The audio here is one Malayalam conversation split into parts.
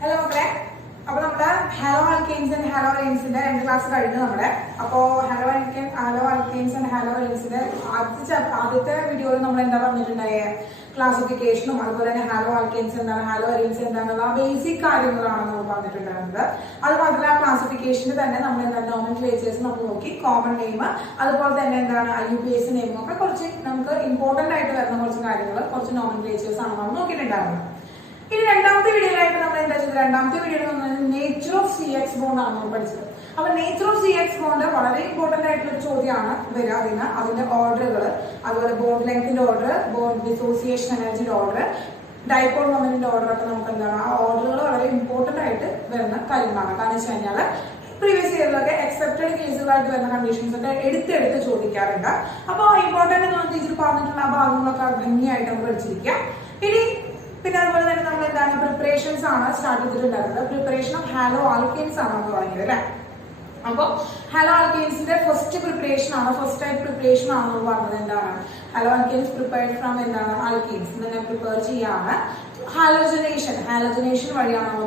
Hello, Halo Alkanes and Halo Alkanes in the class. Halo Alkanes and Halo Alkanes in the video classification of Halo Alkanes and Halo Alkanes and basic classification nomenclatures common name, IUPAC name, important nomenclatures in the video, nature of CX bond. The nature of CX bond is very important. The order, bond length order, bond dissociation energy order, dipole moment order are very important. Previous year, accepted cases conditions are edited. So, preparations started the preparation of halo alkanes. Halo alkanes first preparation, first type preparation. Halo alkanes prepared from alkanes. Then prepare halogenation. Halogenation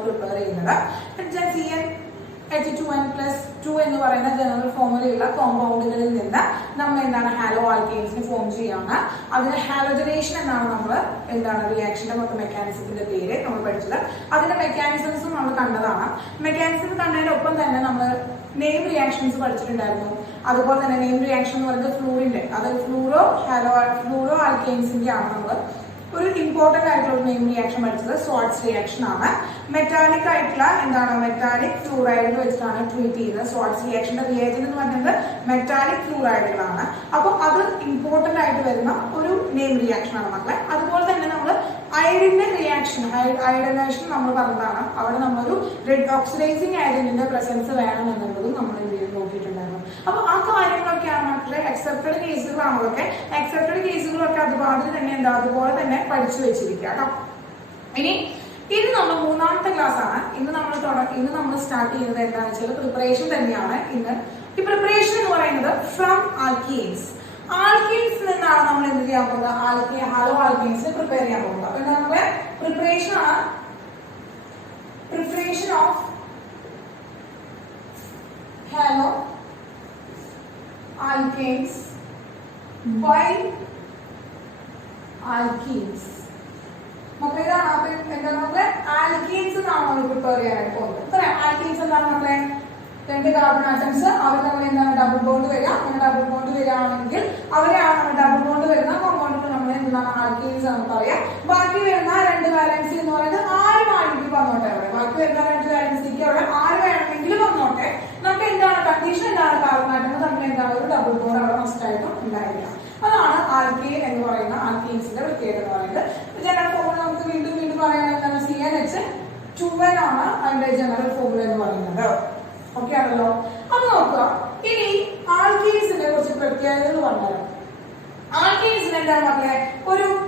prepare H2N plus 2 in the general formula compound in the halo alkanes form halogenation and reaction of the mechanism in the period. Other mechanisms mechanism name reactions other name reaction was the fluorine other fluoroalkanes in the important name reaction is Swartz reaction. Metallic metallic fluoride treat the Swartz reaction reagent metallic fluoride. That's important name reaction. Iron reaction, iodination red oxidizing agent in the presence of iron accepted cases accepted cases class start preparation preparation from alkenes. Alkenes halo alkenes prepare preparation of halo alkanes by alkenes. Alkenes alkenes carbon atoms double bond double bond double bond compound alkenes valence condition carbon atom double bond must alkane and alkenes general formula CnH 2n and general formula. Okay, alkenes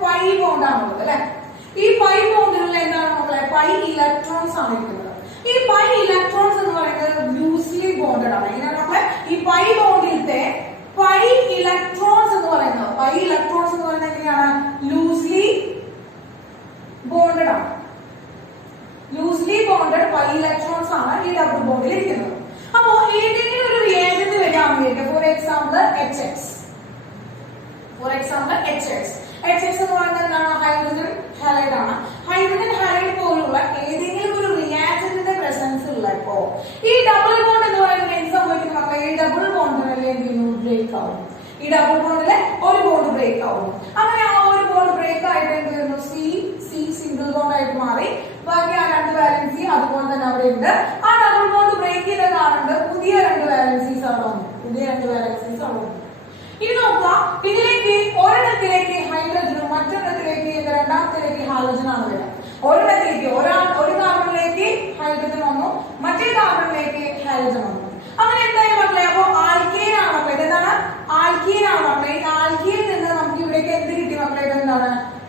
pi bond this pi bond pi electrons These pi electrons are loosely bonded. This pi bond pi electrons are loosely bonded. Loosely bonded pi electrons are in double bond. For example, HX. For example, HX. HX is hydrogen halide. Hydrogen halide is reaction in the presence of this double bond double bond break out. This double bond break out. Bond break out C single bond valence double bond break valences halogen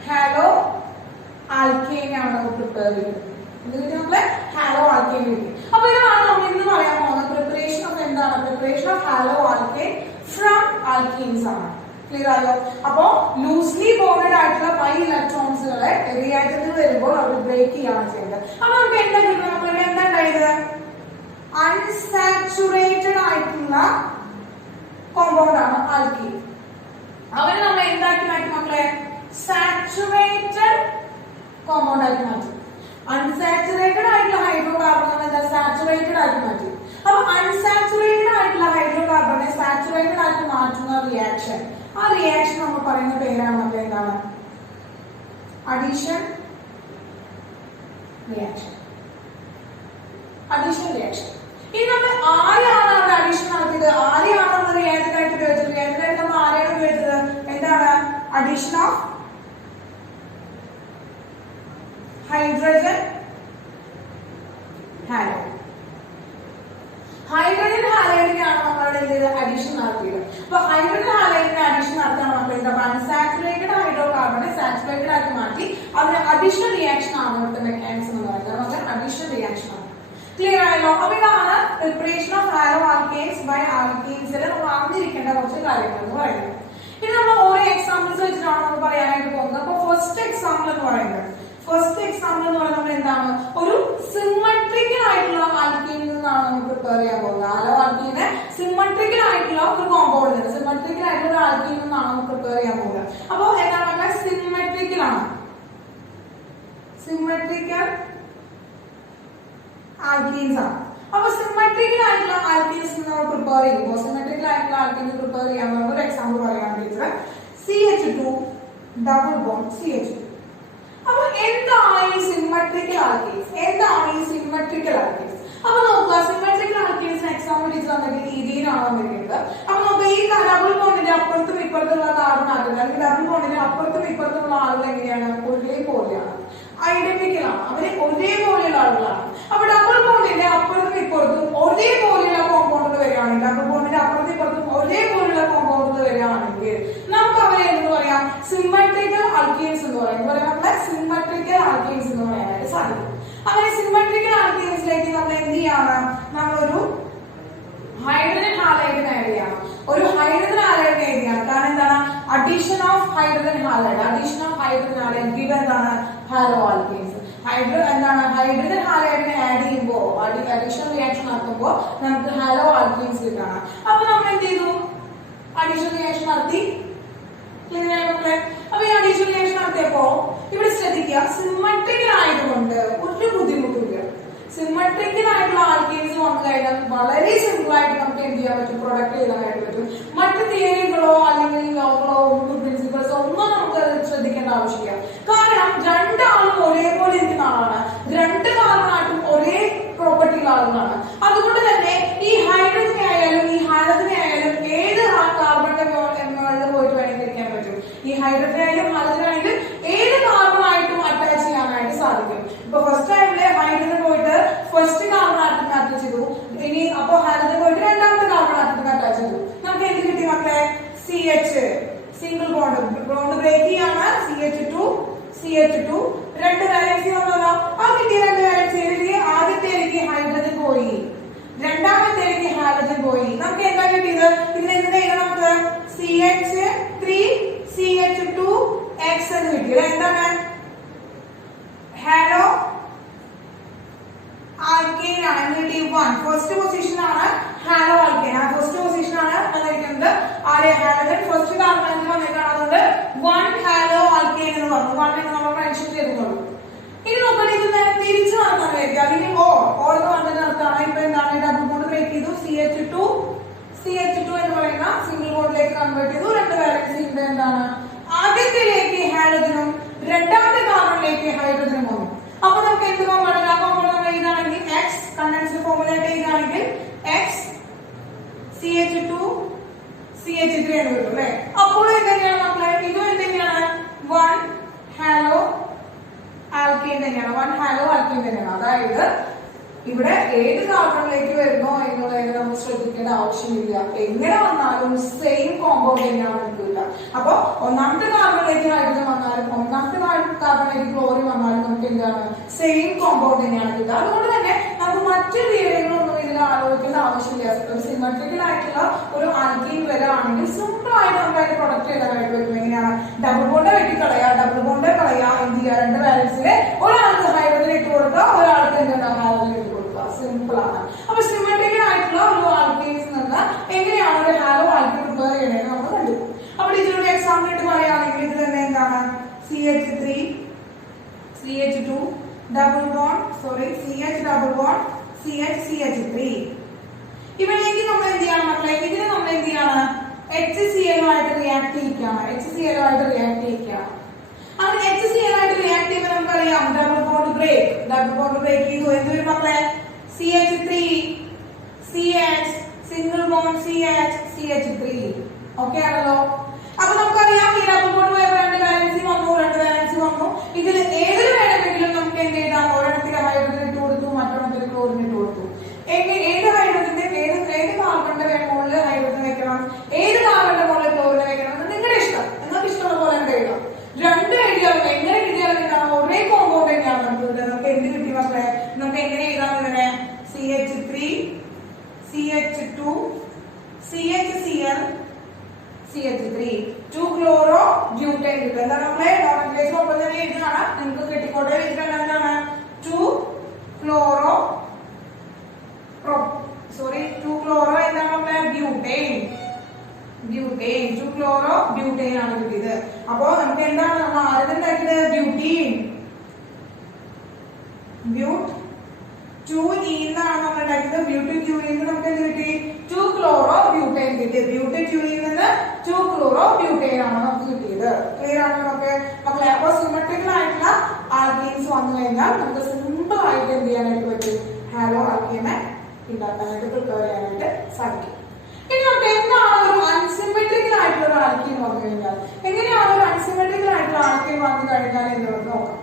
halo alkane prepare. Halo alkane. Preparation of halo alkane from alkenes. Clear ആയോ? അപ്പോ ലൂസ്ലി ബോണ്ടഡ് ആയിട്ടുള്ള പൈ ഇലക്ട്രോൺസുകളെ റിയാക്ടറിൽ വരുമ്പോൾ അവർ ബ്രേക്ക് ചെയ്യാണ് ചെയ്യുന്നത്. അപ്പൊ നമുക്ക് എന്താ കിട്ടുന്നത്? നമ്മളിവിടെ എന്താ ഉണ്ടായത്? അൺസാച്ചുറേറ്റഡ് ആയിട്ടുള്ള കോമ്പൗണ്ട് ആണ് ആൽക്കീൻ. അവരെ നമ്മൾ എന്താക്കി മാറ്റി മക്കളെ? സാച്ചുറേറ്റഡ് കോമ്പൗണ്ട് ആക്കി മാറ്റി. അൺസാച്ചുറേറ്റഡ് ആയിട്ടുള്ള ഹൈഡ്രോ കാർബൺ എന്താ സാച്ചുറേറ്റഡ് ആക്കി മാറ്റി. അപ്പൊ അൺസാച്ചുറേറ്റഡ് ആയിട്ടുള്ള ഹൈഡ്രോ കാർബണെ സാച്ചുറേറ്റഡ് ആക്കി മാറ്റുന്ന റിയാക്ഷൻ, ആ റിയാക്ഷൻ നമ്മൾ പറയുന്ന പേരാണ് നമ്മൾ എന്താണ്? Addition reaction. Addition reaction. ഇനി നമ്മൾ ആരെയാണ് അവിടെ അഡീഷൻ നടത്തിയത്? ആരെയാണ് നമ്മൾ റിയാക്ടർ ആയിട്ട് ഉപയോഗിച്ചത്? റിയാക്ടർ ആയിട്ട് നമ്മൾ ആരെയാണ് ഉപയോഗിച്ചത്? എന്താണ്? Addition of hydrogen halide. Hydrogen ഹാലൈഡിനെയാണ് നമ്മളുടെ എന്ത് ചെയ്തത്? അഡീഷൻ നടത്തിയത്. അപ്പൊ ഹൈഡ്രജൻ ഹാലൈഡിനെ അഡീഷൻ നടത്താൻ നമുക്ക് അൺസാച്ചുറേറ്റഡ് ഹൈഡ്രോ കാർബണെ സാച്ചുറേറ്റഡ് ആക്കി മാറ്റി അതിന് അഡീഷണൽ റിയാക്ഷൻ ആണ് ഇവിടുത്തെ മെക്കാനിസം എന്ന് പറയുന്നത്. നമുക്ക് അഡീഷണൽ റിയാക്ഷൻ ആണ്. ക്ലിയർ ആയല്ലോ? അപ്പൊ ഇതാണ് പ്രിപ്പറേഷൻ ഓഫ് ഹാലോ ആൽക്കേൻസ് ബൈ ആൽക്കീൻസിൽ നമ്മൾ അറിഞ്ഞിരിക്കേണ്ട കുറച്ച് കാര്യങ്ങൾ എന്ന് പറയുന്നത്. ഇനി നമ്മൾ ഓരോ എക്സാമ്പിൾസ് വെച്ചിട്ടാണ് നമ്മൾ പറയാനായിട്ട് പോകുന്നത്. അപ്പൊ ഫസ്റ്റ് എക്സാമ്പിൾ എന്ന് പറയുന്നത് നമ്മൾ എന്താണ്? ഒരു സിമ്മട്രിക്കൽ ആയിട്ടുള്ള ആൽക്കീനിൽ നിന്നാണ് നമ്മൾ പ്രിപ്പയർ ചെയ്യാൻ പോകുന്നത്. ഹാലോ ആൽക്കീനെ സിമ്മട്രിക്കൽ ആയിട്ടുള്ള ഒരു കോമ്പൗണ്ടിൽ നിന്ന്, സിമ്മട്രിക്കൽ ആയിട്ടുള്ള ഒരു ആൽക്കീനിൽ നിന്നാണ് നമ്മൾ പ്രിപ്പയർ ചെയ്യാൻ പോകുന്നത്. അപ്പൊ എന്താണ് പറഞ്ഞാൽ സിമ്മട്രിക്കൽ ആണ്. സിമ്മട്രിക്കൽ ആൽക്കീൻസ് ആണ്. അപ്പൊ സിമ്മട്രിക്കൽ ആയിട്ടുള്ള ആൽക്കീൻസ് നമ്മൾ പ്രിപ്പയർ ചെയ്യുമ്പോൾ സിമ്മട്രിക്കൽ ആയിട്ടുള്ള ആൽക്കീൻസ് പ്രിപ്പയർ ചെയ്യാൻ ഒരു എക്സാമ്പിൾ പറയുകയാണെങ്കിൽ CH2 ഡബിൾ ബോണ്ട് CH2. അപ്പൊ എന്താണ് ഈ സിമ്മട്രിക്കൽ ആൽക്കീൻസ്? അപ്പൊ നോക്കുക, സിമ്മട്രിക്കൽ ആൽക്കീൻസിന് എക്സാമ്പിൾ ടീച്ചർ തന്നിട്ട് ഈഥീനാണ് വന്നിരിക്കുന്നത്. അപ്പൊ നോക്കുക, ഈ ഡബിൾ ബോണ്ടിന്റെ അപ്പുറത്തും ഇപ്പുറത്തുള്ള കാർബൺ ആറ്റം അല്ലെങ്കിൽ ഡബിൾ ബോണ്ടിന്റെ അപ്പുറത്തും ഇപ്പുറത്തുള്ള ആളുകൾ എങ്ങനെയാണ്? ഒരേപോലെയാണ്, ഐഡന്റിക്കൽ ആണ്, അവര് ഒരേപോലെയുള്ള ആളുകളാണ്. അപ്പൊ ഡബിൾ ബോണ്ടിന്റെ അപ്പുറത്തും ഇപ്പുറത്തും ഒരേപോലെയുള്ള കോമ്പൗണ്ടുകൾ വരികയാണെങ്കിൽ, ഡബിൾ ബോണ്ടിന്റെ അപ്പുറത്തും ഇപ്പുറത്തും ഒരേപോലെയുള്ള കോമ്പൗണ്ടുകൾ വരികയാണെങ്കിൽ നമുക്ക് അവരെ എന്ന് പറയാം? സിമ്മട്രിക്കൽ ആൽക്കീൻസ് എന്ന് പറയും. നമ്മളെ സിമ്മട്രിക്കൽ ആൽക്കീൻസ് എന്ന് പറയാനായിട്ട് സാധിക്കും. അങ്ങനെ സിമ്മട്രിക്കൽ ആൽക്കീൻസിലേക്ക് നമ്മൾ എന്ത് ചെയ്യാണ്? നമ്മളൊരു ഹൈഡ്രജൻ ഹാലൈഡിനെ ആഡ് ചെയ്യണം. ഒരു ഹൈഡ്രജൻ ഹാലൈഡിനെ ആഡ് ചെയ്യണം. കാരണം എന്താണ്? Addition of hydrogen halide give എന്താണ്? Halo alkenes. ഹൈഡ്രജൻ ഹാലൈഡിനെ ആഡ് ചെയ്യുമ്പോൾ, അഡീഷണൽ റിയാക്ഷൻ നടത്തുമ്പോൾ നമുക്ക് ഹാലോ ആൽക്കീൻസ് കിട്ടണം. അപ്പൊ നമ്മൾ എന്ത് ചെയ്തു? അഡീഷണൽ റിയാക്ഷൻ നടത്തി. അപ്പൊ ഈ അഡീഷണൽ റിയാക്ഷൻ നടത്തിയപ്പോ ഇവിടെ ശ്രദ്ധിക്കുക, സിമ്മട്രിക്കൽ ആയതുകൊണ്ട് ഒരു ബുദ്ധിമുട്ടില്ല. സിമ്മട്രിക്കൽ ആയിട്ടുള്ള ആൽക്കീൻസ് വന്നു കഴിഞ്ഞാൽ വളരെ സിമ്പിൾ ആയിട്ട് നമുക്ക് എന്ത് ചെയ്യാൻ പറ്റും? പ്രൊഡക്റ്റ് ചെയ്യാനായിട്ട് പറ്റും. മറ്റു തിയറികളോ അല്ലെങ്കിൽ ലോകളോ പ്രിൻസിപ്പിൾസോ ഒന്നും നമുക്ക് ശ്രദ്ധിക്കേണ്ട ആവശ്യമില്ല. കാരണം രണ്ടാളും ഒരേപോലെ ഇരിക്കുന്ന ആളാണ്, രണ്ട് കാർബണായിട്ടും ഒരേ പ്രോപ്പർട്ടിയുള്ള ആളുകളാണ്. അതുകൊണ്ട് തന്നെ ഈ ഹൈഡ്രജനെ ആയാലും ഈ ഹാലജനെ ആയാലും ഏത് കാർബണിന്റെ മുകളിൽ പോയിട്ട് വേണമെങ്കിൽ ഇരിക്കാൻ പറ്റും. ഈ ഹൈഡ്രജനായാലും ഹാലജനായാലും ഏത് കാർബണായിട്ടും അറ്റാച്ച് ചെയ്യാനായിട്ട് സാധിക്കും. ഇപ്പൊ ഫസ്റ്റ് ടൈമില് ഹൈഡ്രജൻ പോയിട്ട് ഫസ്റ്റ് കാർബൺ ആറ്റത്തിന് അറ്റാച്ച് ചെയ്തു. ഇനി അപ്പൊ ഹാലജൻ പോയിട്ട് രണ്ടാമത്തെ കാർബൺ ആറ്റത്തിന് അറ്റാച്ച് ചെയ്തു. നമുക്ക് എന്ത് കിട്ടി മക്കളെ? CH സിംഗിൾ ബോണ്ട് ബ്രേക്ക് ചെയ്യാണ്. CH2 രണ്ട് വാലൻസി വന്നല്ലോ. ആ കിട്ടിയ രണ്ട് വാലൻസിയിലേക്ക് ആദ്യത്തേക്ക് ഹൈഡ്രജൻ പോയി, രണ്ടാമത്തേക്ക് ഹാലജൻ പോയി. നമുക്ക് എന്താ കിട്ടിയത്? ഇതിന് എന്ത് ചെയ്യണം? നമുക്ക് CH3CH2X എന്ന് കിട്ടി. എന്താണ്? ഹാലോ ആൽക്കേൻ ആണ്. കിട്ടി 1. ഫസ്റ്റ് പൊസിഷൻ ആണ് ഹാലോ ആൽക്കേൻ. ആ ഫസ്റ്റ് പൊസിഷൻ ആണ് വന്നിരിക്കുന്നത് ആരെ? ഹാലജൻ. ഫസ്റ്റ് കാർബൺ വന്നിട്ടാണ്. അതുകൊണ്ട് 1 ഹാലോ ആൽക്കേൻ എന്ന് പറഞ്ഞു. 1 എന്ന് നമ്മൾ മെൻഷൻ ചെയ്തിട്ടുള്ളൂ. ഇനി നോക്കട്ടെ, ഇത് തിരിച്ചു നടത്താൻ വേണ്ടി അതിന് ഓൾ വന്നിട്ട് നടത്താണ്. ഇപ്പൊ എന്താണ്? ഡബിൾ ബോണ്ട് ബ്രേക്ക് ചെയ്തു. CH2 എന്ന് പറയുന്ന സിംഗിൾ ബോണ്ടിലേക്ക് കൺവേർട്ട് ചെയ്തു. രണ്ട് വാലൻസി ഉണ്ട്. എന്താണ്? ആദ്യത്തിലേക്ക് ഹാലജനും രണ്ടാമത്തെ കാർബണിലേക്ക് ഹൈഡ്രജനും വന്നു. അപ്പൊ നമുക്ക് എന്ത് കോമ്പൗണ്ട്? ആ കോമ്പൗണ്ട് നമ്മൾ എഴുതാണെങ്കിൽ X കണ്ടൻസ്ഡ് ഫോർമുലയായിട്ട് എഴുതാണെങ്കിൽ X CH2 CH3 എന്ന് കിട്ടും അല്ലെ? അപ്പോൾ എന്തെങ്കിലും മക്കളെ ഇതും എന്തെങ്കിലും 1 ഹാലോ ആൽക്കീൻ തന്നെയാണ്. അതായത് ഇവിടെ ഏത് കാർബണിലേക്ക് വരുന്നോ എന്നുള്ളത് നമ്മൾ ശ്രദ്ധിക്കേണ്ട ആവശ്യമില്ല. എങ്ങനെ വന്നാലും സെയിം കോമ്പൗണ്ട് തന്നെയാണ് കിട്ടില്ല. അപ്പൊ ഒന്നാമത്തെ കാർബണിലേക്ക് ഹൈഡ്രജൻ വന്നാലും ഒന്നാമത്തെ കാർബണിലേക്ക് ക്ലോറിൻ വന്നാലും നമുക്ക് എന്താണ്? സെയിം കോമ്പൗണ്ട് തന്നെയാണ് കിട്ടുക. അതുകൊണ്ട് തന്നെ നമുക്ക് മറ്റു തിയറികളൊന്നും ഇതിൽ ആലോചിക്കേണ്ട ആവശ്യമില്ല. ഒരു സിമെട്രിക്കൽ ആയിട്ടുള്ള ഒരു ആൽക്കീൻ വരികയാണെങ്കിൽ സിമ്പിൾ ആയിട്ട് നമുക്ക് അതിന്റെ പ്രൊഡക്റ്റ് എഴുതാനായിട്ട് പറ്റും. എങ്ങനെയാണ്? ഡബിൾ ബോണ്ട് വെട്ടിക്കളയാ, ഡബിൾ ബോണ്ട് കളയാ, എന്ത് ചെയ്യുക, രണ്ട് ബാലൻസിലെ ഒരാൾക്ക് ഹൈഡ്രജൻ ഇട്ട് കൊടുക്കുക, ഒരാൾക്ക് എന്താണ് ഹാലോജൻ ഇട്ട് കൊടുക്കുക. സിമ്പിൾ ആണ്. അപ്പൊ സിമെട്രിക്കൽ ആയിട്ടുള്ള ഒരു ആൽക്കീൻസ് നിന്ന് എങ്ങനെയാണ് ഒരു ഹാലോ ആൽക്കീൻ പ്രിപ്പയർ ചെയ്യണമെന്ന് നമ്മൾ കണ്ടു. അപ്പൊ ഇതിലൊരു എക്സാമ്പിൾ ഇട്ട് പറയുകയാണെങ്കിൽ ഇത് തന്നെ എന്താണ് CH3 CH2 double bond CH double bond CH3. ഇവിടേക്ക് നമ്മൾ എന്ത് ചെയ്യണം മക്കളെ? ഇതിന് നമ്മൾ എന്ത് ചെയ്യണം? HCl ആയിട്ട് റിയാക്ട് ചെയ്യിക്കുകയാണ്. HCl ആയിട്ട് റിയാക്ട് ചെയ്യുകയാണ്. അങ്ങനെ HCl ആയിട്ട് റിയാക്ട് ചെയ്യുമ്പോൾ നമുക്കറിയാം ഡബിൾ ബോണ്ട് ബ്രേക്ക് ചെയ്തു. എന്തൊരു മക്കളെ? CH3 CH single bond CH3. Okay ആണല്ലോ? അപ്പൊ നമുക്കറിയാം ഈ ഡബിൾ ബോണ്ട് പോയപ്പോൾ രണ്ട് ബാലൻസ് വന്നു. ഇതിൽ ഏതിൽ വേണമെങ്കിലും നമുക്ക് എന്ത് ചെയ്താൽ ഒരെണ്ണത്തിൽ ഹൈഡ്രജൻ ഇട്ട് കൊടുത്തു, മറ്റൊരെണ്ണത്തിൽ ക്ലോറിൻ ഇട്ട് കൊടുത്തു. ഏത് ഹൈഡ്രജന്റെ ഏത് കാർബണിന്റെ മുകളിൽ ഹൈഡ്രജൻ വെക്കണം, ഏത് കാർബണിന്റെ മുകളിൽ ക്ലോറിൻ വെക്കണം, നിങ്ങളുടെ ഇഷ്ടം. നിങ്ങൾക്ക് ഇഷ്ടമുള്ള പോലെ എഴുതാം. രണ്ട് എഴുതിയാലും എങ്ങനെ എഴുതിയാലും എന്താണ് ഒരേ കോമ്പൗണ്ട് തന്നെയാണ് നമുക്ക് കിട്ടുന്നത്. നമുക്ക് എന്ത് കിട്ടി മക്കളെ? നമുക്ക് എങ്ങനെ എഴുതാം? ഇങ്ങനെ CH3 CH2 CHCl CH3 2 chloro butyne കിട്ടും. എന്താണ് നമ്മളെ നോമെൻക്ലേച്ചർ ഒപ്പം തന്നെ എഴുതുകയാണ്. നിങ്ങൾക്ക് കിട്ടിക്കോട്ടെ. എഴുതിയിട്ടുണ്ട് എന്താണ് 2 ക്ലോറോ എന്താണ് നമ്മളെ ബ്യൂട്ടൈൻ 2 ക്ലോറോ ബ്യൂട്ടൈൻ ആണ് കിട്ടിയത്. അപ്പോ നമുക്ക് എന്താണ് നമ്മൾ ആദ്യം ഉണ്ടാക്കിയത്? ബ്യൂട്ട്2E എന്നാണ് നമ്മൾ ഉണ്ടാക്കിയത്. ബ്യൂട്ട്2E നമുക്ക് എന്ത് കിട്ടി? 2 ക്ലോറോ ബ്യൂട്ടൈൻ കിട്ടി. ബ്യൂട്ട്2E നിന്ന് 2 ക്ലോറോ ബ്യൂട്ടൈൻ ആണ് നമുക്ക് കിട്ടിയത്. ക്ലിയർ ആണ് നമുക്ക് മക്കളെ? അപ്പൊ സിമെട്രിക്കൽ ആയിട്ടുള്ള ആൽക്കീൻസ് വന്നു കഴിഞ്ഞാൽ നമുക്ക് സിമ്പിൾ ആയിട്ട് എന്ത് ചെയ്യാനായിട്ട് പറ്റും? ഹാലോ ആൽക്കീനെ ഉണ്ടാക്കാനായിട്ട് പ്രിപ്പയർ ചെയ്യാനായിട്ട് സാധിക്കും. ഇനി നമുക്ക് എന്താണ് ഒരു അൺസിമെട്രിക്കൽ ആയിട്ടുള്ള ഒരു ആൽക്കീൻ വന്നു കഴിഞ്ഞാൽ, എങ്ങനെയാണ് ഒരു അൺസിമെട്രിക്കൽ ആയിട്ടുള്ള ആൽക്കീൻ വന്നു കഴിഞ്ഞാൽ എന്നുള്ളത് നോക്കാം.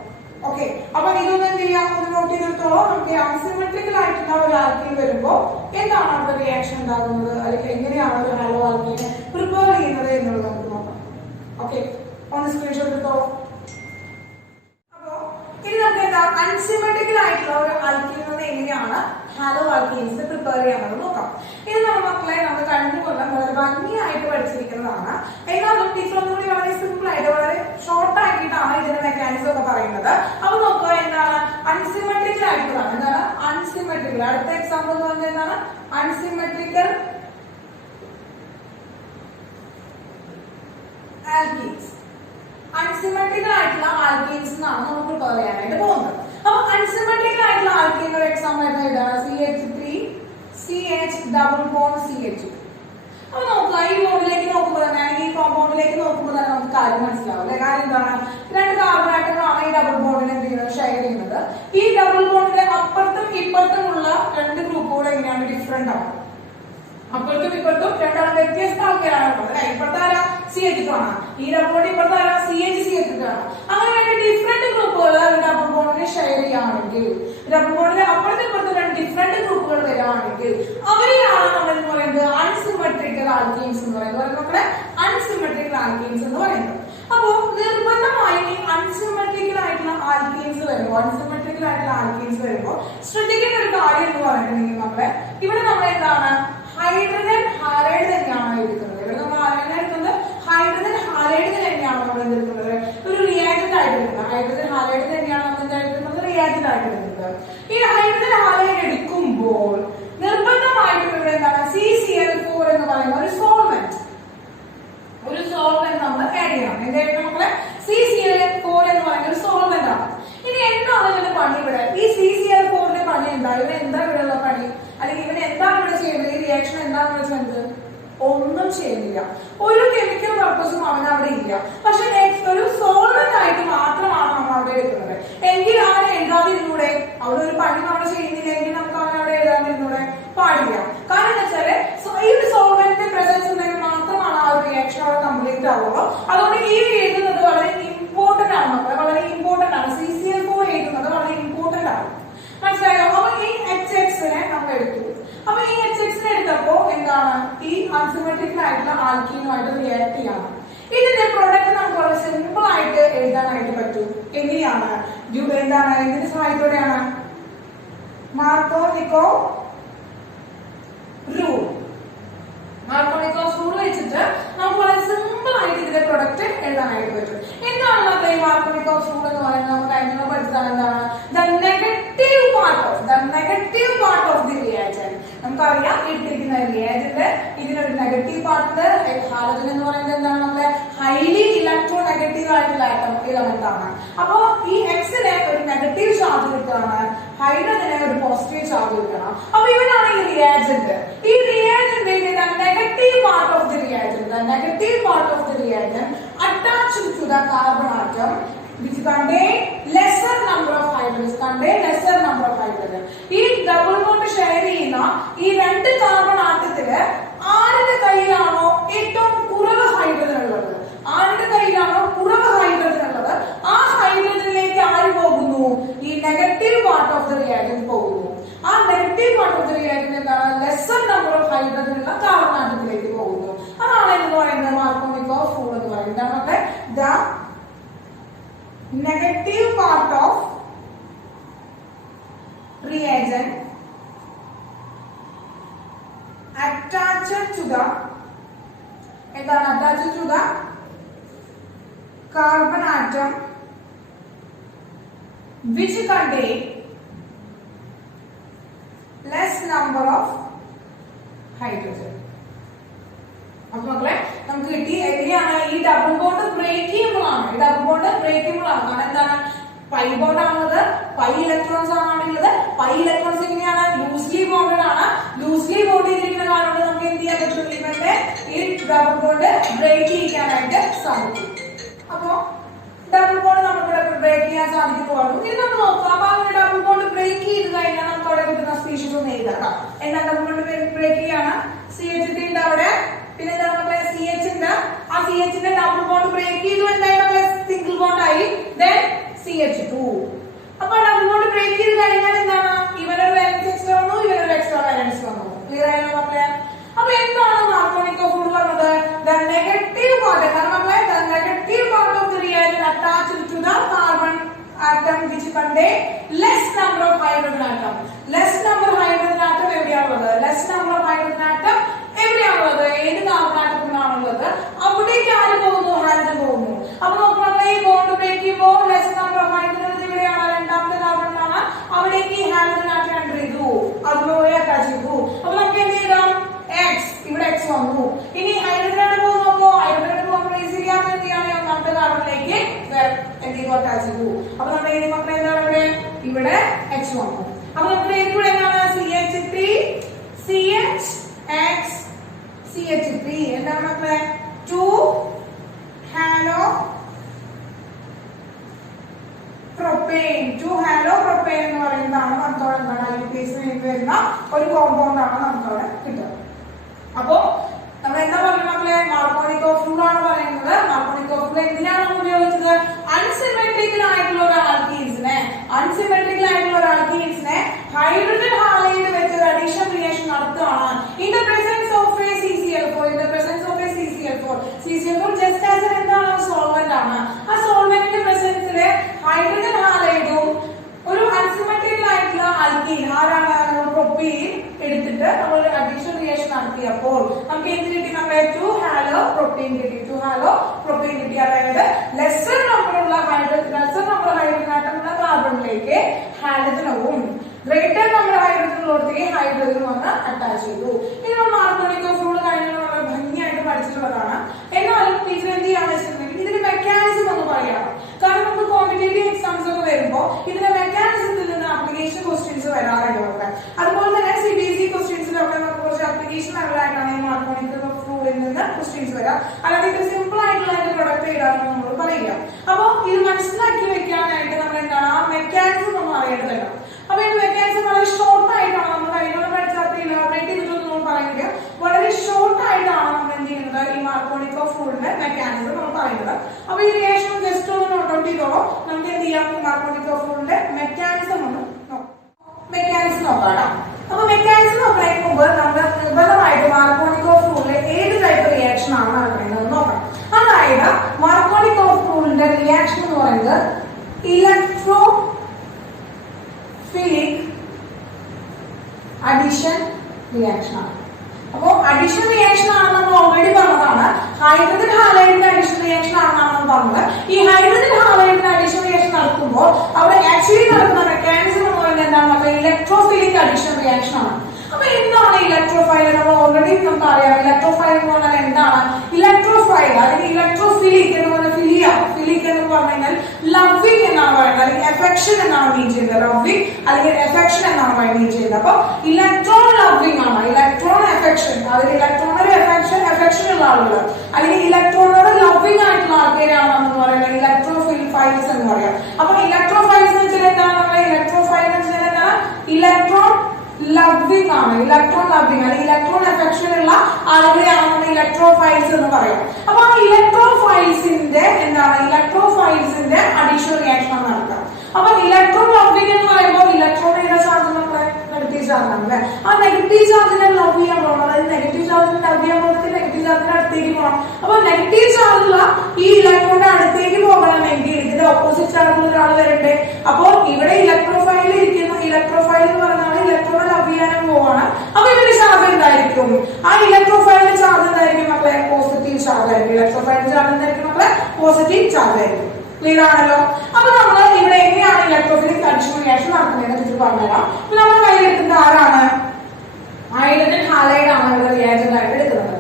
ഓക്കെ, അപ്പൊ ഇതൊന്നും എന്ത് ചെയ്യാം? ഒന്ന് നോട്ട് ചെയ്തിടത്തോളം നമുക്ക് അൺസിമെട്രിക്കൽ ആയിട്ടുള്ള ഒരു ആൽക്കീൻ വരുമ്പോ എന്താണ് അവിടെ റിയാക്ഷൻ ഉണ്ടാകുന്നത്, അല്ലെങ്കിൽ എങ്ങനെയാണ് ഒരു ഹാലോ ആൽക്കീനെ പ്രിപ്പയർ ചെയ്യുന്നത് എന്നുള്ളത് നമുക്ക് നോക്കാം. ഓക്കെ, ഒന്ന് സ്ക്രീൻഷോട്ട് എടുത്തോളൂ. അപ്പോ ഇനി നമുക്ക് എന്താ അൺസിമെട്രിക്കൽ ആയിട്ടുള്ള ഒരു ആൽക്കീൻ എങ്ങനെയാണ് ഹാലോ ആൽക്കീൻസ് പ്രിപ്പയർ ചെയ്യാമെന്ന് നോക്കാം. ഇത് നമ്മുടെ മക്കളെ നമ്മൾ കഴിഞ്ഞ കൊല്ലം വളരെ ഭംഗിയായിട്ട് പഠിച്ചിരിക്കുന്നതാണ്. എന്നാലും ടീച്ചർ ഒന്നുകൂടി വളരെ സിമ്പിൾ ആയിട്ട് വളരെ ഷോർട്ട് ആക്കിയിട്ടാണ് ഇതിന്റെ മെക്കാനിസം ഒക്കെ പറയുന്നത്. അപ്പൊ നോക്കുക എന്താണ് അൺസിമെട്രിക്കൽ ആയിട്ടുള്ളതാണ്. എന്താണ് അൺസിമെട്രിക്കൽ? അടുത്ത എക്സാമ്പിൾ എന്ന് പറഞ്ഞാൽ എന്താണ്? Unsymmetrical alkenes. അൺസിമെട്രിക്കൽ ആയിട്ടുള്ള ആൽക്കീൻസ് എന്നാണ് നമ്മൾ പ്രിപ്പയർ ചെയ്യാനായിട്ട് പോകുന്നത്. അപ്പൊ അൺസിമെട്രിക്കൽ ആയിട്ടുള്ള ആൽക്കീനുകളുടെ എക്സാമ്പിൾ ഏതാണ്? CH3 CH double bond CH2. അപ്പൊ നോക്കുക, ഈ ബോണ്ടിലേക്ക് നോക്കുമ്പോൾ തന്നെ, ഈ കോമ്പൗണ്ടിലേക്ക് നോക്കുമ്പോൾ തന്നെ നമുക്ക് കാര്യം മനസ്സിലാവും അല്ലെ? കാര്യം എന്താണ്? രണ്ട് കാർബൺ ആറ്റങ്ങളാണ് ഈ ഡബിൾ ബോണ്ടിനെ എന്ത് ചെയ്യുന്നത്? ഷെയർ ചെയ്യുന്നത്. ഈ ഡബിൾ ബോണ്ടിന്റെ അപ്പുറത്തും ഇപ്പുറത്തുമുള്ള രണ്ട് ഗ്രൂപ്പുകൾ എങ്ങനെയാണ്? ഡിഫറെന്റ് ആണ്. അപ്പുറത്തും ഇപ്പുറത്തും രണ്ടാണ് വ്യത്യസ്ത ആൾക്കാരാണ് അല്ലെ? ഇപ്പുറത്തെ ആരാ? CH2 ആണ്. ഈ ഡബിൾ ബോണ്ട് ഇപ്പുറത്തെ ആരാ? CH ആണ്. അങ്ങനെ രണ്ട് ഡിഫറെന്റ് ഗ്രൂപ്പുകൾ ഡബിൾ ബോണ്ടിനെ ഷെയർ ചെയ്യുകയാണെങ്കിൽ, ഡബിൾ ബോണ്ടിലെ അപ്പുറത്തും ഇപ്പുറത്തും രണ്ട് ഡിഫറെന്റ് ഗ്രൂപ്പുകൾ വരികയാണെങ്കിൽ അവരെയാണ് നമ്മൾ എന്ന് പറയുന്നത് അൺസിമെട്രിക്കൽ ആൽക്കീൻസ് എന്ന് പറയുന്നത്. നമ്മുടെ അൺസിമെട്രിക്കൽ ആൽക്കീൻസ് എന്ന് പറയുന്നത്. അപ്പോ നിർബന്ധമായി ഈ അൺസിമെട്രിക്കൽ ആയിട്ടുള്ള ആൽക്കീൻസ് വരുമ്പോൾ ശ്രദ്ധിക്കേണ്ട ഒരു കാര്യം എന്ന് പറഞ്ഞിട്ടുണ്ടെങ്കിൽ നമ്മളെ ഇവിടെ നമ്മൾ എന്താണ് ഹൈഡ്രജൻ ഹാലൈഡ് തന്നെയാണ് എടുക്കുന്നത്. ഇവിടെ നമ്മൾ ആരാണ് എടുക്കുന്നത്? ഹൈഡ്രജൻ ഹാലൈഡ് തന്നെയാണ് നമ്മൾ എടുക്കുന്നത്. ഒരു റിയാക്ടന്റ് ആയിട്ട് എടുക്കുന്നത്. ഹൈഡ്രജൻ ഹാലൈഡ് തന്നെയാണ് നമ്മൾ എടുക്കുന്നത്, റിയാക്ടന്റ് ആയിട്ട് എടുക്കുന്നത്. ഈ ഹൈഡ്രജൻ ഹാലൈഡ് എടുക്കുമ്പോൾ നിർബന്ധമായിട്ടും ഇവിടെ എന്താണ് CCl4 എന്ന് പറയുന്ന ഒരു സോൾവെന്റ് നമ്മൾ ആഡ് ചെയ്യണം. എന്തായാലും നമ്മള് CCl4 എന്ന് പറയുന്ന ഒരു സോൾവെന്റ് ആണ്. ഇനി എന്താണ് ഇതിന്റെ പണി? ഇവിടെ ഈ CCl4ന്റെ പണി എന്താ? ഇവിടെ എന്താ ഇവിടെയുള്ള പണി? അല്ലെങ്കിൽ ഇവന് എന്താണ് ഇവിടെ ചെയ്യുന്നത്? ഈ റിയാക്ഷൻ എന്താണ് ഇവിടെ ചെയ്യുന്നത്? ഒന്നും ചെയ്യുന്നില്ല. ഒരു കെമിക്കൽ പർപ്പസും അവന് അവിടെ ഇല്ല. പക്ഷെ ഒരു സോൾവെന്റ് ആയിട്ട് മാത്രമാണ് നമ്മൾ അവിടെ എടുക്കുന്നത്. എങ്കിൽ അവനെ എഴുതാതിരുന്നൂടെ? അവിടെ ഒരു പണി നമ്മൾ ചെയ്യുന്നില്ലെങ്കിൽ നമുക്ക് അവൻ അവിടെ എഴുതാതിരുന്നൂടെ? പാടില്ല. കാരണം എന്താ വെച്ചാല് ഈ ഒരു സോൾവെന്റിന്റെ പ്രസൻസ് ഉണ്ടെങ്കിൽ മാത്രമാണ് ആ ഒരു റിയാക്ഷൻ അവിടെ കംപ്ലീറ്റ് ആവുള്ളൂ. അതുകൊണ്ട് ഈ എഴുതുന്നത് വളരെ ഇമ്പോർട്ടന്റ് ആണ് മക്കളെ, വളരെ ഇമ്പോർട്ടന്റ് ആണ്. CCl4 എഴുതുന്നത് വളരെ ഇമ്പോർട്ടന്റ് ആണ്. മനസ്സിലായോ? അപ്പൊ ഈ HXനെ നമ്മൾ എടുത്തു. അപ്പൊ ഈ HXനെ എടുത്തപ്പോ എന്താണ്? ഈ അൺസിമെട്രിക്കൽ ആയിട്ടുള്ള ആൽക്കീനുമായിട്ട് റിയാക്ട് ചെയ്യണം. ഇതിന്റെ പ്രൊഡക്റ്റ് നമുക്ക് വളരെ സിമ്പിൾ ആയിട്ട് എഴുതാനായിട്ട് പറ്റും. എങ്ങനെയാണ്? എന്താണ്? എന്തിന്റെ സഹായത്തോടെയാണ്? മാർക്കോനിക്കോവ് റൂൾ. ഇരിക്കുന്ന റിയാജന്റ് ഇതിനൊരു നെഗറ്റീവ് പാർട്ട്. ഹാലോജൻ എന്ന് പറയുന്നത് എന്താണ്? നമ്മുടെ ഹൈലി ഇലക്ട്രോ നെഗറ്റീവ് ആയിട്ടുള്ള എലമെന്റ് ആണ്. അപ്പോ ഈ എക്സിനെ ഒരു നെഗറ്റീവ് ചാർജ് കിട്ടുകയാണ്, ഹൈഡ്രജനെ ഒരു പോസിറ്റീവ് ചാർജ് കിട്ടണം. അപ്പൊ ഇവനാണ് ഈ റിയാജന്റ്. ഈ reagent negative part of the reagent, negative part of the reagent attached to the carbon atom which contain lesser number of hydrogen. ഈ ഡബിൾ ബോണ്ട് ഷെയർ ചെയ്യുന്ന ഈ രണ്ട് കാർബൺ ആറ്റത്തില് ആരുടെ കയ്യിലാണോ ഏറ്റവും കുറവ് ഹൈഡ്രജൻ ഉള്ളത്, ആ ഹൈഡ്രജനിലേക്ക് ആര് പോകുന്നു? ഈ negative part of the reagent പോകുന്നു. ആ negative part of the reagent എന്താണ്? ലെസർ നമ്പർ ഓഫ് ഹൈഡ്രജൻ ഉള്ള കാർബൺ ആറ്റത്തിലേക്ക് പോകുന്നു. അതാണ് എന്ന് പറയുന്നത് മാർക്കോണിക്കോഫ് റൂൾ എന്ന് പറയുന്നത്. എന്താണ്? The negative part of reagent attached to the carbon atom which contain less number of hydrogen. അപ്പൊ മക്കളെ നമുക്ക് കിട്ടി എങ്ങനെയാണ് ഈ ഡബിൾ ബോണ്ട് ബ്രേക്കബിൾ ആണ്. കാരണം എന്താണ്? പൈ ബോണ്ട് ആണുള്ളത്, പൈ ഇലക്ട്രോൺസ് ആണുള്ളത്. പൈ ഇലക്ട്രോൺസ് എങ്ങനെയാണ്? ലൂസ്ലി ബോണ്ടഡ് ആണ്. ലൂസ്ലി ബോണ്ട് ചെയ്തിരിക്കുന്ന കാരണം നമുക്ക് എന്ത് ചെയ്യാൻ പറ്റും? ഇവന്റെ ഈ ഡബിൾ ബോണ്ട് ബ്രേക്ക് ചെയ്യാനായിട്ട് സാധിക്കും. അപ്പോ ഡബിൾ ബോണ്ട് നമുക്ക് ബ്രേക്ക് ചെയ്യാൻ സാധിക്കുമ്പോൾ ഇത് നമ്മൾ നോക്കാം. അപ്പൊ അങ്ങനെ ഡബിൾ ബോണ്ട് ബ്രേക്ക് ചെയ്ത് കഴിഞ്ഞാൽ നമുക്ക് അവിടെ കിട്ടുന്ന സ്പീഷീസ് ഒന്ന് എഴുതാം. എന്താ ഡബിൾ ബോണ്ട് ബ്രേക്ക് ചെയ്യാണ്? CH3 ഉണ്ട് അവിടെ. പിന്നെ എന്താണ് നമ്മുടെ CH ഉണ്ട്. ആ CH ന്റെ ഡബിൾ ബോണ്ട് ബ്രേക്ക് ചെയ്തു, എന്തായാലും സിംഗിൾ ബോണ്ട് ആയി. Then CH2. അപ്പൊ ഡബിൾ ബോണ്ട് ബ്രേക്ക് ചെയ്ത് കഴിഞ്ഞാൽ എന്താണ്? ഇവനൊരു വാലൻസ് എക്സ്ട്രാ വന്നു, ഇവനൊരു എക്സ്ട്രാ വാലൻസ് വന്നു. ക്ലിയർ ആയോ മക്കളെ? അപ്പൊ എന്താണ് മാർക്കോണിക്കോഫ് റൂൾ പറഞ്ഞത്? ദ നെഗറ്റീവ് പാർട്ട്, കാരണം മക്കളെ the negative part of the reagent attached to the carbon atom which contain less number of hydrogen atom. Less number hydrogen atom എവിടെയാണുള്ളത്? എവിടെയാണുള്ളത്? ഏത് കാർബൺ ആറ്റത്തിലാണുള്ളത്? അവിടേക്ക് ആര് പോകുന്നു? ഹാലോജൻ പോകുന്നു. അപ്പൊ നോക്കണം, ഈ ബോണ്ട് ബ്രേക്ക് ചെയ്യുമ്പോൾ ലെസ് നമ്പർ ഓഫ് ഹൈഡ്രജൻ ഇവിടെയാണ്, രണ്ടാമത്തെ കാർബണിലാണ്. അവിടേക്ക് ഈ ഹാലോജൻ ആറ്റം എൻ്റർ ചെയ്തു, അതുപോലെ അറ്റാച്ച് ചെയ്തു. അപ്പൊ നമുക്ക് എന്ത് ചെയ്യണം? ഇവിടെ X വന്നു. ഇനി ഹൈഡ്രജനാണ് പോകുമ്പോ റീസ് ചെയ്യാൻ വേണ്ടിയാണ് ഒന്നാമത്തെ കാർബണിലേക്ക് എന്ത് ചെയ്തു? അറ്റാച്ച് ചെയ്തു. അപ്പൊ നമ്മുടെ ഏത് മക്കളെ എന്താണ് ഇവിടെ X വന്നു. അപ്പൊ നമ്മുടെ ഏതിലൂടെ എന്താണ്? CH3 എന്താണ് മക്കളെ? 2 ഹാലോ പ്രൊപ്പൈൻ എന്ന് പറയുന്നതാണ് നമുക്കവിടെ എന്താണ് ഐപിഎസിന് വേണ്ടി വരുന്ന ഒരു കോമ്പൗണ്ട് ആണ് നമുക്കവിടെ കിട്ടുക. അപ്പോ നമ്മൾ എന്താ പറയുക മക്കളെ? മാർക്കോണിക്കോഫ് റൂൾ ആണ് പറയുന്നത്. മാർക്കോണിക്കോഫ് റൂൾ എന്തിനാണ് ഉപയോഗിച്ചത്? അൺസിമെട്രിക്കൽ ആയിട്ടുള്ള ഒരു ആൽക്കീൻസിനെ ഹൈഡ്രജൻ ഹാലൈഡ് വെച്ച് ഒരു അഡീഷൻ റിയാക്ഷൻ നടത്തുകയാണ്. In the presence of a CCl4. CCl4 just as എന്താണ്? സോൾവെന്റ് ആണ്. ആ സോൾവെന്റിന്റെ പ്രസൻസില് ഹൈഡ്രജൻ ഹാലൈഡും ഒരു അൺസിമെട്രിക്കൽ ആയിട്ടുള്ള ആൽക്കീൻ ആരാണ്? പ്രൊപ്പീൻ എടുത്തിട്ട് നമ്മൾ അഡീഷൻ റിയാക്ഷൻ നടത്തിയപ്പോൾ നമുക്ക് എന്ത് കിട്ടി? നമ്മളെ 2 ഹാലോ പ്രൊപ്പീൻ കിട്ടി. അതായത് ലെസർ നമ്പർ ഹൈഡ്രജൻ ആറ്റമുള്ള കാർബണിലേക്ക് ഹാലജനവും ഗ്രേറ്റർ നമ്പർ ഹൈഡ്രജനിലോടത്തേക്ക് ഹൈഡ്രജനും വന്ന് അറ്റാച്ച് ചെയ്തു. ഇത് നമ്മൾ മാർക്കോണിക്കോഫ് റൂൾ കഴിഞ്ഞാൽ വളരെ ഭംഗിയായിട്ട് പഠിച്ചിട്ടുള്ളതാണ്. എന്നാലും ടീച്ചർ എന്ത് ചെയ്യാന്ന് വെച്ചിട്ടുണ്ടെങ്കിൽ ഇതിന്റെ മെക്കാനിസം ഒന്ന് പറയാം. കാരണം നമുക്ക് കോമ്പറ്റേറ്റീവ് എക്സാംസ് ഒക്കെ വരുമ്പോൾ ഇതിന്റെ മെക്കാനിസത്തിൽ നിന്ന് ആപ്ലിക്കേഷൻ ക്വസ്റ്റ്യൻസ് വരാറുണ്ട്. അതുപോലെ തന്നെ CBSE ക്വസ്റ്റ്യൻസിലൊക്കെ നമുക്ക് കുറച്ച് ആപ്ലിക്കേഷൻ ലെവലായിട്ടാണ് ഈ മാർക്കോണിക്കോഫ് റൂളിൽ നിന്ന് ക്വസ്റ്റ്യൻസ് വരാം. അല്ലാതെ ഇത് സിമ്പിൾ ആയിട്ടുള്ള പ്രൊഡക്റ്റ് ചെയ്താണെന്ന് നമ്മൾ പറയുക. അപ്പൊ ഇത് മനസ്സിലാക്കി വെക്കാനായിട്ട് നമ്മൾ എന്താണ് ആ മെക്കാനിസം നമ്മൾ അറിയേണ്ടതല്ല. അപ്പൊ ഈ മെക്കാനിസം വളരെ ഷോർട്ട് ആയിട്ടാണ് നമ്മൾ കഴിഞ്ഞ പഠിച്ചാൽ ഇലാബറേറ്റ് ചെയ്തിട്ടൊന്നും പറയുന്നില്ല. വളരെ ഷോർട്ട് ആയിട്ടാണ് നമ്മൾ എന്ത് ചെയ്യുന്നത്? ഈ മാർക്കോണിക്കോഫ് റൂളിന്റെ മെക്കാനിസം നമ്മൾ പറയുന്നത്. അപ്പൊ ഈ റിയാക്ഷൻ ജസ്റ്റ് ഒന്ന് നോട്ട് ഔട്ട് ചെയ്തോ. നമുക്ക് എന്ത് ചെയ്യാം? മാർക്കോണിക്കോഫ് റൂളിന്റെ മെക്കാനിസം ഒന്ന് നോക്കാം. അപ്പൊ മെക്കാനിസം നോക്കുന്നതിന് മുമ്പ് നമ്മൾ നിർബന്ധമായിട്ട് മാർക്കോണിക്കോഫ് റൂളിലെ ഏത് ടൈപ്പ് റിയാക്ഷൻ ആണ് നടക്കുന്നത് നോക്കാം. അതായത് മാർക്കോണിക്കോഫ് റൂളിന്റെ റിയാക്ഷൻ എന്ന് പറയുന്നത് ഇലക്ട്രോഫിലിക് അഡിഷൻ റിയാക്ഷൻ ആണ്. അപ്പോ അഡിഷൻ റിയാക്ഷൻ ആണെന്ന് നമ്മൾ ഓൾറെഡി പറഞ്ഞതാണ്. ഹൈഡ്രജൻ ഹാലൈഡിന്റെ അഡിഷൻ റിയാക്ഷൻ ആണെന്നാണ് നമ്മൾ പറഞ്ഞത്. ഈ ഹൈഡ്രജൻ ഹാലൈഡിന്റെ അഡിഷൻ റിയാക്ഷൻ നടത്തുമ്പോൾ അവിടെ ആക്ച്വലി നടക്കുന്ന മെക്കാനിസം എന്ന് പറയുന്നത് എന്താണ്? ഇലക്ട്രോഫിലിക് അഡിഷൻ റിയാക്ഷൻ ആണ്. അപ്പൊ എന്താണ് ഇലക്ട്രോഫൈൽ? നമ്മൾ ഇലക്ട്രോഫൈൽ എന്ന് പറഞ്ഞാൽ എന്താണ്? ഇലക്ട്രോഫൈൽ അല്ലെങ്കിൽ ഇലക്ട്രോഫിലിക് എന്ന് പറഞ്ഞാൽ ഫിലിക് എന്ന് പറഞ്ഞാൽ ലവിങ് എന്നാണ് പറയുന്നത്, അല്ലെങ്കിൽ എഫെക്ഷൻ എന്നാണ് മീൻ ചെയ്യുന്നത്. ലവിങ് അല്ലെങ്കിൽ എഫെക്ഷൻ എന്നാണ് മീൻ ചെയ്യുന്നത്. അപ്പൊ ഇലക്ട്രോൺ ലവിങ് ആണ്, ഇലക്ട്രോൺ എഫെക്ഷൻ, അതിൽ ഇലക്ട്രോണൊരു എഫെക്ഷൻ ഉള്ള ആളുകൾ അല്ലെങ്കിൽ ഇലക്ട്രോണോട് ലവിങ് ആയിട്ടുള്ള ആൾക്കാരാണെന്ന് പറയുന്നത് ഇലക്ട്രോഫൈൽസ് എന്ന് പറയാം. അപ്പൊ ഇലക്ട്രോഫൈൽസ് എന്ന് വെച്ചാൽ എന്താണ്? ഇലക്ട്രോഫൈൽ എന്ന് വെച്ചാൽ എന്താണ്? ഇലക്ട്രോൺ ലവിങ് ആണ്, ഇലക്ട്രോൺ ലവിങ് അല്ലെങ്കിൽ ഇലക്ട്രോൺ എഫെക്ഷൻ ഉള്ള ആളുകളെയാണ് നമ്മൾ ഇലക്ട്രോഫൈൽസ് എന്ന് പറയാം. അപ്പൊ ആ ഇലക്ട്രോഫൈൽസിന്റെ എന്താണ്? ഇലക്ട്രോഫൈൽസിന്റെ അഡീഷണൽ റിയാക്ഷൻ ആണ് നടക്കുക. അപ്പൊ ഇലക്ട്രോൺ ലവിങ് എന്ന് പറയുമ്പോൾ ഇലക്ട്രോൺ ഏതാ ചാർജ്? നമ്മളെ നെഗറ്റീവ് ചാർജ് ആണ് അല്ലെ? ആ നെഗറ്റീവ് ചാർജിനെ ലവ് ചെയ്യാൻ പോകണം, അതായത് നെഗറ്റീവ് ചാർജിനെ ലവ് ചെയ്യാൻ പോകുന്നത് നെഗറ്റീവ് ചാർജിന്റെ അടുത്തേക്ക് പോകണം. അപ്പൊ നെഗറ്റീവ് ചാർജുള്ള ഈ ഇലക്ട്രോണിന്റെ അടുത്തേക്ക് പോകണമെങ്കിൽ ഇതിന്റെ ഓപ്പോസിറ്റ് ചാർജുള്ള ഒരാൾ വരട്ടെ. അപ്പോൾ ഇവിടെ ഇലക്ട്രോഫൈലിൽ ഇരിക്കുന്ന ഇലക്ട്രോഫൈൽ എന്ന് പറഞ്ഞാൽ ഇലക്ട്രോൺ ലവ് ചെയ്യാനും പോവാണ്. അപ്പൊ ഇതിന്റെ ചാർജ് എന്തായിരിക്കും? ആ ഇലക്ട്രോഫൈലിന്റെ ചാർജ് എന്തായിരിക്കും മക്കളെ? പോസിറ്റീവ് ചാർജ് ആയിരിക്കും. ഇലക്ട്രോഫൈലിന്റെ ചാർജ് എന്തായിരിക്കും മക്കളെ? പോസിറ്റീവ് ചാർജ് ആയിരിക്കും. ക്ലിയർ ആണല്ലോ? അപ്പൊ നമ്മൾ ഇവിടെ എങ്ങനെയാണ് ഇലക്ട്രോഫിലിക് അഡീഷണൽ റിയാക്ഷൻ നടക്കുന്നതെന്ന് കുറിച്ച് പറഞ്ഞുതരാം. ഇപ്പൊ നമ്മൾ കയ്യിലെടുക്കുന്നത് ആരാണ്? ഹൈഡ്രജൻ ഹാലൈഡ് ആണ് ഇവിടെ റിയാക്ഷൻ ആയിട്ട് എടുക്കുന്നത്.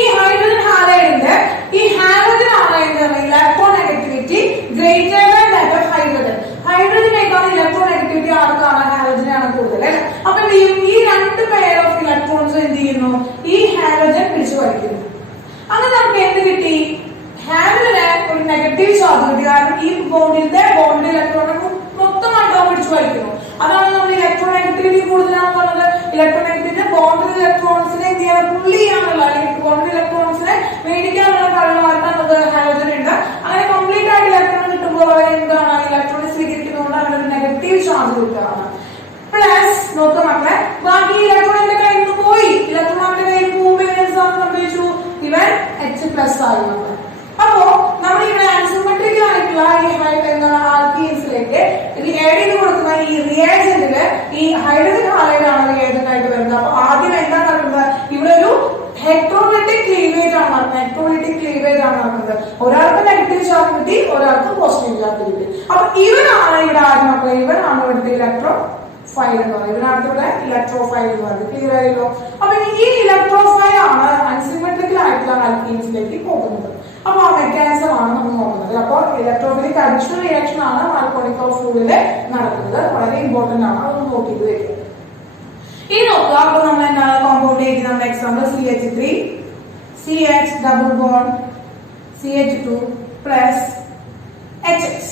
ഈ ഹൈഡ്രജൻ ഹാലൈഡിന്റെ ഈ ഹാലജൻ ആണ് എന്താണ്? Electron negativity greater than that of hydrogen. ഹൈഡ്രജനേക്കാൾ ഇലക്ട്രോൺ നെഗറ്റിവിറ്റി ആർക്കാണ്? ഹാലജനാണ് കൂടുതൽ അല്ലെ? അപ്പൊ ഈ രണ്ട് പെയർ ഓഫ് ഇലക്ട്രോൺസ് എന്ത് ചെയ്യുന്നു? ഈ ഹാലജൻ പിടിച്ചു വലിക്കുന്നു. അങ്ങനെ നമുക്ക് എന്ത് കിട്ടി? ഹാലജന് ഒരു നെഗറ്റീവ് ചാർജ് കിട്ടി. കാരണം ഈ ബോണ്ടിന്റെ ഇലക്ട്രോണെ മൊത്തമായിട്ട് പിടിച്ചു വലിക്കുന്നു. അതാണ് നമ്മൾ ഇലക്ട്രോൺ നെഗറ്റിവിറ്റി കൂടുതലാണെന്ന് പറഞ്ഞത്. ഇലക്ട്രോൺ നെഗറ്റിവിറ്റി ബോണ്ടിൽ ഇലക്ട്രോൺസിനെ എന്ത് ചെയ്യാൻ? പുള്ളി ചെയ്യാനുള്ള അല്ലെങ്കിൽ ബോണ്ടിൽ ഇലക്ട്രോൺസിനെ മേടിക്കാനുള്ള കഴിവായിട്ട് നമുക്ക് ഹാലജൻ ഉണ്ട്. അങ്ങനെ കംപ്ലീറ്റ് ആയിട്ട് ഇലക്ട്രോൺ കിട്ടുമ്പോൾ അവർ എന്താണ്? ഇലക്ട്രോണിനെ സ്വീകരിക്കുന്നതുകൊണ്ട് അവരൊരു നെഗറ്റീവ് ചാർജ് കിട്ടുകയാണ്. പ്ലസ് നോക്കാം മക്കളെ, ബാക്കി ഇലക്ട്രോണിന്റെ കയ്യിൽ നിന്ന് പോയി. ഇലക്ട്രോണിന്റെ കയ്യിൽ പോകുമ്പോൾ സംഭവിച്ചു? ഇവൻ H+ ആയി നമ്മൾ. അപ്പോ നമ്മൾ ഇവിടെ ആൻസിമെട്രിക് ആയിട്ടുള്ള ഈ ആൽക്കീൻസിലേക്ക് ഇത് ആഡ് ചെയ്ത് കൊടുക്കുന്ന ഈ റിയാജന്റില് ഈ ഹൈഡ്രജൻ ഹാലൈഡ് ആണ് റിയാജന്റ് ആയിട്ട് വരുന്നത്. അപ്പൊ ആദ്യം എന്താ നടക്കുന്നത്? ഇവിടെ ഒരു ഇലക്ട്രോലൈറ്റിക് ക്ലീവേജ് ആണ് നടക്കുന്നത്. ഇലക്ട്രോലൈറ്റിക് ക്ലീവേജ് ആണ് നടക്കുന്നത്. ഒരാൾക്ക് നെഗറ്റീവ് ചാർജ് കിട്ടി, ഒരാൾക്ക് പോസിറ്റീവ് ചാർജ് കിട്ടി. അപ്പൊ ഇവനാണ് ഇവിടെ ആദ്യം മക്കളെ, ഇവനാണ് ഇവിടുത്തെ ഇലക്ട്രോഫൈൽ എന്ന് പറയുന്നത്. ഇതിനകത്തുള്ള ഇലക്ട്രോഫൈൽ എന്ന് പറയുന്നത്. ക്ലിയർ ആയല്ലോ? അപ്പൊ ഈ ഇലക്ട്രോഫൈൽ ആണ് അൺസിമെട്രിക്കൽ ആയിട്ടുള്ള ആൽക്കീൻസിലേക്ക് പോകുന്നത്. അപ്പൊ ആ മെക്കാനിസം ആണ് നമ്മൾ നോക്കുന്നത്. അപ്പോൾ ഇലക്ട്രോഫിലിക് അഡീഷണൽ റിയാക്ഷൻ ആണ് ആൽക്കോണിക് ഓഫ് ഫ്ലൂയിഡില് നടക്കുന്നത്. വളരെ ഇമ്പോർട്ടന്റ് ആണ്, അതൊന്ന് നോക്കിയിട്ട് വെക്കുക. ഇനി നോക്കുക, അപ്പൊ നമ്മൾ എന്താണ് കോമ്പൗണ്ട് എഴുതി? നമ്മുടെ example CH3 CH double bond CH2 plus HX.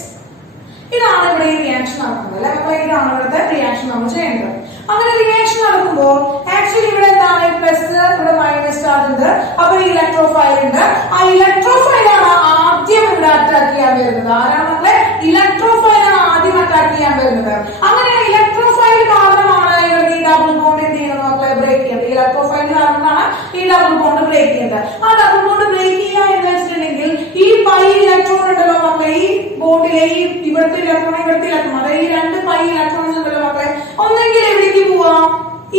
ഇതാണ് ഇവിടെ ഈ റിയാക്ഷൻ നടക്കുന്നത് അല്ലെ? അപ്പൊ ഇതാണ് ഇവിടുത്തെ റിയാക്ഷൻ നമ്മൾ ചെയ്യേണ്ടത്. അങ്ങനെ റിയാക്ഷൻ നടക്കുമ്പോൾ ആക്ച്വലി ഇവിടെ എന്താണ്? പ്ലസ്, ഇവിടെ മൈനസ് ചാർജ് ഉണ്ട്. അപ്പൊ ഇലക്ട്രോഫൈൽ ഉണ്ട്. ആ ഇലക്ട്രോഫൈൽ ആണ് ആദ്യം ഇവിടെ അറ്റാക്ക് ചെയ്യാൻ വരുന്നത്. ആരാണ് നമ്മളെ? ഇലക്ട്രോഫൈൽ ആണ് ആദ്യം അറ്റാക്ക് ചെയ്യാൻ വരുന്നത്. അങ്ങനെ ഇലക്ട്രോഫൈൽ കാരണമാണ് ഇവർക്ക് ഈ ഡബിൾ ബോണ്ട് എന്ത് ചെയ്യുന്നത് മക്കളെ? ബ്രേക്ക് ചെയ്യുന്നത്. ഇലക്ട്രോഫൈൽ കാരണമാണ് ഈ ഡബിൾ ബോണ്ട് ബ്രേക്ക് ചെയ്യുന്നത്. ആ ഡബിൾ ബോണ്ട് ബ്രേക്ക് ചെയ്യുക എന്ന് വെച്ചിട്ടുണ്ടെങ്കിൽ ഈ പൈ ഇലക്ട്രോൺ ഉണ്ടല്ലോ മക്കളെ, ഈ ബോണ്ടിലെ ഈ ഇവിടുത്തെ ഇലക്ട്രോൺ അതായത് ഈ രണ്ട് പൈ ഇലക്ട്രോൺസ് ഉണ്ടല്ലോ മക്കളെ, ഒന്നെങ്കിൽ എവിടേക്ക് പോവാം?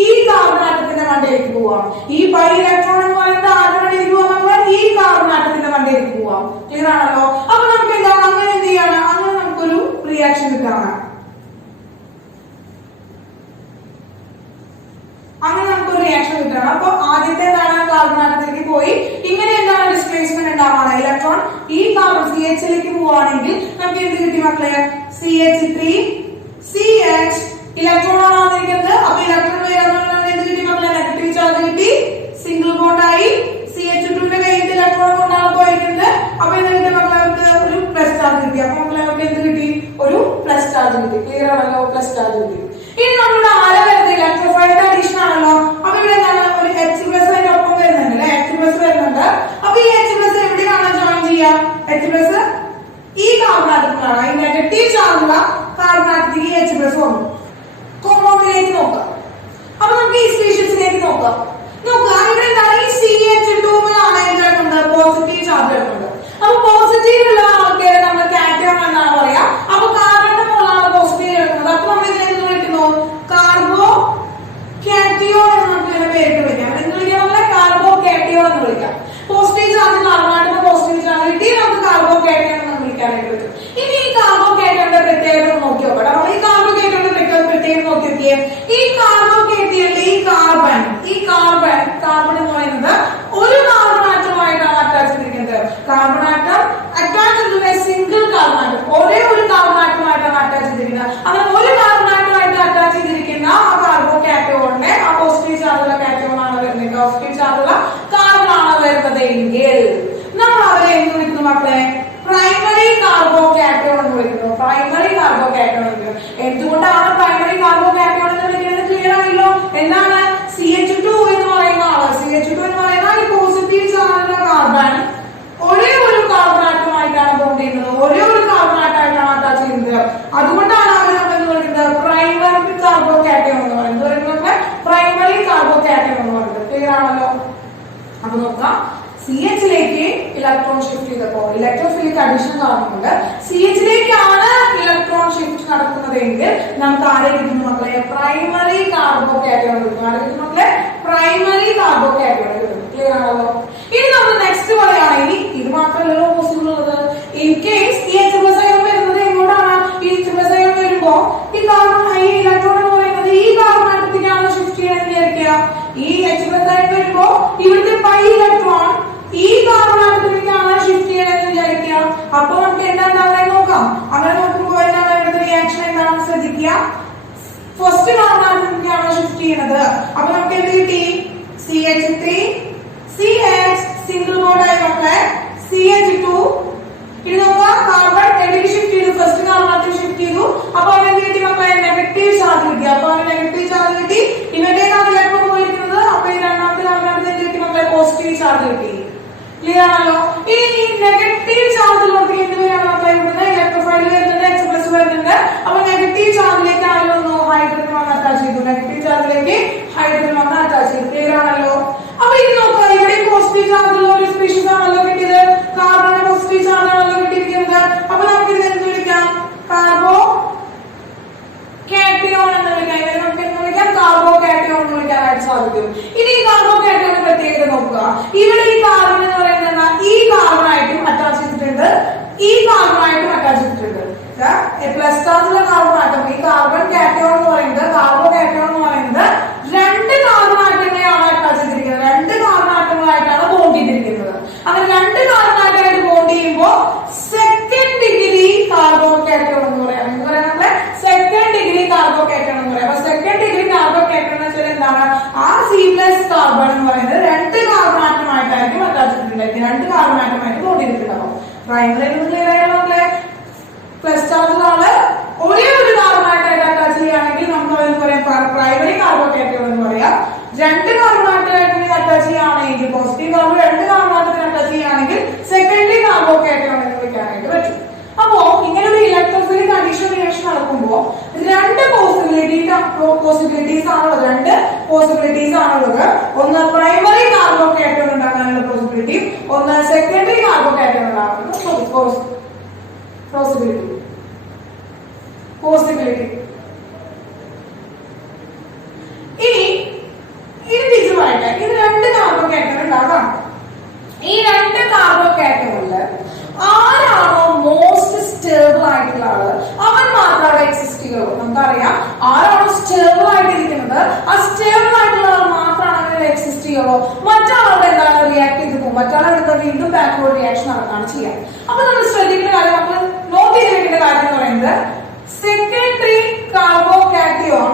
ഈ കാർബൺ ആറ്റത്തിന്റെ മണ്ടയിലേക്ക് പോവാം. ഈ പൈ ഇലക്ട്രോൺ എന്ന് പറയുന്നത് ആരുടെ മണ്ടയിലേക്ക് പോവാം മക്കളെ? ഈ കാർബൺ ആറ്റത്തിന്റെ മണ്ടയിലേക്ക് പോവാം. ക്ലിയർ ആണല്ലോ? അപ്പൊ നമുക്ക് എന്താ അങ്ങനെ എന്ത് ചെയ്യാണ്? അങ്ങനെ നമുക്കൊരു റിയാക്ഷൻ കിട്ടാണ്. അങ്ങനെ നമുക്കൊരു റിയാക്ഷൻ കിട്ടണം. അപ്പൊ ആദ്യത്തെ എന്താണ്? കാർബൺ ആറ്റത്തിലേക്ക് പോയി. ഇങ്ങനെ എന്താണ് ഡിസ്പ്ലേസ്മെന്റ് ഉണ്ടാവാണ്? ഇലക്ട്രോൺ ഈ കാർബൺ CH പോവാണെങ്കിൽ നമുക്ക് എന്ത് കിട്ടി മക്കളെ? CH3 CH ഇലക്ട്രോൺ ആണ് വന്നിരിക്കുന്നത്. അപ്പൊ ഇലക്ട്രോൺ എന്ത് കിട്ടി മക്കളെ? നെഗറ്റീവ് ചാർജ് കിട്ടി. സിംഗിൾ ബോണ്ട് ആയി. CH2ന്റെ കയ്യിൽ ഇലക്ട്രോൺ കൊണ്ടാണ് പോയിരിക്കുന്നത്. അപ്പൊ എന്ത് കിട്ടി മക്കളെ? ഒരു പ്ലസ് ചാർജ് കിട്ടി. അപ്പൊ മക്കളെ നമുക്ക് എന്ത് കിട്ടി? ഒരു പ്ലസ് ചാർജ് കിട്ടി. ക്ലിയർ ആണല്ലോ? പ്ലസ് ചാർജ് കിട്ടി. ഇനി നമ്മുടെ ആര വരുന്നത്? ഇലക്ട്രോഫൈലിന്റെ അഡീഷൻ ആണല്ലോ. അപ്പൊ ഇവിടെ എന്താണ്? ഒരു H+ അതിന്റെ ഒപ്പം വരുന്നുണ്ട് അല്ലെ? H+ വരുന്നുണ്ട്. അപ്പൊ ഈ H+ എവിടെയാണ് ജോയിൻ ചെയ്യാം? H+ ഈ കാർബൺ ആറ്റത്തിലാണ്. ഈ നെഗറ്റീവ് ചാർജുള്ള കാർബൺ ആറ്റത്തിലേക്ക് H+ വന്നു. കോമ്പൗണ്ടിലേക്ക് നോക്കാം. അപ്പൊ നമുക്ക് ഈ സ്പീഷീസിലേക്ക് നോക്കാം. നോക്കുക, ഇവിടെ എന്താണ്? ഈ CH2 ആണ് പോസിറ്റീവ് ചാർജ് എടുക്കുന്നത്. അപ്പൊ പോസിറ്റീവ് ഉള്ള ആൾക്കാരെ നമ്മൾ കാറ്റയോൺ എന്നാണ് പറയാ. അപ്പൊ കാർബണിന്റെ മുകളിലാണ് പോസിറ്റീവ് എടുക്കുന്നത്. അപ്പൊ നമ്മൾ ഇതിനെ വിളിക്കുന്നു കാർബോ കാറ്റയോൺ എന്ന് ഇലക്ട്രോഫിലിക് അഡീഷൻ കാരണമുണ്ട് CH-ലേക്കാണ് ഇലക്ട്രോൺ ഷിഫ്റ്റ് നടക്കുന്നതെങ്കിൽ നമുക്ക് ആരെ കിട്ടുന്നു മക്കളെ? പ്രൈമറി കാർബോകാറ്റയോൺ കിട്ടും. ആരെ കിട്ടും മക്കളെ? പ്രൈമറി കാർബോകാറ്റയോൺ കിട്ടും. ക്ലിയർ ആണല്ലോ? ഇനി നമ്മൾ നെക്സ്റ്റ് പറയുകയാണെങ്കിൽ ഇത് മാത്രമല്ലല്ലോ പോസിബിൾ ഉള്ളത്. ഇൻ കേസ് ഈ H+ അയോൺ വരുന്നത് എങ്ങോട്ടാണ്? ഈ H+ അയോൺ വരുമ്പോ ഈ കാർബൺ ഹൈ ഇലക്ട്രോൺ എന്ന് പറയുന്നത് ഈ കാർബൺ ആറ്റത്തിലേക്കാണ് ഷിഫ്റ്റ് ചെയ്യാൻ വിചാരിക്കുക. ഈ H+ അയോൺ വരുമ്പോ ഇവിടുത്തെ പൈ ഇലക്ട്രോൺ ഈ കാർബൺ ആറ്റത്തിലേക്കാണ് ഷിഫ്റ്റ് ചെയ്യണമെന്ന് വിചാരിക്കുക. അപ്പൊ നമുക്ക് എന്താണ് അവിടെ നോക്കാം. അങ്ങനെ നോക്കുമ്പോൾ എന്താണ് ഇവിടുത്തെ റിയാക്ഷൻ എന്താണെന്ന് ശ്രദ്ധിക്കുക. ഫസ്റ്റ് കാർബൺ ആറ്റത്തിലേക്കാണ് ഷിഫ്റ്റ് ചെയ്യുന്നത്. അപ്പൊ നമുക്ക് എന്ത് കിട്ടി? CH3 CH സിംഗിൾ ബോണ്ട് ആയി മക്കളെ CH2 ഇത് നോക്കുക. കാർബൺ എവിടേക്ക് ഷിഫ്റ്റ് ചെയ്തു? ഫസ്റ്റ് കാർബൺ ആറ്റം ഷിഫ്റ്റ് ചെയ്തു. അപ്പൊ അവൻ കിട്ടി മക്കളെ നെഗറ്റീവ് ചാർജ് കിട്ടി. അപ്പൊ അവന് നെഗറ്റീവ് ചാർജ് കിട്ടി. ഇവന്റേക്കാണ് ഇലക്ട്രോൺ പോയിരിക്കുന്നത്. അപ്പൊ ഈ രണ്ടാമത്തെ കാർബൺ ആറ്റത്തിന് കിട്ടി മക്കളെ പോസിറ്റീവ് ചാർജ് കിട്ടി. ക്ലിയർ ആണല്ലോ? ഇനി ഈ നെഗറ്റീവ് ചാർജിലോട്ട് എന്ത് വരാണ് മക്കളെ? ഇവിടുന്ന് ഇലക്ട്രോഫൈൽ വരുന്നുണ്ട്, H+ വരുന്നുണ്ട്. അപ്പൊ നെഗറ്റീവ് ചാർജിലേക്ക് ആയാലും ഹൈഡ്രജൻ വന്ന് അറ്റാച്ച് ചെയ്തു. നെഗറ്റീവ് ചാർജിലേക്ക് ഹൈഡ്രജൻ വന്ന് അറ്റാച്ച് ചെയ്തു. ക്ലിയർ ആണല്ലോ? അപ്പൊ ഇത് നോക്കുക. ഇവിടെ പോസിറ്റീവ് ചാർജുള്ള ഒരു സ്പീഷീസ് ആണല്ലോ കിട്ടിയത്. കാർബൺ പോസിറ്റീവ് ചാർജ് ആണല്ലോ കിട്ടിയിരിക്കുന്നത്. അപ്പൊ നമുക്ക് ഇത് എന്ത് വിളിക്കാം? കാർബോ കാറ്റയോൺ എന്ന് വിളിക്കാം. ഇവരെ നമുക്ക് എന്ത് വിളിക്കാം? കാർബോ കാറ്റയോൺ എന്ന് വിളിക്കാനായിട്ട് സാധിക്കും. ഇനി ഈ കാർബോ കാറ്റയോൺ പ്രത്യേകത നോക്കുക. ഇവിടെ ഈ കാർബൺ എന്ന് പറയുന്നത് ഈ കാർബണായിട്ടും അറ്റാച്ച് ചെയ്തിട്ടുണ്ട്, ഈ കാർബണായിട്ടും അറ്റാച്ച് ചെയ്തിട്ടുണ്ട്. പ്ലസ് ചാർജുള്ള കാർബൺ ആറ്റം ഈ കാർബൺ കാറ്റയോൺ എന്ന് പറയുന്നത് കാർബോ കാറ്റയോൺ എന്ന് പറയുന്നത് രണ്ട് കാർബൺ ആറ്റങ്ങളെയാണ് അറ്റാച്ച് ചെയ്തിരിക്കുന്നത്. രണ്ട് കാർബൺ ആറ്റങ്ങളായിട്ടാണ് ബോണ്ട് ചെയ്തിരിക്കുന്നത്. അങ്ങനെ രണ്ട് കാർബൺ ആറ്റമായിട്ട് ബോണ്ട് ചെയ്യുമ്പോൾ സെക്കൻഡ് ഡിഗ്രി കാർബോ കാറ്റയോൺ എന്ന് പറയാം. എന്ന് പറയാൻ നമ്മളെ സെക്കൻഡ് ഡിഗ്രി കാർബോ കാറ്റയോൺ എന്ന് പറയാം. അപ്പൊ സെക്കൻഡ് ഡിഗ്രി കാർബോ കാറ്റയോൺ എന്ന് വെച്ചാൽ എന്താണ്? ആ C+ കാർബൺ എന്ന് പറയുന്നത് രണ്ട് കാർബൺ ആറ്റമായിട്ടായിരിക്കും അറ്റാച്ച് ചെയ്തിട്ടുണ്ടായിരിക്കും. രണ്ട് കാർബൺ ആറ്റമായിട്ട് ബോണ്ട് ചെയ്തിട്ടുണ്ടാവും. പ്രൈമറി ക്ലിയർ ആയാലും നമ്മളെ പ്ലസ് ചാർജുകളാണ് ഒരേ ഒരു കാർബണായിട്ട് അറ്റാച്ച് ചെയ്യുകയാണെങ്കിൽ നമുക്ക് അതെന്ന് പറയാം പ്രൈമറി കാർബോകാറ്റയോൺ എന്ന് പറയാം. രണ്ട് കാർബണായിട്ട് അറ്റാച്ച് ചെയ്യുകയാണെങ്കിൽ പോസിറ്റീവ് കാർബൺ രണ്ട് കാർബണാറ്റത്തിന് അറ്റാച്ച് ചെയ്യുകയാണെങ്കിൽ സെക്കൻഡറി കാർബോകാറ്റയോൺ എന്ന് വിളിക്കാനായിട്ട് പറ്റും. അപ്പോ ഇങ്ങനെ ഒരു ഇലക്ട്രോഫിലിക് അഡീഷൻ റിയാക്ഷൻ നടക്കുമ്പോൾ രണ്ട് പോസിബിലിറ്റീസ് ആണുള്ളത്. രണ്ട് പോസിബിലിറ്റീസ് ആണുള്ളത്. ഒന്ന് പ്രൈമറി കാർബോകാറ്റയോൺ ഉണ്ടാക്കാനുള്ള പോസിബിലിറ്റി, ഒന്ന് സെക്കൻഡറി കാർബോകാറ്റയോൺ ഉണ്ടാകാനുള്ള പോസിബിലിറ്റി. ഇനി ഇത് തിരിച്ചു പറയട്ടെ. ഇത് രണ്ട് കാർബോകാറ്റയോൺ ഉണ്ടാകാം. ഈ രണ്ട് കാർബോകാറ്റയോണില് ആരാണോ മോസ്റ്റ് സ്റ്റേബിൾ ആയിട്ടുള്ള ആള് അവൻ മാത്രമേ എക്സിസ്റ്റ് ചെയ്യുള്ളൂ. നമുക്കറിയാം ആരാണോ സ്റ്റേബിൾ ആയിട്ടിരിക്കുന്നത് ആ സ്റ്റേബിൾ ആയിട്ടുള്ള ആൾ മാത്രമാണ് എക്സിസ്റ്റ് ചെയ്യുള്ളൂ. മറ്റാളുടെ എന്താണ് റിയാക്ട് ചെയ്ത് പോകും. മറ്റാളെടുത്ത് വീണ്ടും ബാക്ക്വേർഡ് റിയാക്ഷൻ നടക്കുകയാണ് ചെയ്യാം. അപ്പൊ നമ്മൾ ശ്രദ്ധിക്കുന്ന കാര്യം നമ്മൾ നോട്ട് ചെയ്ത് വെക്കേണ്ട കാര്യം എന്ന് പറയുന്നത് secondary carbocation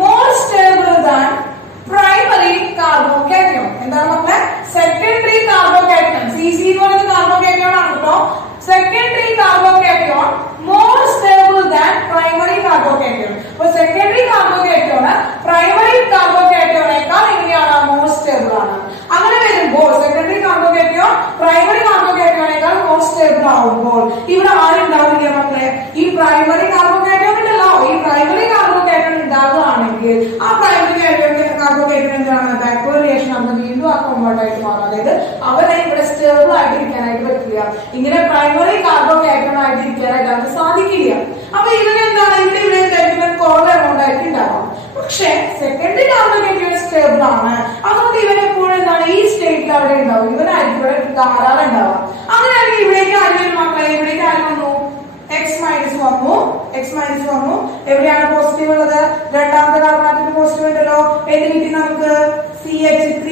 more stable than primary carbocation. എന്താണ് മക്കളെ? സെക്കൻഡറി കാർബോകാറ്റയോൺ CC എന്ന് പറയുന്ന കാർബോകാറ്റയോൺ ആണ് കേട്ടോ. Secondary carbocation more stable than primary carbocation. അപ്പൊ സെക്കൻഡറി കാർബോകാറ്റയോൺ പ്രൈമറി കാർബോകാറ്റയോണേക്കാൾ എങ്ങനെയാണ്? മോർ സ്റ്റേബിൾ ആണ്. അങ്ങനെ വരുമ്പോൾ സെക്കൻഡറി കാർബോകാറ്റയോൺ പ്രൈമറി കാർബോകാറ്റയോണേക്കാൾ മോർ സ്റ്റേബിൾ ആവുമ്പോൾ ഇവിടെ ആരുണ്ടാവില്ല മക്കളെ? ഈ പ്രൈമറി കാർബോകാറ്റയോൺ ഉണ്ടല്ലോ. ഈ പ്രൈമറി കാർബോകാറ്റയോൺ ഉണ്ടാവുകയാണെങ്കിൽ ആ പ്രൈമറി കാർബോകാറ്റയോൺ എന്താണ്? ബാക്ക്വേർഡ് റിയാക്ഷൻ നടന്ന് വീണ്ടും ആ കോമ്പൗണ്ട് ആയിട്ട് മാറും. അതായത് അവരെ ഇവിടെ സ്റ്റേബിൾ ആയിട്ട് ഇരിക്കാനായിട്ട് പറ്റില്ല. ഇങ്ങനെ പ്രൈമറി കാർബോകാറ്റയോൺ ആയിട്ട് ഇരിക്കാനായിട്ട് അവർക്ക് സാധിക്കില്ല. അപ്പൊ ഇവരെന്താണ്? ഇവിടെ കുറവ് എമൗണ്ട് ആയിട്ട് ഉണ്ടാവാം. പക്ഷെ സെക്കൻഡറി കാർബോകാറ്റയോൺ സ്റ്റേബിൾ ആണ്. അതുകൊണ്ട് ഇവൻ എപ്പോഴും എന്താണ്? ഈ സ്റ്റേറ്റിൽ അവിടെ ഉണ്ടാവും. ഇവനായിരിക്കും ഇവിടെ ധാരാളം ഉണ്ടാവാം. അങ്ങനെയാണെങ്കിൽ ഇവിടേക്ക് ആര് വരും മക്കളെ? ഇവിടേക്ക് ആര് വന്നു? X- വന്നു. എവിടെയാണ് പോസിറ്റീവ് ഉള്ളത്? രണ്ടാമത്തെ കാർബണാറ്റത്തിന് പോസിറ്റീവ് ഉണ്ടല്ലോ. എന്ത് കിട്ടി നമുക്ക്? CH3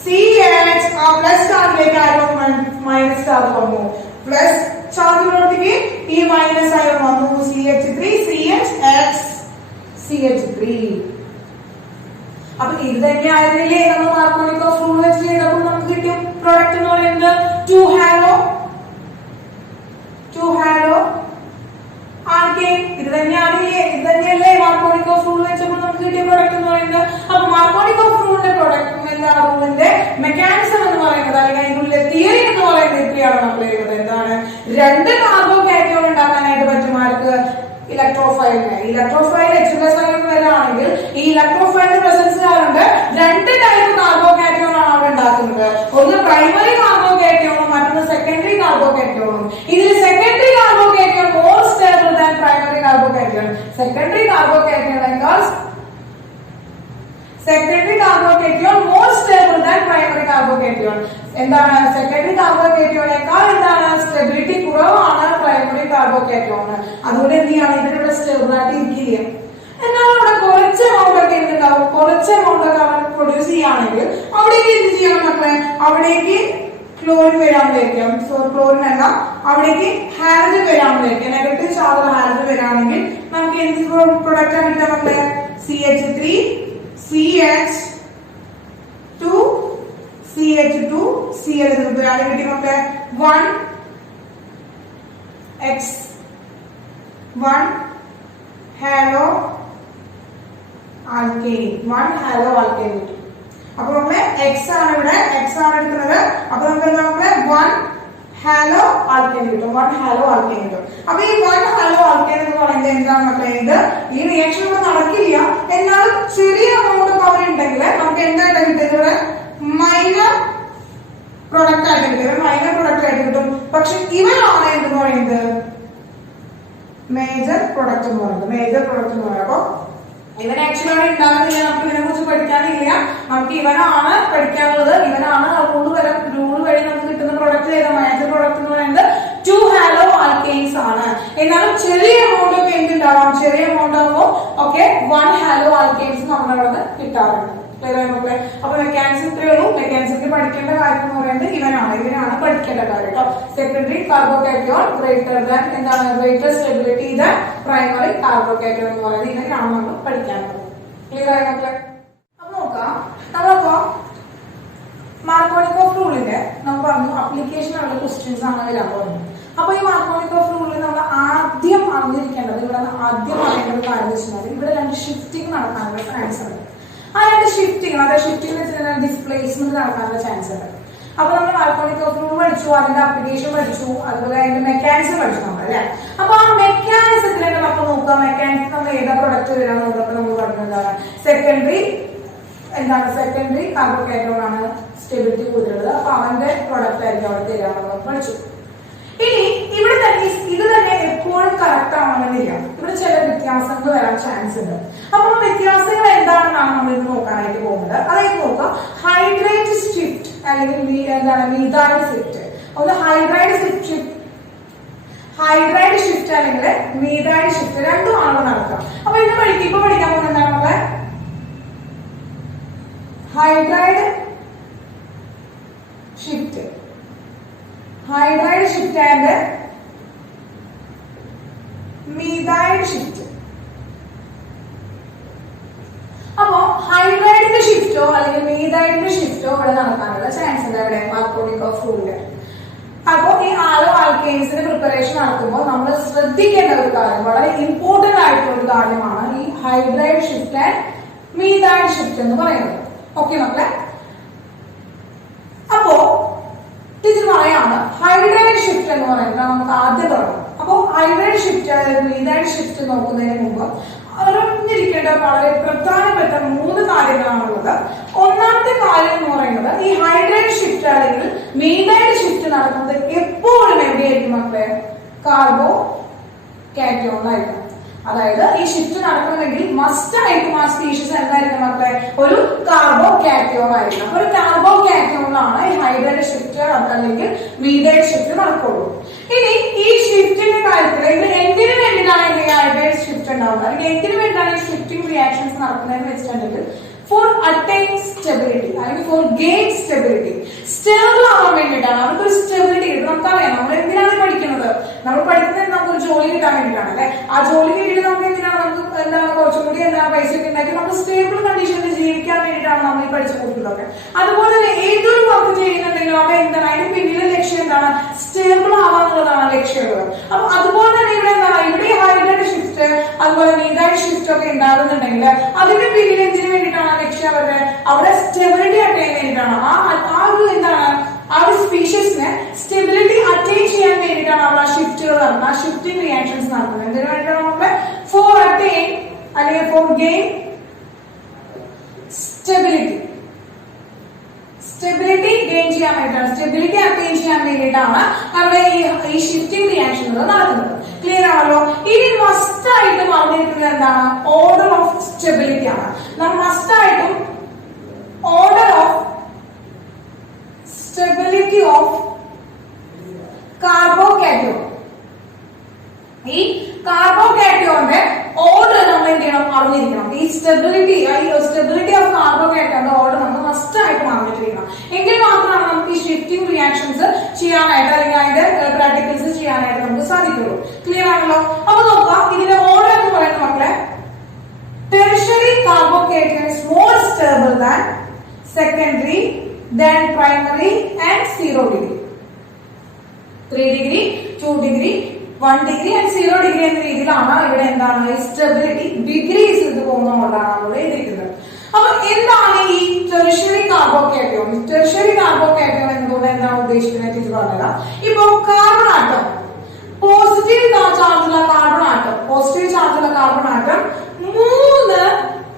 CH ആ പ്ലസ് ചാർജിലേക്ക് ആരും മൈനസ് ചാർജ് വന്നു. പ്ലസ് ചാർജിനോടത്തേക്ക് ഈ മൈനസ് ആയും വന്നു. CH3 CH CH3. അപ്പൊ ഇത് തന്നെ ആയിരുന്നില്ലേ നമ്മൾ മാർക്കോണിക് ഓഫ് റൂൾ വെച്ച് ചെയ്തപ്പോൾ നമുക്ക് കിട്ടിയ പ്രോഡക്റ്റ് എന്ന് പറയുന്നത് 2 ഹാലോ ആൽക്കേൻ. ഇത് തന്നെയല്ലേ മാർക്കോണിക് ഓഫ് റൂൾ വെച്ചപ്പോൾ നമുക്ക് കിട്ടിയ പ്രോഡക്റ്റ് എന്ന് പറയുന്നത്. അപ്പൊ മാർക്കോണിക് ഓഫ് റൂളിന്റെ പ്രോഡക്റ്റ് എന്താണ്? റൂളിന്റെ മെക്കാനിസം എന്ന് പറയുന്നത് അല്ലെങ്കിൽ അതിനുള്ളിലെ തിയറി എന്ന് പറയുന്നത് ഇത്രയാണ് നമ്മൾ എഴുതുന്നത്. എന്താണ്? രണ്ട് കാർബോകാറ്റയോൺ ഉണ്ടാക്കാനായിട്ട് പറ്റുമാർക്ക് ഇലക്ട്രോഫൈൽ H+ അയോൺ വരാണെങ്കിൽ ഈ ഇലക്ട്രോഫൈലിന്റെ പ്രസൻസ് കാരണം രണ്ട് ടൈപ്പ് കാർബോകാറ്റയോൺ ആണ് അവിടെ ഉണ്ടാക്കുന്നത്. ഒന്ന് പ്രൈമറി കാർബോകാറ്റയോണും മറ്റൊന്ന് secondary secondary carbocation more stable than primary carbocation. എന്താണ് സെക്കൻഡറി കാർബോക്കേറ്റിയോണേക്കാൾ എന്താണ് സ്റ്റെബിലിറ്റി കുറവാണ് പ്രൈമറി കാർബോക്കേറ്റിയോൺ. അതുകൊണ്ട് എന്ത് ചെയ്യണം, ഇതിനുള്ള സ്റ്റെബിലിറ്റി ഇരിക്കില്ല. എന്നാൽ അവിടെ കുറച്ച് എമൗണ്ട് ഒക്കെ എന്തുണ്ടാവും, കുറച്ച് എമൗണ്ട് ഒക്കെ അവൻ പ്രൊഡ്യൂസ് ചെയ്യുകയാണെങ്കിൽ അവിടേക്ക് എന്ത് ചെയ്യണം മക്കളെ, അവിടേക്ക് ക്ലോറിൻ വരാമെന്നിരിക്കും. സോ ക്ലോറിൻ അല്ല, അവിടേക്ക് ഹാലജൻ വരാമെന്നിരിക്കും. നെഗറ്റീവ് ചാർജ് ഹാലജൻ വരാണെങ്കിൽ നമുക്ക് എന്ത് പ്രൊഡക്റ്റ് ആണ് കിട്ടുക മക്കളെ, CH3 CH2 CH2 Cl എന്ന് കിട്ടി മക്കളെ. 1 ഹാലോ ആൽക്കെയിൻ, 1 ഹാലോ ആൽക്കെയിൻ കിട്ടും. അപ്പൊ നമ്മള് എക്സ് ആണ് ഇവിടെ, എക്സ് ആണ് എടുക്കുന്നത്. അപ്പൊ നമുക്ക് നമ്മള് 1 ഹാലോ ആൽക്കെയിൻ കിട്ടും, 1 ഹാലോ ആൽക്കെയിൻ കിട്ടും. അപ്പൊ ഈ 1 ഹാലോ ആൽക്കെയിൻ എന്ന് പറയുന്നത് എന്താണ് മക്കളെ, ഇത് ഈ റിയാക്ഷൻ ഒന്നും നടക്കില്ല, എന്നാലും ചെറിയ എമൗണ്ട് പവർ ഉണ്ടെങ്കിൽ നമുക്ക് എന്തായിട്ട് കിട്ടുന്നത്, ഇവിടെ മൈനർ പ്രൊഡക്റ്റ് ആയിട്ട് കിട്ടും, മൈനർ പ്രൊഡക്റ്റ് ആയിട്ട് കിട്ടും. പക്ഷെ ഇവരാണ് എന്ന് പറയുന്നത് മേജർ പ്രൊഡക്റ്റ് എന്ന് പറയുന്നത്, മേജർ പ്രൊഡക്റ്റ് എന്ന് പറയുന്നത്. അപ്പൊ ഇവൻ ആക്ച്വലി അവിടെ ഉണ്ടാകുന്നില്ല, നമുക്ക് ഇതിനെ കുറിച്ച് പഠിക്കാനില്ല, നമുക്ക് ഇവനാണ് പഠിക്കാനുള്ളത്. ഇവനാണ് റൂള് വഴി നമുക്ക് കിട്ടുന്ന പ്രൊഡക്റ്റ് ചെയ്ത മേജർ പ്രൊഡക്റ്റ് എന്ന് പറയുന്നത് 2 ഹാലോ ആൽക്കെയിൻസ് ആണ്. എന്നാലും ചെറിയ എമൗണ്ട് ഒക്കെ എന്തുണ്ടാവാം, ചെറിയ എമൗണ്ട് ആകുമ്പോൾ ഒക്കെ 1 ഹാലോ ആൽക്കെയിൻസ് നമ്മുടെ അവിടെ കിട്ടാറുണ്ട്. മക്കളെ, അപ്പൊ മെക്കാനിസത്തിലേ ഉള്ളൂ. മെക്കാനിസത്തിൽ പഠിക്കേണ്ട കാര്യം എന്ന് പറയുന്നത് ഇവനാണ് പഠിക്കേണ്ട കാര്യം കേട്ടോ. സെക്കൻഡറി കാർബോക്കേറ്റിയോൺ ഗ്രേറ്റർ ദാൻ എന്താണ്, ഗ്രേറ്റർ സ്റ്റെബിലിറ്റി ദാൻ പ്രൈമറി കാർബോക്കേറ്റിയോൺ എന്ന് പറയുന്നത് ഇവനാണ് നമ്മൾ പഠിക്കാനുള്ളത്. ക്ലിയർ ആയി മക്കളെ? അപ്പൊ നോക്കാം, നമ്മളപ്പോ മാർക്കോണിക്കോഫ് റൂളിന്റെ നമ്മൾ പറഞ്ഞു അപ്ലിക്കേഷനുള്ള ക്വസ്റ്റ്യൻസ് ആണ് വരാൻ പോകുന്നത്. അപ്പൊ ഈ മാർക്കോണിക്കോഫ് റൂളിൽ നമ്മൾ ആദ്യം അറിഞ്ഞിരിക്കേണ്ടത്, ഇവിടെ ആദ്യം അറിയേണ്ട ഒരു കാര്യം വെച്ചാൽ ഇവിടെ 2 ഷിഫ്റ്റിംഗ് നടക്കാനുള്ള ചാൻസ് ഉണ്ട്. ആ 2 ഷിഫ്റ്റിംഗ്, അതായത് ഷിഫ്റ്റിംഗ് ഡിസ്പ്ലേസ്മെന്റ് നടക്കാനുള്ള ചാൻസ് ഉണ്ട്. അപ്പൊ നമ്മൾ മാർക്കോണിക്കോഫ് റൂൾ പഠിച്ചു, അതിന്റെ അപ്ലിക്കേഷൻ പഠിച്ചു, അതുപോലെ അതിന്റെ മെക്കാനിസം പഠിച്ചു നമ്മൾ അല്ലെ. അപ്പൊ ആ മെക്കാനിസത്തിലേക്ക് നമ്മൾ നോക്കുക, മെക്കാനിസം നമ്മൾ ഏതാ പ്രൊഡക്റ്റ് വരാൻ നോക്കുമ്പോൾ നമ്മൾ പറഞ്ഞതാണ് സെക്കൻഡറി കാർബോക്കേറ്റിയോൺ ആണ് സ്റ്റെബിലിറ്റി കൂടുതലുള്ളത്. അപ്പൊ അവന്റെ പ്രൊഡക്റ്റ് ആയിരിക്കും അവിടെ തരാമെന്ന് പഠിച്ചു. ഇനി ഇവിടെ തന്നെ ഇത് തന്നെ എപ്പോഴും കറക്റ്റ് ആവണമെന്നില്ല, ഇവിടെ ചില വ്യത്യാസങ്ങൾ വരാൻ ചാൻസ് ഉണ്ട്. അപ്പൊ വ്യത്യാസങ്ങൾ എന്താണെന്നാണ് നമ്മൾ ഇത് നോക്കാനായിട്ട് പോകുന്നത്. അതായത് നോക്കാം, ഹൈഡ്രേറ്റ് ഷിഫ്റ്റ് അല്ലെങ്കിൽ മീഥൈൽ ഷിഫ്റ്റ്. ഒന്ന് ഹൈഡ്രൈഡ് ഷിഫ്റ്റ് അല്ലെങ്കിൽ മീഥൈൽ ഷിഫ്റ്റ് രണ്ടും ആണോ നടക്കുക. അപ്പൊ ഇപ്പൊ പഠിക്കാൻ പോകുന്നത് എന്താണ് നമ്മളെ, hydride shift and methyl shift. അപ്പോ ഹൈഡ്രൈഡിന്റെ ഷിഫ്റ്റോ അല്ലെങ്കിൽ മീഥൈഡിന്റെ ഷിഫ്റ്റോ ഇവിടെ നടക്കാനുള്ള ചാൻസ് ഉണ്ട് ഇവിടെ മാർക്കോണിക്കോഫ് റൂളില്. അപ്പോ ഈ ആലോ ആൽക്കെയിൻസിന്റെ പ്രിപ്പറേഷൻ നടത്തുമ്പോൾ നമ്മൾ ശ്രദ്ധിക്കേണ്ട ഒരു കാര്യം, വളരെ ഇമ്പോർട്ടന്റ് ആയിട്ടുള്ള ഒരു കാര്യമാണ് ഈ hydride shift and methyl shift എന്ന് പറയുന്നത്. ഓക്കെ മക്കളെ? അപ്പോ ടീച്ചർ പറയാണ് ഹൈഡ്രൈഡ് ഷിഫ്റ്റ് എന്ന് പറയുന്നത് നമുക്ക് ആദ്യം തുടങ്ങാം. അപ്പോ ഹൈഡ്രൈഡ് ഷിഫ്റ്റ് അതായത് മീഥൈൽ ഷിഫ്റ്റ് നോക്കുന്നതിന് മുമ്പ് അറിഞ്ഞിരിക്കേണ്ട വളരെ പ്രധാനപ്പെട്ട 3 കാര്യങ്ങളാണുള്ളത്. ഒന്നാമത്തെ കാര്യം എന്ന് പറയുന്നത്, ഈ ഹൈഡ്രൈഡ് ഷിഫ്റ്റ് അല്ലെങ്കിൽ മീഥൈൽ ഷിഫ്റ്റ് നടക്കുന്നത് എപ്പോഴും എവിടെയായിരിക്കും മക്കളെ, കാർബോകാറ്റയോണിലായിരിക്കും. അതായത് ഈ ഷിഫ്റ്റ് നടക്കണമെങ്കിൽ മസ്റ്റ് ആയിരിക്കും ആ സ്പീഷീസ് എന്തായിരിക്കും മക്കളെ, ഒരു കാർബോകാറ്റയോൺ ആയിരിക്കും. അപ്പൊ ഒരു കാർബോകാറ്റയോണിലാണ് ഈ ഹൈഡ്രൈഡ് ഷിഫ്റ്റ് അല്ലെങ്കിൽ മീഥൈൽ ഷിഫ്റ്റ് നടക്കുള്ളൂ. ഇനി ഈ ഷിഫ്റ്റിന്റെ കാര്യത്തിൽ ഇത് എന്തിനു വേണ്ടിയിട്ടാണ് ഈ ഹൈഡ്രൈഡ് ഷിഫ്റ്റ് ഉണ്ടാവുന്നത്, അല്ലെങ്കിൽ എന്തിനു വേണ്ടിയിട്ടാണ് ഈ ഷിഫ്റ്റിംഗ് റിയാക്ഷൻസ് നടക്കുന്നതെന്ന് വെച്ചിട്ടുണ്ടെങ്കിൽ ഫോർ അറ്റൈൻ സ്റ്റെബിലിറ്റി അല്ലെങ്കിൽ ഫോർ ഗെയിൻ സ്റ്റെബിലിറ്റി, സ്റ്റേബിൾ ആവാൻ വേണ്ടിയിട്ടാണ്. അവർക്കൊരു സ്റ്റെബിലിറ്റി നമുക്കറിയാം. നമ്മൾ എന്തിനാണ് പഠിക്കുന്നത്, നമ്മൾ പഠിക്കുന്നത് നമുക്കൊരു ജോലി കിട്ടാൻ വേണ്ടിയിട്ടാണ് അല്ലെ. ആ ജോലി കിട്ടിയിട്ട് നമുക്ക് എന്തിനാണ്, നമുക്ക് എന്താണ് കുറച്ചും കൂടി എന്താണ് പൈസ ഒക്കെ ഉണ്ടാക്കി നമുക്ക് സ്റ്റേബിൾ കണ്ടീഷനിൽ ജീവിക്കാൻ വേണ്ടിയിട്ടാണ് നമ്മൾ ഈ പഠിച്ചു കൊടുക്കുന്നതൊക്കെ. അതുപോലെ തന്നെ ഏതൊരു വർക്ക് ചെയ്യുന്നുണ്ടെങ്കിലും അവിടെ എന്താണ്, അതിന് പിന്നിലെ ലക്ഷ്യം എന്താണ്, സ്റ്റേബിൾ ആവാന്നുള്ളതാണ് ലക്ഷ്യമുള്ളത്. അപ്പൊ അതുപോലെ തന്നെ ഇവിടെ എന്താണ്, ഇവിടെ ഹൈഡ്രൈഡ് ഷിഫ്റ്റ് അതുപോലെ മീഥൈൽ ഷിഫ്റ്റ് ഒക്കെ ഉണ്ടാകുന്നുണ്ടെങ്കിൽ അതിന്റെ പിന്നിൽ എന്തിനു വേണ്ടിയിട്ടാണ് ലക്ഷ്യം, അവിടെ സ്റ്റെബിലിറ്റി അറ്റൈൻ വേണ്ടിയിട്ടാണ്. ആ ഒരു എന്താണ്, ആ ഒരു സ്പീഷീസിന് സ്റ്റെബിലിറ്റി അറ്റൈൻ ചെയ്യാൻ വേണ്ടിയിട്ടാണ് അവിടെ ആ ഷിഫ്റ്റുകൾ നടക്കുന്നത്, ആ ഷിഫ്റ്റിംഗ് റിയാക്ഷൻസ് നടക്കുന്നത്. എന്തിനു വേണ്ടിയിട്ടാണ് നമ്മൾ ഫോർ അറ്റൈൻ അല്ലെങ്കിൽ ഫോർ ഗെയിൻ സ്റ്റെബിലിറ്റി ഗെയിൻ ചെയ്യാൻ വേണ്ടിയിട്ടാണ്, സ്റ്റെബിലിറ്റി അറ്റൈൻ ചെയ്യാൻ വേണ്ടിയിട്ടാണ് അവിടെ ഈ ഷിഫ്റ്റിംഗ് റിയാക്ഷനുകൾ നടക്കുന്നത്. ക്ലിയർ ആണല്ലോ? ഇനി മസ്റ്റ് ആയിട്ടും അറിഞ്ഞിരിക്കുന്നത് എന്താണ്, ഓർഡർ ഓഫ് സ്റ്റെബിലിറ്റി ആണ്. നമ്മൾ മസ്റ്റ് ആയിട്ടും ചെയ്യാനായിട്ട് നമുക്ക് സാധിക്കുള്ളൂ. ക്ലിയർ ആണല്ലോ? അപ്പൊ നോക്കാം ഇതിന്റെ ഓർഡർ എന്ന് പറയുന്ന മക്കളെ, tertiary carbocation is more stable than secondary, then primary and 0 degree. 3 degree, 2 degree, 1 degree and 0 degree എന്ന രീതിയിലാണ് ഇവിടെ എന്താണ് സ്റ്റെബിലിറ്റി ഡിഗ്രീസ് ഇത് പോകുന്നതുകൊണ്ടാണ് നമ്മൾ എഴുതിയിരിക്കുന്നത്. അപ്പൊ എന്താണ് ഈ ടെർഷ്യറി കാർബോകാറ്റയോൺ? ടെർഷ്യറി കാർബോകാറ്റയോൺ എന്നതുകൊണ്ട് എന്താണ് ഉദ്ദേശിക്കുന്നത് ടീച്ചർ പറഞ്ഞുതരാം. ഇപ്പൊ കാർബൺ ആറ്റം, പോസിറ്റീവ് ചാർജുള്ള കാർബൺ ആറ്റം, പോസിറ്റീവ് ചാർജുള്ള കാർബൺ ആറ്റം 3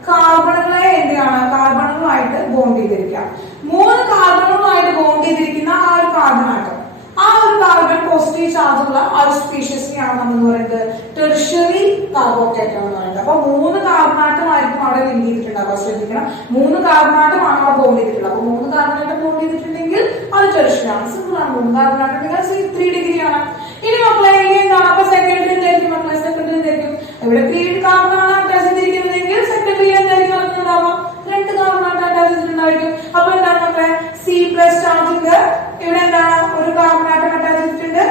കാർബണുകളെ എന്താണ് കാർബണുകളുമായിട്ട് ബോണ്ട് ചെയ്തിരിക്കുക. 3 കാർബണുകളുമായിട്ട് ബോണ്ട് ചെയ്തിരിക്കുന്ന ആ ഒരു കാർബൺ ആറ്റം, ആ ഒരു കാർബൺ പോസിറ്റീവ് ചാർജുള്ള ആ ഒരു സ്പീഷീസിനെയാണ് നമ്മൾ പറയുന്നത് ടെർഷ്യറി കാർബോകാറ്റയോൺ എന്ന് പറയുന്നത്. അപ്പൊ 3 കാർബണാറ്റമായിരിക്കും അവിടെ ലിങ്ക് ചെയ്തിട്ടുണ്ടാവുക. ശ്രദ്ധിക്കണം, 3 കാർബണാറ്റമാണ് അവിടെ ബോണ്ട് ചെയ്തിട്ടുള്ളത്. അപ്പൊ 3 കാർബണാറ്റം ബോണ്ട് ചെയ്തിട്ടുണ്ടെങ്കിൽ അത് ടെർഷ്യറി ആണ്. സിമ്പിൾ ആണ്. 3 കാർബണാറ്റം 3 ഡിഗ്രി ആണ്. ഇനി മക്കളെ ഇനി എന്താണ്? അപ്പൊ സെക്കൻഡറി എന്തായിരിക്കും മക്കളെ? സെക്കൻഡറി എന്തായിരിക്കും? ഇവിടെ 3 കാർബൺ ആണ് അറ്റാച്ച് ചെയ്തിരിക്കുന്നതെങ്കിൽ സെക്കൻഡറി എന്തായിരിക്കും നടക്കുന്നുണ്ടാവുക? 2 കാർബൺ ആണ് അറ്റാച്ച് ചെയ്തിട്ടുണ്ടായിരിക്കും. അപ്പൊ എന്താണ് മക്കളെ? C+ ചാർജിന്റെ ഇവിടെ എന്താണ് ഒരു കാർബൺ ആറ്റം അറ്റാച്ച് ചെയ്തിട്ടുണ്ട്,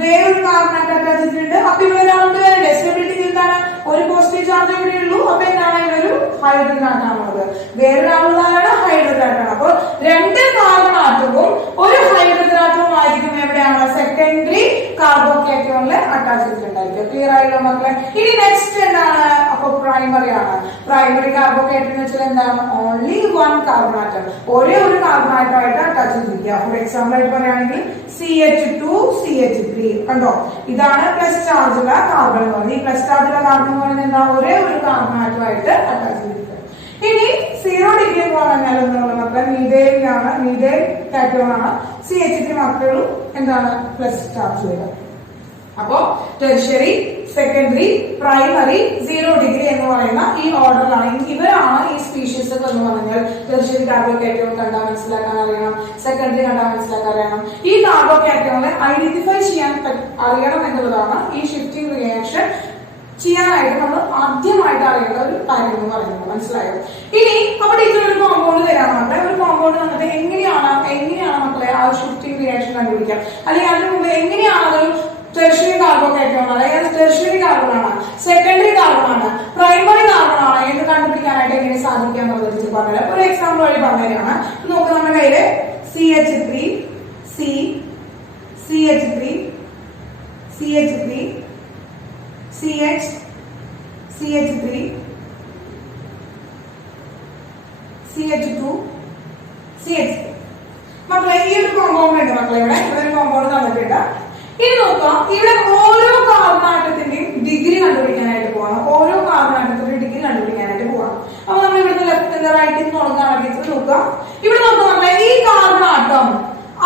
വേറൊരു കാർബൺ ആറ്റം അറ്റാച്ച് ചെയ്തിട്ടുണ്ട്. അപ്പൊ ഇവിടെ ഒരാളുടെ വേറെ സ്റ്റെബിലിറ്റി എന്താണ്? ഒരു പോസിറ്റീവ് ചാർജ് ഇവിടെ ഉള്ളൂ. അപ്പൊ എന്താണ് ഇവിടെ ഒരു ഹൈഡ്രജൻ ആറ്റമാണുള്ളത്, വേറൊരാളുള്ളതാണ് ഹൈഡ്രജൻ ആറ്റമാണ്. അപ്പൊ 2 കാർബൺ ആറ്റവും ഒരു ഹൈഡ്രജൻ ആറ്റവും ആയിരിക്കും എവിടെയാണ്? സെക്കൻഡറി കാർബോകാറ്റയോണിൽ അറ്റാച്ച് ചെയ്തിട്ടുണ്ടായിരിക്കും. ക്ലിയർ ആയല്ലോ മക്കളെ? ഇനി നെക്സ്റ്റ് എന്താണ്? അപ്പൊ പ്രൈമറി ആണ്. പ്രൈമറി കാർബോകാറ്റയോൺ എന്ന് വെച്ചാൽ എന്താണ്? ഓൺലി 1 കാർബൺ ആറ്റം, ഒരേ ഒരു കാർബൺ ആറ്റമായിട്ട് അറ്റാച്ച് ചെയ്തിരിക്കുക. ഫോർ എക്സാമ്പിൾ ആയിട്ട് പറയുകയാണെങ്കിൽ CH2 CH3 കണ്ടോ, ഇതാണ് പ്ലസ് ചാർജുള്ള കാർബൺ എന്ന് പറയുന്നത്. ഈ പ്ലസ് ചാർജുള്ള കാർബൺ എന്ന് പറയുന്നത് എന്താ? ഒരേ ഒരു കാർബൺ ആറ്റമായിട്ട് അറ്റാച്ച് ചെയ്തിരിക്കുക. ഇനി 0 ഡിഗ്രി എന്ന് പറഞ്ഞാൽ എന്നുള്ള മക്കളെ മീഥൈലാണ്, മീഥൈൽ കാറ്റയോൺ ആണ്. CH3 മാത്രമേ എന്താണ് പ്ലസ് ചാർജ് വരിക. അപ്പോ ടെർഷ്യറി, സെക്കൻഡറി, പ്രൈമറി, 0 ഡിഗ്രി എന്ന് പറയുന്ന ഈ ഓർഡറിലാണ്. ഇവരാണ് ഈ സ്പീഷീസ് എന്ന് പറഞ്ഞാൽ ടെർഷ്യറി കാർബോകാറ്റയോൺ കണ്ടാൽ മനസ്സിലാക്കാൻ അറിയണം, സെക്കൻഡറി കണ്ടാൽ മനസ്സിലാക്കാൻ അറിയണം. ഈ കാർബോകാറ്റയോണെ ഐഡന്റിഫൈ ചെയ്യാൻ അറിയണം എന്നുള്ളതാണ് ഈ ഷിഫ്റ്റിംഗ് റിയാക്ഷൻ ചെയ്യാനായിട്ട് നമ്മൾ ആദ്യമായിട്ട് അറിയേണ്ട ഒരു കാര്യം എന്ന് പറയുന്നത്. മനസ്സിലായോ? ഇനി അവിടെ ഇതിലൊരു കോമ്പൗണ്ട് തരാൻ മക്കളെ, ഒരു കോമ്പൗണ്ട് വന്നിട്ട് എങ്ങനെയാണ് മക്കളെ ആ ഷിഫ്റ്റിംഗ് റിയാക്ഷൻ കണ്ടുപിടിക്കാം, അല്ലെങ്കിൽ അതിന് മുമ്പ് എങ്ങനെയാണ് അതൊരു ടെർഷ്യറി കാർബോകാറ്റയോൺ ആണ്, അതായത് ടെർഷ്യറി കാർബൺ ആണ്, സെക്കൻഡറി കാർബൺ ആണ്, പ്രൈമറി കാർബൺ ആണ് എന്ന് കണ്ടുപിടിക്കാനായിട്ട് എങ്ങനെ സാധിക്കുക എന്നുള്ളത് പറഞ്ഞുതരാം. ഒരു എക്സാമ്പിൾ വഴി പറഞ്ഞുതരാണ്. നോക്ക്, നമ്മുടെ കയ്യില് CH3 CH3 CH3 CH3 CH2 CH3 മക്കളെ ഈ ഒരു കോമ്പൗണ്ട് ഉണ്ട് മക്കളെ. ഇവിടെ ഒരു കോമ്പൗണ്ട് തന്നിട്ടുണ്ട്. ഇനി നോക്കാം, ഇവിടെ ഓരോ കാർബൺ ആറ്റത്തിന്റെയും ഡിഗ്രി കണ്ടുപിടിക്കാനായിട്ട് പോകണം. ഓരോ കാർബൺ ആറ്റത്തിന്റെ ഡിഗ്രി കണ്ടുപിടിക്കാനായിട്ട് പോകണം. അപ്പൊ നമ്മൾ ഇവിടുന്ന് ലെഫ്റ്റ് റൈറ്റിൽ തുടങ്ങുകയാണെങ്കിൽ നോക്കാം, ഇവിടെ നോക്കാം ഈ കാർബൺ ആറ്റം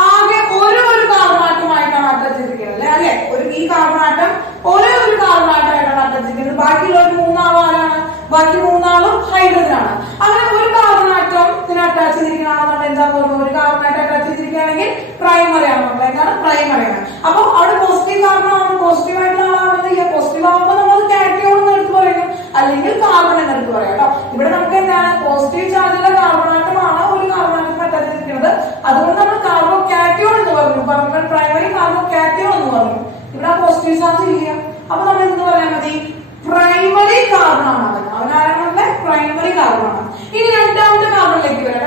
ആകെ ഓരോ ഒരു കാർബൺ ആറ്റമായിട്ടാണ് അറ്റാച്ച് ചെയ്തിരിക്കുന്നത് അല്ലെ? ഈ കാർബൺ ആറ്റം ഓരോ ഒരു കാർബൺ ആറ്റമായിട്ടാണ് അറ്റാച്ച് ചെയ്തിരിക്കുന്നത്. ബാക്കിയുള്ള ഒരു 3 ആളും ആരാണ്? ബാക്കി 3 ആളും ഹൈഡ്രജൻ ആണ്. അങ്ങനെ ഒരു കാർബൺ ആറ്റത്തിന് അറ്റാച്ച് ചെയ്തിരിക്കുകയാണെന്നുണ്ടെങ്കിൽ എന്താ പറയുന്നത്? ഒരു കാർബൺ ആറ്റം അറ്റാച്ച് ചെയ്തിരിക്കുകയാണെങ്കിൽ പ്രൈമറി ആണ്. എന്താണ്? പ്രൈമറി ആണ്. അപ്പൊ അവിടെ പോസിറ്റീവ് കാർബൺ ആണ്, പോസിറ്റീവ് ആയിട്ടുള്ള ആളാണെന്ന് പോസിറ്റീവ് ആകുമ്പോൾ നമ്മൾ കാറ്റയോൺ എന്ന് എടുത്ത് പറയുന്നു, അല്ലെങ്കിൽ കാർബൺ എന്ന് എടുത്ത് പറയാം കേട്ടോ. ഇവിടെ നമുക്ക് എന്താണ്? പോസിറ്റീവ് ചാർജുള്ള കാർബൺ ആറ്റമാണ് ഒരു കാർബൺ ആറ്റം അറ്റാച്ച് ചെയ്തിരിക്കുന്നത്. അതുകൊണ്ട് നമ്മൾ കാർബോകാറ്റയോൺ എന്ന് പറഞ്ഞു. പ്രൈമറി കാർബോകാറ്റയോൺ എന്ന് പറഞ്ഞു. ഇവിടെ പോസിറ്റീവ് ചാർജ് ഇല്ല. അപ്പൊ നമ്മൾ എന്ത് പറയാൻ മതി? പ്രൈമറി കാർബൺ ആണ് അവനാരാണ്? പ്രൈമറി കാർബൺ ആണ്. ഇനി രണ്ടാമത്തെ കാർബണിലേക്ക് വരാം.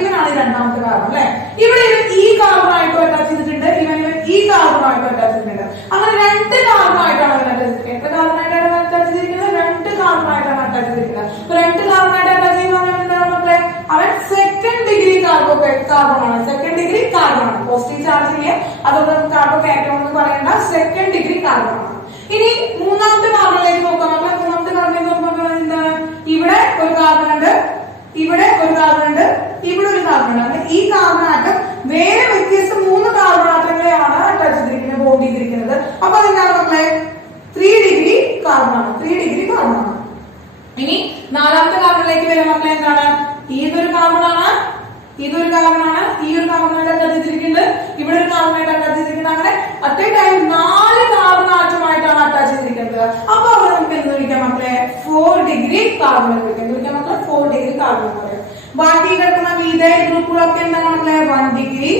ഇവനാണ് രണ്ടാമത്തെ കാർബൺ അല്ലെ? ഇവിടെ ഈ കാർബൺ ആയിട്ട് അറ്റാച്ച് ചെയ്തിട്ടുണ്ട്, ഇവൻ ഈ കാർബൺ ആയിട്ട് അറ്റാച്ച് ചെയ്തിട്ടുണ്ട്. അങ്ങനെ 2 കാർബൺ ആയിട്ടാണ് അവൻ അറ്റാച്ച് ചെയ്തിരിക്കുന്നത്. എത്ര കാർബൺ ആയിട്ടാണ് അറ്റാച്ച് ചെയ്തിരിക്കുന്നത്? 2 കാർബൺ ആയിട്ടാണ് അറ്റാച്ച് ചെയ്തിരിക്കുന്നത്. അപ്പൊ 2 കാർബൺ ആയിട്ട് അറ്റാച്ച് ചെയ്യുന്ന എന്താണ് മക്കളെ? അവൻ സെക്കൻഡ് ഡിഗ്രി കാർബൺ ആണ്. സെക്കൻഡ് ഡിഗ്രി കാർബൺ ആണ്. പോസിറ്റീവ് ചാർജ് ഇല്ല, അതുകൊണ്ട് കാർബോകാറ്റയോൺ എന്ന് പറയേണ്ട, സെക്കൻഡ് ഡിഗ്രി കാർബൺ ആണ്. ഇനി മൂന്നാമത്തെ കാർബണിലേക്ക് നോക്കാം. മൂന്നാമത്തെ കാർബണിലേക്ക് നോക്കുമ്പോൾ എന്താണ്? ഇവിടെ ഒരു കാർബൺ ഉണ്ട്, ഇവിടെ ഒരു കാർബൺ ഉണ്ട്, ഇവിടെ ഒരു കാർബൺ ഉണ്ട്. ഈ കാർബൺ ആറ്റം വേറെ വ്യത്യസ്ത 3 കാർബൺ ആറ്റങ്ങളെയാണ് അറ്റാച്ച് ചെയ്തിരിക്കുന്നത്, ബോണ്ട് ചെയ്തിരിക്കുന്നത്. അപ്പൊ അതെന്താണ് മക്കളെ? 3 ഡിഗ്രി കാർബൺ ആണ്. 3 ഡിഗ്രി കാർബൺ ആണ്. ഇനി നാലാമത്തെ കാർബണിലേക്ക് വരാൻ മക്കളെ എന്താണ്? ഇതൊരു കാർബൺ ആണ്, ഇതൊരു കാർബൺ ആണ്, ഈ ഒരു കാർബൺ ആയിട്ട് അറ്റാച്ച് ചെയ്തിരിക്കുന്നത്, ഇവിടെ ഒരു കാർബൺ ആയിട്ട് അറ്റാച്ച് ചെയ്തിരിക്കുന്നത്. അങ്ങനെ അറ്റ് എ ടൈം 4 കാർബൺ ആറ്റമായിട്ടാണ് അറ്റാച്ച് ചെയ്തിരിക്കുന്നത്. അപ്പൊ അവിടെ നമുക്ക് എന്ത് വിളിക്കാം മക്കളെ? 4 ഡിഗ്രി കാർബൺ എന്ന് വിളിക്കാം മക്കളെ. 4 ഡിഗ്രി കാർബൺ എന്ന് പറയാം. ബാക്കി കിടക്കുന്ന മീഥൈൽ ഗ്രൂപ്പുകളൊക്കെ എന്താണ് മക്കളെ? 1 ഡിഗ്രി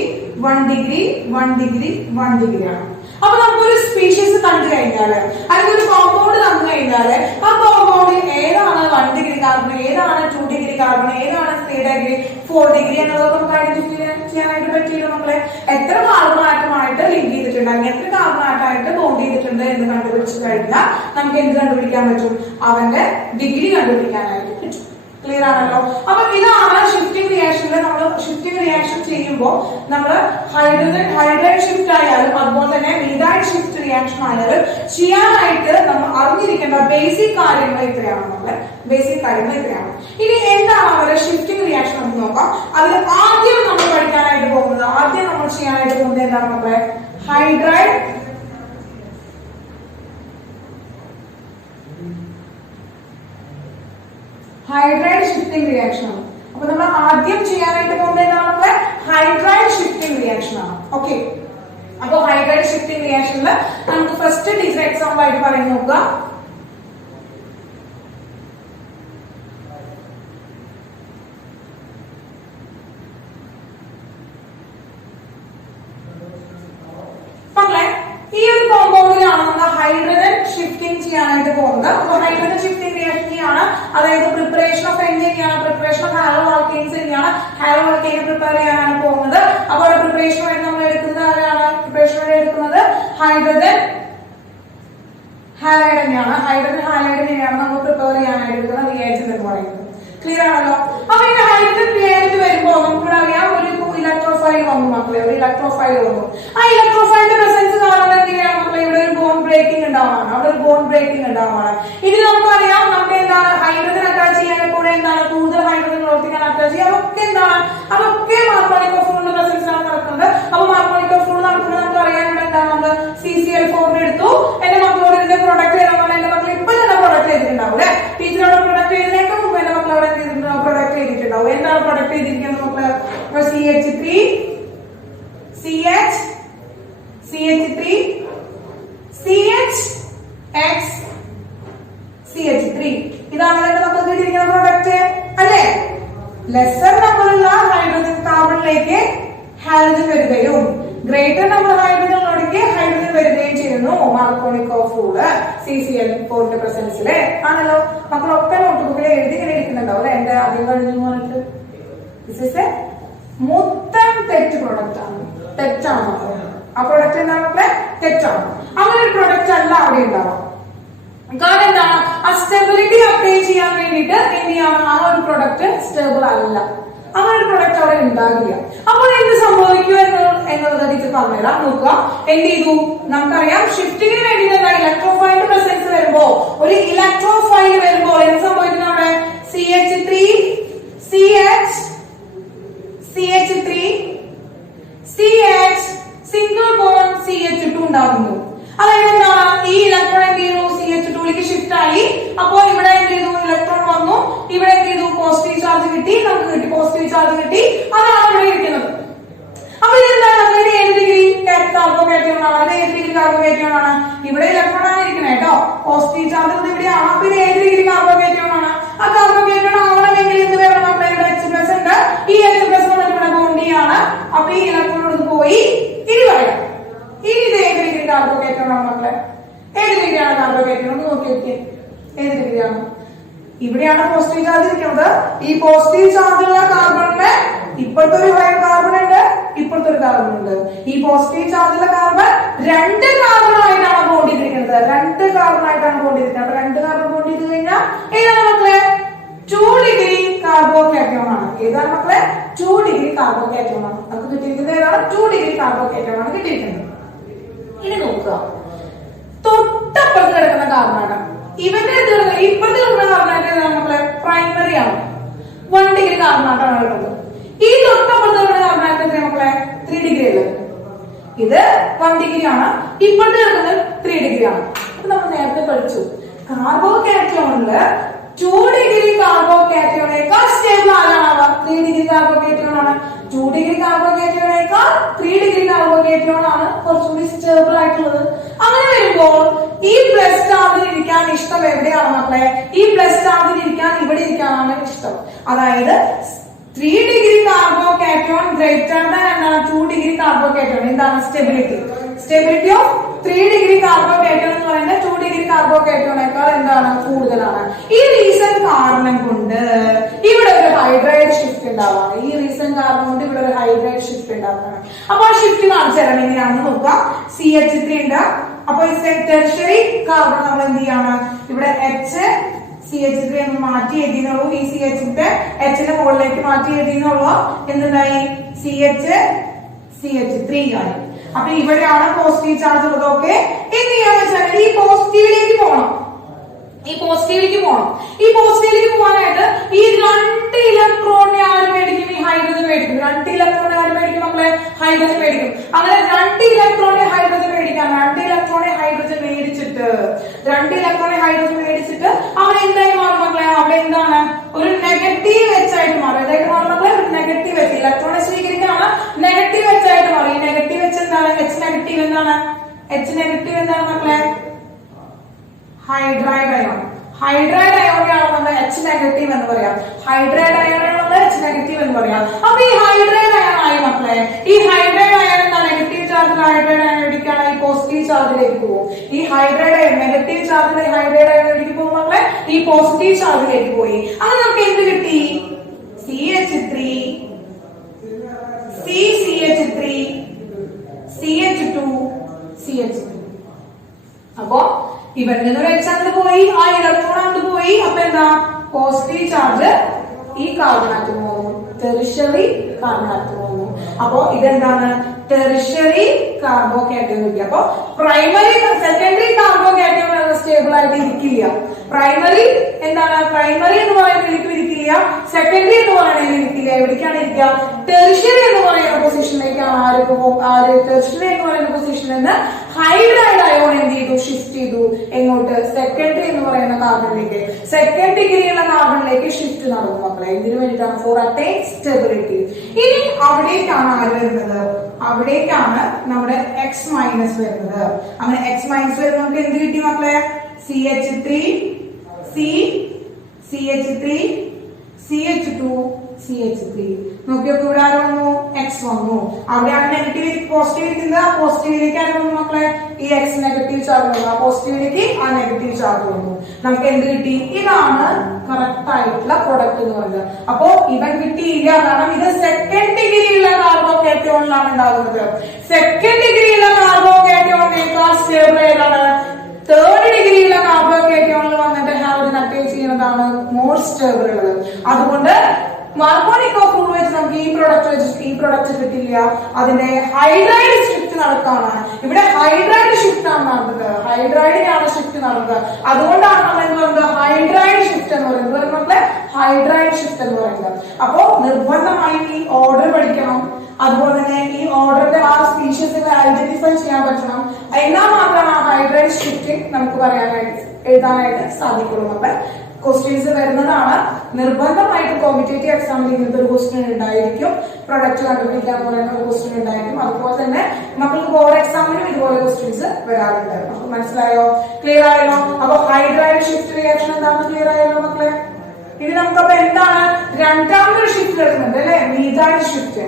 1 ഡിഗ്രി 1 ഡിഗ്രി 1 ഡിഗ്രി ആണ്. അപ്പൊ നമുക്കൊരു സ്പീഷീസ് കണ്ടു കഴിഞ്ഞാല് അല്ലെങ്കിൽ ഒരു കോമ്പൗണ്ട് കണ്ടു കഴിഞ്ഞാല് ആ കോമ്പൗണ്ടിൽ ഏതാണ് 1 ഡിഗ്രി കാർബൺ, ഏതാണ് 2 ഡിഗ്രി കാർബൺ, ഏതാണ് 3 ഡിഗ്രി 4 ഡിഗ്രി എന്നുള്ളത് നമുക്ക് ഐഡന്റിഫൈ ചെയ്യാനായിട്ട് പറ്റിയില്ല മക്കളെ. എത്ര കാർബൺ ആറ്റമായിട്ട് ലിങ്ക് ചെയ്തിട്ടുണ്ട് അല്ലെങ്കിൽ എത്ര കാർബൺ ആറ്റമായിട്ട് ബോണ്ട് ചെയ്തിട്ടുണ്ട് എന്ന് കണ്ടുപിടിച്ചു കഴിഞ്ഞാൽ നമുക്ക് എന്ത് കണ്ടുപിടിക്കാൻ പറ്റും? അവന്റെ ഡിഗ്രി കണ്ടുപിടിക്കാനായിട്ട് പറ്റും. ക്ലിയർ ആണല്ലോ? അപ്പൊ ഇതാണ് ഷിഫ്റ്റിംഗ് റിയാക്ഷനിൽ നമ്മൾ ഷിഫ്റ്റിംഗ് റിയാക്ഷൻ ചെയ്യുമ്പോൾ നമ്മൾ ഹൈഡ്രജൻ ഷിഫ്റ്റ് ആയാലും അതുപോലെ തന്നെ മീഥൈൽ ഷിഫ്റ്റ് റിയാക്ഷൻ ആയാലും ചെയ്യാനായിട്ട് നമ്മൾ അറിഞ്ഞിരിക്കേണ്ട ബേസിക് കാര്യങ്ങൾ ഇത്രയാണ്. നമ്മളെ ബേസിക് കാര്യങ്ങൾ ഇത്രയാണ്. ഇനി എന്താണ് അവരുടെ ഷിഫ്റ്റിംഗ് റിയാക്ഷൻ എന്ന് നോക്കാം. അതിൽ ആദ്യം നമ്മൾ പഠിക്കാനായിട്ട് പോകുന്നത്, ആദ്യം നമ്മൾ ചെയ്യാനായിട്ട് പോകുന്നത് എന്താണ് നമ്മളെ? ഹൈഡ്രൈഡ് ഷിഫ്റ്റിംഗ് റിയാക്ഷൻ ആണ്. അപ്പൊ നമ്മൾ ആദ്യം ചെയ്യാനായിട്ട് പോകുന്നത് എന്താണ് നമ്മളെ? ഹൈഡ്രൈഡ് ഷിഫ്റ്റിംഗ് റിയാക്ഷൻ ആണ്. ഓക്കെ, അപ്പൊ ഹൈഡ്രൈഡ് ഷിഫ്റ്റിംഗ് റിയാക്ഷനിൽ നമുക്ക് ഫസ്റ്റ് ടീച്ചർ എക്സാമ്പിൾ ആയിട്ട് പറയുന്നത് നോക്കുക. ഈ ഒരു കോമ്പൗണ്ടിലാണ് നമ്മൾ ഹൈഡ്രജൻ ഷിഫ്റ്റിംഗ് ചെയ്യാനായിട്ട് പോകുന്നത്. അപ്പൊ ഹൈഡ്രജൻ ഷിഫ്റ്റിംഗ് റിയാക്ഷൻ ആണ്, അതായത് പ്രിപ്പറേഷൻ ഓഫ് എന്തിനാണ്? പ്രിപ്പറേഷൻ ഓഫ് ഹാലോ ആൽക്കെയിൻസ് തന്നെയാണ്. ഹാലോ ആൽക്കെയിൻ പ്രിപ്പയർ ചെയ്യാനാണ് പോകുന്നത്. അപ്പോൾ പ്രിപ്പറേഷൻ ആയിട്ട് നമ്മൾ എടുക്കുന്നത് ആരാണ്? പ്രിപ്പറേഷൻ ആയിട്ട് എടുക്കുന്നത് ഹൈഡ്രജൻ ഹാലൈഡ് തന്നെയാണ്. ഹൈഡ്രജൻ ഹാലൈഡ് തന്നെയാണ് നമ്മൾ പ്രിപ്പയർ ചെയ്യാനായിട്ട് എടുക്കുന്ന റിയാക്ഷൻ എന്ന് പറയുന്നത്. ക്ലിയർ ആണല്ലോ? അപ്പൊ ഈ ഹൈഡ്രജൻ റിയാക്ട് വരുമ്പോൾ നമുക്കിവിടെ അറിയാം ഒരു ഇലക്ട്രോഫൈൽ വന്നു മക്കളെ, ഒരു ഇലക്ട്രോഫൈൽ വന്നു. ആ ഇലക്ട്രോഫൈലിന്റെ പ്രസൻസ് കാരണം എന്തിനാണ് മക്കളെ? ഇവിടെ ഒരു ബോണ്ട് ബ്രേക്കിംഗ് ഉണ്ടാവാണ്, അവിടെ ഒരു ബോണ്ട് ബ്രേക്കിംഗ് ഉണ്ടാവാണ്. ഇത് നമുക്കറിയാം, നമുക്ക് എന്താണ് ഹൈഡ്രജൻ അറ്റാച്ച് ചെയ്യാൻ കൂടെ എന്താണ് കൂടുതൽ ഹൈഡ്രജൻ പ്രവർത്തിക്കാൻ അറ്റാച്ച് ചെയ്യാം. അതൊക്കെ എന്താണ്? അതൊക്കെ മാർക്കോണിക് ഓഫ് ഫ്ലൂയിഡിന്റെ പ്രസൻസിലാണ് നടക്കുന്നത്. അപ്പൊ മാർക്കോണിക് ഓഫ് ഫ്ലൂയിഡ് നടക്കുമ്പോൾ നമുക്ക് അറിയാൻ ഇവിടെ എന്താണ് നമ്മൾ CCl4 എടുത്തു. എന്റെ മക്കളോട് ഇതിന്റെ പ്രൊഡക്റ്റ് ചെയ്യണമെന്ന് എന്റെ മക്കൾ ഇപ്പൊ തന്നെ പ്രൊഡക്റ്റ് ചെയ്തിട്ടുണ്ടാവും അല്ലെ? ടീച്ചറോട് പ്രൊഡക്റ്റ് ചെയ്തതിനേക്കാൾ മുമ്പ് എന്റെ മക്കളോട് പ്രൊഡക്റ്റ് ചെയ്തിട്ടുണ്ടാവും. എന്താണ് പ്രൊഡക്റ്റ് ചെയ്തിരിക്കുന്നത് മക്കള്? CH3 CHX CH3 ഇതാണ് നമുക്ക് കിട്ടിയിരിക്കുന്ന പ്രൊഡക്റ്റ് അല്ലെ? ലെസർ നമ്പറുള്ള ഹൈഡ്രജൻ കാർബണിലേക്ക് ഹാലജൻ വരികയും ഗ്രേറ്റർ നമ്പർ ഹൈഡ്രജനിലേക്ക് ഹൈഡ്രജൻ വരികയും ചെയ്യുന്നു മാർക്കോണിക് ഓഫ് ഫ്ലൂയിഡ് CCl4 പ്രസൻസിലെ ആണല്ലോ. മക്കളൊക്കെ നോട്ട്ബുക്കിൽ എഴുതി ഇങ്ങനെ ഇരിക്കുന്നുണ്ടാവും അല്ലെ? എന്റെ ആദ്യം കഴിഞ്ഞു പറഞ്ഞിട്ട് മൊത്തം തെറ്റ് പ്രൊഡക്റ്റ് ആണ്, തെറ്റാണ്. ആ പ്രൊഡക്റ്റ് എന്താണ്? തെറ്റാണ്. അങ്ങനെ ഒരു പ്രൊഡക്റ്റ് അല്ല അവിടെ ഉണ്ടാവാം. കാരണം എന്താണ്? ആ സ്റ്റെബിലിറ്റി അപ്ലൈ ചെയ്യാൻ വേണ്ടിയിട്ട് എന്ത് ചെയ്യാണ്? ആ ഒരു പ്രൊഡക്റ്റ് സ്റ്റേബിൾ അല്ല, അങ്ങനെ ഒരു പ്രൊഡക്റ്റ് അവിടെ ഉണ്ടാകില്ല. അപ്പോൾ എന്ത് സംഭവിക്കുക എന്നുള്ളത് ടീച്ചർ പറഞ്ഞുതരാം. നോക്കുക, എന്ത് ചെയ്തു? നമുക്കറിയാം ഷിഫ്റ്റിങ്ങിന് വേണ്ടിയിട്ട് ഇലക്ട്രോഫൈലിന്റെ പ്രസൻസ് വരുമ്പോ, ഒരു ഇലക്ട്രോഫൈൽ വരുമ്പോൾ എന്ത് സംഭവിക്കുന്നു? അവിടെ CH3 CH single bond CH2 ഉണ്ടാകുന്നു. അതായത് എന്താണ്? ഈ ഇലക്ട്രോൺ എന്ത് ചെയ്യുന്നു? CH2ലേക്ക് ഷിഫ്റ്റ് ആയി. അപ്പോ ഇവിടെ എന്ത് ചെയ്തു? ഇലക്ട്രോൺ വന്നു, ഇവിടെ എന്ത് ചെയ്തു? പോസിറ്റീവ് ചാർജ് കിട്ടി, നമുക്ക് കിട്ടി പോസിറ്റീവ് ചാർജ് കിട്ടി. അതാണ് ഇവിടെ ഇരിക്കുന്നത്. അപ്പൊ ഇതെന്താണ്? അതിന്റെ ഏത് ഡിഗ്രി കാർബോകേറ്റയോൺ ആണ്? അത് ഏത് ഡിഗ്രി കാർബോകേറ്റയോൺ ആണ്? ഇവിടെ ഇലക്ട്രോൺ ആണ് ഇരിക്കുന്നത് കേട്ടോ, പോസിറ്റീവ് ചാർജ് ഇവിടെയാണ്. അപ്പൊ ഇത് ഏത് ഡിഗ്രി കാർബോകേറ്റയോൺ ആണ്? ആ കാർബോകേറ്റയോൺ ആവണമെങ്കിൽ എന്ത് വേണം? നമ്മുടെ ഇവിടെ H+ ഉണ്ട്, ഈ H+ ഇവിടെ ബോണ്ടിയാണ്. അപ്പൊ ഈ ഇലക്ട്രോൺ പോയി. ഇനി പറയാം, ഇനി ഇത് ഏത് ഡിഗ്രി കാർബോകേറ്റയോൺ ആണ് മക്കളെ? ഏത് ഡിഗ്രിയാണ് കാർബോകേറ്റയോൺ? ഒന്ന് നോക്കി നോക്കിയേ, ഏത് ഡിഗ്രിയാണ്? ഇവിടെയാണ് പോസിറ്റീവ് ചാർജ് ഇരിക്കുന്നത്. ഈ പോസിറ്റീവ് ചാർജുള്ള കാർബണിന് ഇപ്പോഴത്തെ ഒരു കാർബൺ ഉണ്ട്, ഇപ്പോഴത്തെ ഒരു കാർബൺ ഉണ്ട്. ഈ പോസിറ്റീവ് ചാർജുള്ള കാർബൺ 2 കാർബണായിട്ടാണ് ബോണ്ട് ചെയ്തിരിക്കുന്നത്. 2 കാർബണായിട്ടാണ് ബോണ്ട് ചെയ്തിരിക്കുന്നത്. അപ്പൊ 2 കാർബൺ ബോണ്ട് ചെയ്ത് കഴിഞ്ഞാൽ ഏതാണ് മക്കളെ? 2 ഡിഗ്രി കാർബോകേറ്റയോൺ ആണ്. ഏതാണ് മക്കളെ? 2 ഡിഗ്രി കാർബോകേറ്റയോൺ ആണ്. നമുക്ക് കിട്ടിയിരിക്കുന്നത് ഏതാണ്? 2 ഡിഗ്രി കാർബോകേറ്റയോൺ ആണ് കിട്ടിയിരിക്കുന്നത്. ഇനി നോക്കുക, തൊട്ടപ്പുറത്ത് കിടക്കുന്ന കാർബൺ ഇവന്റെ ഇപ്പോഴത്തെ കിടക്കുന്ന കാർബൺ നമ്മളെ പ്രൈമറി ആണ്, 1 ഡിഗ്രി കാർബണായിട്ടാണ് കിട്ടുന്നത്. ഈ തൊട്ടപ്പുറത്ത് കിടക്കുന്ന കാർബൺ മക്കളെ 3 ഡിഗ്രി അല്ലേ? ഇത് 1 ഡിഗ്രി ആണ്, ഇപ്പോഴത്തെ കിടക്കുന്നത് 3 ഡിഗ്രി ആണ്. അപ്പൊ നമ്മൾ നേരത്തെ പഠിച്ചു കാർബോകേറ്റയോണില് 2 ഡിഗ്രി കാർബോകേറ്റയോണേക്കാൾ സ്റ്റേബിൾ ആരാണ്? 3 ഡിഗ്രി കാർബോകേറ്റയോൺ ആണ്. 2 ഡിഗ്രി കാർബോകേറ്റയോണേക്കാൾ 3 ഡിഗ്രി കാർബോകേറ്റയോൺ ആണ് കുറച്ചുകൂടി സ്റ്റേബിൾ ആയിട്ടുള്ളത്. അങ്ങനെ വരുമ്പോൾ ഈ പ്ലസ് ചാർജിൽ ഇരിക്കാൻ ഇഷ്ടം എവിടെയാണ് മക്കളെ? ഈ പ്ലസ് ചാർജിൽ ഇരിക്കാൻ ഇവിടെ ഇരിക്കാനാണ് ഇഷ്ടം. അതായത് 3 ഡിഗ്രി കാർബോകേറ്റയോൺ ഗ്രേറ്റർ ദാൻ 2 ഡിഗ്രി കാർബോകേറ്റയോൺ. എന്താണ്? സ്റ്റെബിലിറ്റി ഓഫ് 3 ഡിഗ്രി കാർബോകേറ്റോൺ എന്ന് പറയുന്നത് 2 ഡിഗ്രി കാർബോകേറ്റോണേക്കാൾ എന്താണ് കൂടുതലാണ്. ഈ റീസൺ കാരണം കൊണ്ട് ഇവിടെ ഒരു ഹൈഡ്രൈഡ് ഷിഫ്റ്റ് ഉണ്ടാവാണ്. ഈ റീസൺ കാരണം കൊണ്ട് ഇവിടെ ഒരു ഹൈഡ്രൈഡ് ഷിഫ്റ്റ് ഉണ്ടാവുകയാണ്. അപ്പൊ ആ ഷിഫ്റ്റ് കാണിച്ചു തരണം എങ്ങനെയാണെന്ന് നോക്കുക. CH3 ഉണ്ട്. അപ്പൊ ടെർഷ്യറി കാർബൺ നമ്മൾ എന്ത് ചെയ്യാണ്, ഇവിടെ CH3 എന്ന് മാറ്റി എഴുതിയുള്ളൂ. ഈ CH ന്റെ H മുകളിലേക്ക് മാറ്റി എഴുതിയുള്ളൂ. എന്തുണ്ടായി, CH3 ആയി. അപ്പൊ ഇവിടെയാണ് പോസിറ്റീവ് ചാർജ് ഉള്ളത്. ഓക്കെ, എന്ത് ചെയ്യാന്ന് വെച്ചാൽ ഈ പോസിറ്റീവിലേക്ക് പോകണം. ഈ പോസിറ്റീവിലേക്ക് പോകാനായിട്ട് ഈ 2 ഇലക്ട്രോണിനെ ആര് മേടിക്കും, ഈ ഹൈഡ്രജൻ മേടിക്കും. 2 ഇലക്ട്രോണിനെ ആര് മേടിക്കും, നമ്മളെ ഹൈഡ്രജൻ മേടിക്കും. അങ്ങനെ 2 ഇലക്ട്രോണിനെ ഹൈഡ്രജൻ മേടിക്കാം. 2 ഇലക്ട്രോണിനെ ഹൈഡ്രജൻ മേടിച്ചിട്ട് അവിടെ എന്തായി മാറും മക്കളെ, അവിടെ എന്താണ്, ഒരു നെഗറ്റീവ് എച്ച് ആയിട്ട് മാറും. ഏതായിട്ട് മാറും മക്കളെ, ഒരു നെഗറ്റീവ് എച്ച്. ഇലക്ട്രോണെ സ്വീകരിക്കാണ്, നെഗറ്റീവ് എച്ച് ആയിട്ട് മാറും. ഈ നെഗറ്റീവ് എച്ച് എന്താണ്, H നെഗറ്റീവ് എന്താണ്, മക്കളെ, ഹൈഡ്രൈഡ് അയോൺ. ഹൈഡ്രൈഡ് അയോണിയാണ് നമ്മൾ H നെഗറ്റീവ് എന്ന് പറയാം. അപ്പൊ ഈ ഹൈഡ്രൈഡ് അയൺ ആയി മക്കളെ. ഈ ഹൈഡ്രൈഡ് അയൺ എന്താ, നെഗറ്റീവ് ചാർജ് ഹൈഡ്രൈഡ് അയൺ എവിടേക്കാണ്, ഈ പോസിറ്റീവ് ചാർജിലേക്ക് പോകും. ഈ ഹൈഡ്രൈഡ് അയൺ നെഗറ്റീവ് ചാർജിലെ ഹൈഡ്രൈഡ് അയൺ എവിടേക്ക് പോകും മക്കളെ, ഈ പോസിറ്റീവ് ചാർജിലേക്ക് പോയി. അങ്ങനെ നമുക്ക് എന്ത് കിട്ടി, CH3 CH3 CH2 CH3. അപ്പോ ഇവിടെ നിന്നൊരു H അങ്ങോട്ട് പോയി, ആ ഇലക്ട്രോൺ അങ്ങോട്ട് പോയി. അപ്പൊ എന്താ, പോസിറ്റീവ് ചാർജ് ഈ കാർബണാറ്റം പോകുന്നു, ടെറിഷ്യറി കാർബണാറ്റം പോകുന്നു. അപ്പോ ഇതെന്താണ്, ടെറിഷ്യറി കാർബോകേറ്റോൺ കിട്ടി. അപ്പൊ പ്രൈമറി സെക്കൻഡറി കാർബോകേറ്റോൺ സ്റ്റേബിൾ ആയിട്ട് ഇരിക്കില്ല. പ്രൈമറി എന്താണ്, പ്രൈമറി എന്ന് പറയുന്നതിലേക്ക് ഇരിക്കില്ല, സെക്കൻഡറി എന്ന് പറയുന്നതിൽ ഇരിക്കില്ല. എവിടേക്കാണ് ഇരിക്കുക, ടെറിഷ്യറി എന്ന് പറയുന്ന പൊസിഷനിലേക്കാണ് ആര് ടെറിഷ്യറി എന്ന് പറയുന്ന പൊസിഷനിൽ നിന്ന് ഹൈഡ്രൈഡ് അയോൺ എന്ത് ചെയ്തു, ഷിഫ്റ്റ് ചെയ്തു. എങ്ങോട്ട്, സെക്കൻഡറി എന്ന് പറയുന്ന കാർബണിലേക്ക്, സെക്കൻഡ് ഡിഗ്രിയുള്ള കാർബണിലേക്ക് ഷിഫ്റ്റ് നടന്നു മക്കളെ. ഇതിനു വേണ്ടിയിട്ടാണ് ഫോർ അറ്റൈൻ സ്റ്റെബിലിറ്റി. ഇനി അവിടേക്കാണ് ആര് വരുന്നത്, അവിടേക്കാണ് നമ്മുടെ X മൈനസ് വരുന്നത്. അങ്ങനെ X മൈനസ് വരുന്നത് നമുക്ക് എന്ത് കിട്ടി മക്കളെ, CH3 CH3 CH2 CH3. നോക്കിയപ്പോ ഇവിടെ ആര് വന്നു, X വന്നു. അവിടെയാണ് നെഗറ്റീവ് പോസിറ്റീവ് ഇരിക്കുന്നത്. ആ പോസിറ്റീവിലേക്ക് ആര് വന്നു മക്കളെ, ഈ X നെഗറ്റീവ് ചാർജ് വന്നു. ആ പോസിറ്റീവിലേക്ക് ആ നെഗറ്റീവ് ചാർജ് വന്നു. നമുക്ക് എന്ത് കിട്ടി, ഇതാണ് കറക്റ്റ് ആയിട്ടുള്ള പ്രൊഡക്റ്റ് എന്ന് പറയുന്നത്. അപ്പോ ഇവൻ കിട്ടിയില്ല, കാരണം ഇത് സെക്കൻഡ് ഡിഗ്രിയുള്ള കാർബോകേറ്റോണിലാണ് ഉണ്ടാകുന്നത്. സെക്കൻഡ് ഡിഗ്രിയുള്ള കാർബോകേറ്റോണിനേക്കാൾ സ്റ്റേബിൾ ഏതാണ്, തേർഡ് ഡിഗ്രിയുള്ള കാർബോകേറ്റോണിൽ വന്നിട്ട് ഹാലോജൻ അറ്റാച്ച് ചെയ്യുന്നതാണ് മോർ സ്റ്റേബിൾ ഉള്ളത്. അതുകൊണ്ട് മാർക്കോണിക് ഓഫ് റൂൾ വെച്ച് നമുക്ക് ഈ പ്രൊഡക്റ്റ് കിട്ടില്ല. അതിന്റെ ഹൈഡ്രൈഡ് ഷിഫ്റ്റ് നടക്കാണ്. ഇവിടെ ഹൈഡ്രൈഡ് ഷിഫ്റ്റ് ആണ് നടന്നത്, ഹൈഡ്രൈഡിനാണ് ഷിഫ്റ്റ് നടന്നത്. അതുകൊണ്ടാണ് നമ്മൾ എന്ത് പറയുന്നത്, ഹൈഡ്രൈഡ് ഷിഫ്റ്റ് എന്ന് പറയുന്നത്. മക്കളെ, ഹൈഡ്രൈഡ് ഷിഫ്റ്റ് എന്ന് പറയുന്നത്. അപ്പോ നിർബന്ധമായും ഈ ഓർഡർ പഠിക്കണം. അതുപോലെ തന്നെ ഈ ഓർഡറിന്റെ ആ സ്പീഷീസിനെ ഐഡന്റിഫൈ ചെയ്യാൻ പറ്റണം. എന്നാൽ മാത്രമാണ് ആ ഹൈഡ്രൈഡ് ഷിഫ്റ്റ് നമുക്ക് എഴുതാനായിട്ട് സാധിക്കുള്ളൂ. മക്കളെ, ക്വസ്റ്റ്യൻസ് വരുന്നതാണ്. നിർബന്ധമായിട്ട് കോമ്പറ്റേറ്റീവ് എക്സാമിൽ ഇങ്ങനത്തെ ഒരു ക്വസ്റ്റ്യൻ ഉണ്ടായിരിക്കും. പ്രൊഡക്റ്റ് കണ്ടുപിടിക്കാൻ പറയുന്ന ഒരു ക്വസ്റ്റ്യൻ ഉണ്ടായിരിക്കും. അതുപോലെ തന്നെ മക്കൾക്ക് ബോർഡ് എക്സാമിനും ഇതുപോലെ ക്വസ്റ്റ്യൻസ് വരാറുണ്ട്. നമുക്ക് മനസ്സിലായോ, ക്ലിയർ ആയല്ലോ? അപ്പൊ ഹൈഡ്രൈഡ് ഷിഫ്റ്റ് റിയാക്ഷൻ എന്താണെന്ന് ക്ലിയർ ആയല്ലോ മക്കളെ? ഇനി നമുക്കപ്പോ എന്താണ്, രണ്ടാമതൊരു ഷിഫ്റ്റ് വരുന്നുണ്ട് അല്ലെ, മീഥൈൽ ഷിഫ്റ്റ്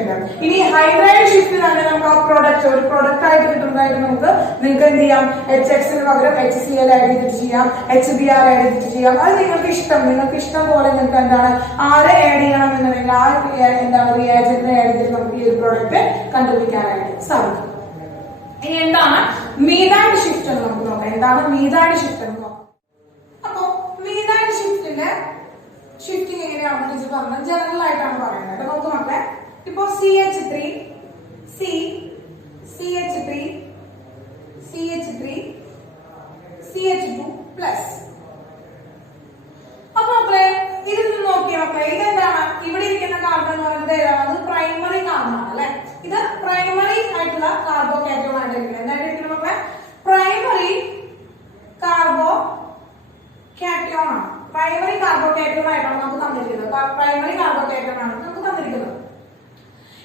ഉണ്ട്. ഇനി ഹൈഡ്രൈഡ് ഷിഫ്റ്റ് തന്നെ നമുക്ക് ആ പ്രൊഡക്റ്റ് ഒരു പ്രൊഡക്റ്റ് ആയിട്ട് കിട്ടുന്നതായിട്ട് നിങ്ങൾക്ക് എന്ത് ചെയ്യാം, HX പകരം HCl ആഡ് ചെയ്തിട്ട് ചെയ്യാം, HBr ആഡ് ചെയ്തിട്ട് ചെയ്യാം. അത് നിങ്ങൾക്ക് ഇഷ്ടം പോലെ നിങ്ങൾക്ക് എന്താണ് ആരെ ആഡ് ചെയ്യണം എന്നുണ്ടെങ്കിൽ ആ എന്താണ് റിയാജന്റിനെ ആഡ് ചെയ്തിട്ട് നമുക്ക് ഈ ഒരു പ്രൊഡക്റ്റ് കണ്ടുപിടിക്കാനായിട്ട് സാധിക്കും. ഇനി എന്താണ് മീഥൈൽ ഷിഫ്റ്റ് എന്ന് നമുക്ക് നോക്കാം. എന്താണ് മീഥൈൽ ഷിഫ്റ്റ് എന്ന് നോക്കാം. അപ്പൊ മീഥൈൽ ഷിഫ്റ്റിന്റെ ഷിഫ്റ്റിംഗ് എങ്ങനെയാണെന്ന് ടീച്ചർ പറഞ്ഞത് ജനറൽ ആയിട്ടാണ് പറയുന്നത്. നമുക്ക് മക്കളെ, ഇപ്പോ CH3 CH2 പ്ലസ്. അപ്പൊ മക്കളെ ഇതിൽ നിന്ന് നോക്കിയ മക്കളെ, ഇതെന്താണ്, ഇവിടെ ഇരിക്കുന്ന കാർബൺ എന്ന് പറയുന്നത് ഏതാണ്, അത് പ്രൈമറി കാർബൺ ആണ് അല്ലെ. ഇത് പ്രൈമറി ആയിട്ടുള്ള കാർബോകേറ്റോൺ ആയിട്ടിരിക്കുന്നത്. എന്തായിട്ടിരിക്കുന്നത് മക്കളെ, പ്രൈമറി കാർബോകേറ്റോൺ ആണ്. പ്രൈമറി കാർബോകേറ്റോൺ ആയിട്ടാണ് നമുക്ക് തന്നിരിക്കുന്നത്.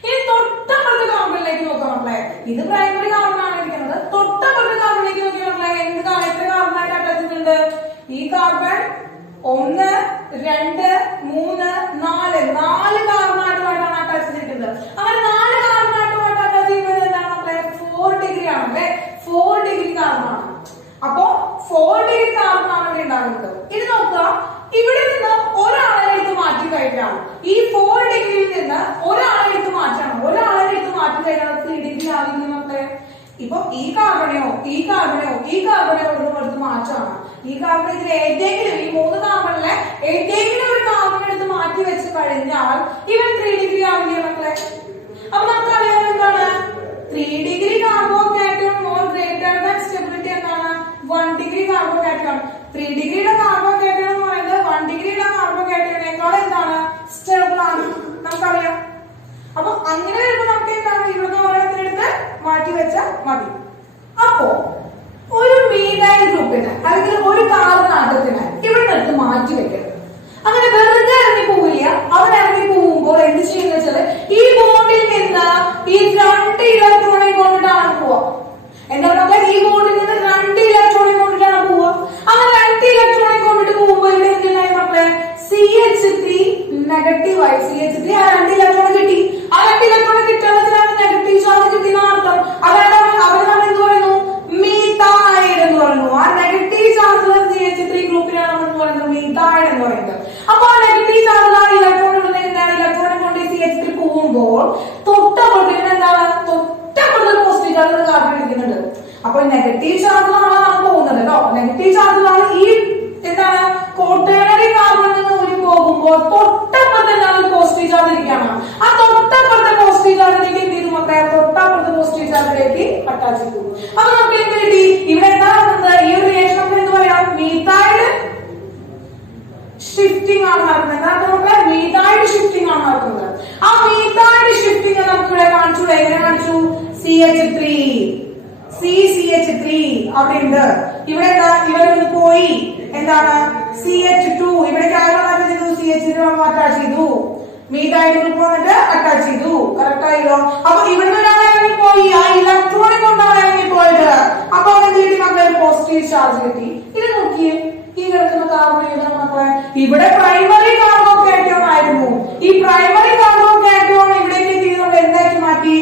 ഇനി തൊട്ടപ്പുറത്തെ കാർബണിലേക്ക് നോക്കാം മക്കളെ. ഇത് പ്രൈമറി കാർബൺ ആണ് ഇരിക്കുന്നത്. തൊട്ടപ്പുറത്തെ കാർബണിലേക്ക് നോക്കിയ മക്കളെ, എത്ര കാർബണായിട്ട് അറ്റാച്ച് ചെയ്തിട്ടുണ്ട്, ഈ കാർബൺ 1 2 3 4 കാർബണായിട്ടുമായിട്ടാണ് അറ്റാച്ച് ചെയ്തിട്ടുണ്ട്. അങ്ങനെ 4 കാർബണായിട്ടുമായിട്ട് അറ്റാച്ച് ചെയ്യുന്നത് എന്താണ് മക്കളെ, 4 ഡിഗ്രി ആണ് അല്ലെ. 4 ഡിഗ്രി കാർബൺ ആണ് ഇവിടെ ഉണ്ടാകുന്നത്. ഇനി നോക്കുക, ഇവിടെ നിന്ന് ഒരാളെ എടുത്ത് മാറ്റി കഴിഞ്ഞാൽ ഈ 4 ഡിഗ്രിയിൽ നിന്ന് ഒരാളെ എടുത്ത് മാറ്റണം. ഒരാളെ എടുത്ത് മാറ്റി കഴിഞ്ഞാൽ 3 ഡിഗ്രി ആവില്ല മക്കളെ. ഇപ്പൊ ഈ കാർബണെയോ എടുത്ത് മാറ്റാണ്. ഈ കാർബൺ ഇതിൽ ഏതെങ്കിലും ഈ 3 കാർബണിലെ ഏതെങ്കിലും ഒരു കാർബൺ എടുത്ത് മാറ്റി വെച്ച് കഴിഞ്ഞാൽ ഇവൻ 3 ഡിഗ്രി ആവില്ലേ മക്കളെ? അപ്പൊ നമുക്കറിയാം എന്താണ് 3 degree carbocation more greater than stability എന്താണ് 1 ഡിഗ്രി കാർബോകാറ്റയോൺ. 3 ഡിഗ്രിയുടെ കാർബോകാറ്റയോൺ എന്ന് പറയുന്നത് 1 ഡിഗ്രിയുടെ കാർബോകാറ്റയോണേക്കാൾ എന്താണ് സ്റ്റേബിൾ ആണ് നമുക്കറിയാം. അപ്പൊ അങ്ങനെ വരുമ്പോൾ നമുക്ക് എന്താണ് ഇവിടുന്ന് ഓരോരുത്തരെടുത്ത് മാറ്റി വെച്ചാൽ മതി. അപ്പോ ഒരു മീഥൈൽ ഗ്രൂപ്പിന് അല്ലെങ്കിൽ ഒരു കാർബൺ ആറ്റത്തിന് ഇവിടെ എടുത്ത് മാറ്റി വെക്കരുത്. അങ്ങനെ വെറുതെ ഇറങ്ങി പോവില്ല. അവൻ ഇറങ്ങി പോകുമ്പോൾ എന്ത് ചെയ്യുന്ന വെച്ചാൽ ഈ ബോണ്ടിൽ നിന്ന് ഈ 2 ഇലക്ട്രോണെ കൊണ്ടിട്ടാണ് പോവാ. എന്താ പറയുക, ഈ ബോണ്ടിൽ നിന്ന് 2 ഇലക്ട്രോണെ കൊണ്ടിട്ടാണ് പോവാ. അങ്ങനെ 2 ഇലക്ട്രോണെ കൊണ്ടിട്ട് പോകുമ്പോൾ ഇവിടെ എന്തിനായി മക്കളെ CH3 നെഗറ്റീവ് ആയി. CH3 ആ 2 ഇലക്ട്രോൺ കിട്ടി. ആ 2 ഇലക്ട്രോൺ കിട്ടുന്നതിനാണ് നെഗറ്റീവ് ചാർജ് കിട്ടിയെന്ന് അർത്ഥം. അതായത് അവർ നമ്മൾ എന്ത് പറയുന്നു മീഥൈൽ എന്ന് പറയുന്നു. ആ നെഗറ്റീവ് ചാർജ് CH3 ഗ്രൂപ്പിനാണ് നമ്മൾ പറയുന്നത് മീഥൈൽ എന്ന് പറയുന്നത്. അപ്പൊ ആ നെഗറ്റീവ് ചാർജ് ആ ഇലക്ട്രോൺ ഇലക്ട്രോണെ കൊണ്ട് CH3 പോകുമ്പോൾ തൊട്ടപ്പുറത്ത് എന്താണ് തൊട്ടപ്പുറത്ത് പോസിറ്റീവ് ചാർജ് കാർബൺ ഇരിക്കുന്നുണ്ട്. അപ്പൊ നെഗറ്റീവ് ചാർജിലാണ് പോകുന്നത് കേട്ടോ. നെഗറ്റീവ് ചാർജിലാണ് ഈ എന്താണ് ക്വാട്ടേണറി കാർബണിൽ നിന്ന് ഊരി പോകുമ്പോൾ തൊട്ടപ്പുറത്ത് എന്താണ് പോസിറ്റീവ് ചാർജ് ഇരിക്കുകയാണ്. ആ തൊട്ടപ്പുറത്തെ പോസിറ്റീവ് ചാർജിലേക്ക് എന്ത് ചെയ്തു മക്കളെ തൊട്ടപ്പുറത്തെ പോസിറ്റീവ് ചാർജിലേക്ക് അറ്റാച്ച് ചെയ്തു. അപ്പൊ നമുക്ക് എന്ത് കിട്ടി ഇവിടെ എന്താ നടക്കുന്നത് ഈ ഒരു റിയാക്ഷൻ നമുക്ക് എന്ത് പറയാം മീഥൈൽ ഷിഫ്റ്റിംഗ് ആണ് നടക്കുന്നത്. എന്താ നമുക്ക് മീഥൈൽ ഷിഫ്റ്റിംഗ് ആണ് നടക്കുന്നത്. ആ മീഥൈൽ ഷിഫ്റ്റിംഗ് നമുക്ക് ഇവിടെ കാണിച്ചു. എങ്ങനെ കാണിച്ചു CH3 അവിടെ ഉണ്ട്. ഇവിടെ എന്താ ഇവിടെ പോയി എന്താണ് CH2 ഇവിടെ CH2 അറ്റാച്ച് ചെയ്തു. മീഥൈൽ ഗ്രൂപ്പ് വന്നിട്ട് അറ്റാച്ച് ചെയ്തു. കറക്റ്റ് ആയില്ലോ. അപ്പൊ ഇവിടുന്ന് ഒരാളെ പോയി ആ ഇലക്ട്രോണിക് കൊണ്ടാണ് ഇറങ്ങി പോയത്. അപ്പൊ എന്ത് കിട്ടി മക്കളെ പോസിറ്റീവ് ചാർജ് കിട്ടി. ഇത് നോക്കിയേ ഈ കിടക്കുന്ന കാർബൺ ഏതാണ് മക്കളെ ഇവിടെ പ്രൈമറി കാർബോകാറ്റയോൺ ആയിരുന്നു. ഈ പ്രൈമറി കാർബോകാറ്റയോൺ ഇവിടേക്ക് എന്ത് ചെയ്തു നമ്മൾ എന്താക്കി മാറ്റി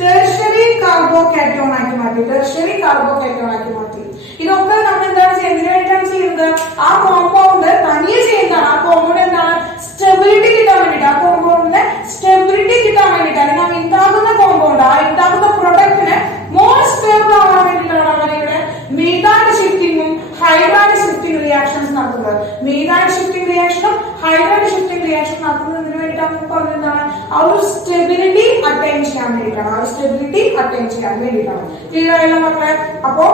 ടെർഷ്യറി കാർബോകാറ്റയോൺ ആക്കി മാറ്റി. ടെർഷ്യറി കാർബോകാറ്റയോൺ ആക്കി മാറ്റി. ഇതൊക്കെ നമ്മൾ എന്താണ് ചെയ്യുന്നത് ചെയ്യുന്നത് ആ കോമ്പൗണ്ട് തനിയെ ചെയ്യുന്നതാണ്. ആ കോമ്പൗണ്ട് എന്താണ് സ്റ്റെബിലിറ്റി കിട്ടാൻ വേണ്ടിട്ട് ആ കോമ്പൗണ്ടിന് സ്റ്റെബിലിറ്റി കിട്ടാൻ വേണ്ടിട്ട് അല്ലെങ്കിൽ ആ ഉണ്ടാകുന്ന കോമ്പൗണ്ട് ആ ഉണ്ടാകുന്ന പ്രൊഡക്റ്റിന് മോർ സ്റ്റേബിൾ ആവാൻ വേണ്ടിയിട്ടാണ് അങ്ങനെ ഇവിടെ മീഥൈൽ ഷിഫ്റ്റിംഗും ഹൈഡ്രൈഡ് ഷിഫ്റ്റിംഗ് റിയാക്ഷൻസ് നടത്തുന്നത്. മീഥൈൽ ഷിഫ്റ്റിംഗ് റിയാക്ഷനും ഹൈഡ്രൈഡ് ഷിഫ്റ്റിംഗ് റിയാക്ഷൻ നടത്തുന്നതിന് വേണ്ടിയിട്ടാണ് പറഞ്ഞതാണ് ആ ഒരു സ്റ്റെബിലിറ്റി അറ്റൈൻ ചെയ്യാൻ വേണ്ടിയിട്ടാണ്. ആ ഒരു സ്റ്റെബിലിറ്റി അറ്റൈൻ ചെയ്യാൻ വേണ്ടിയിട്ടാണ്. ക്ലിയർ ആയല്ലോ മക്കളെ? അപ്പോ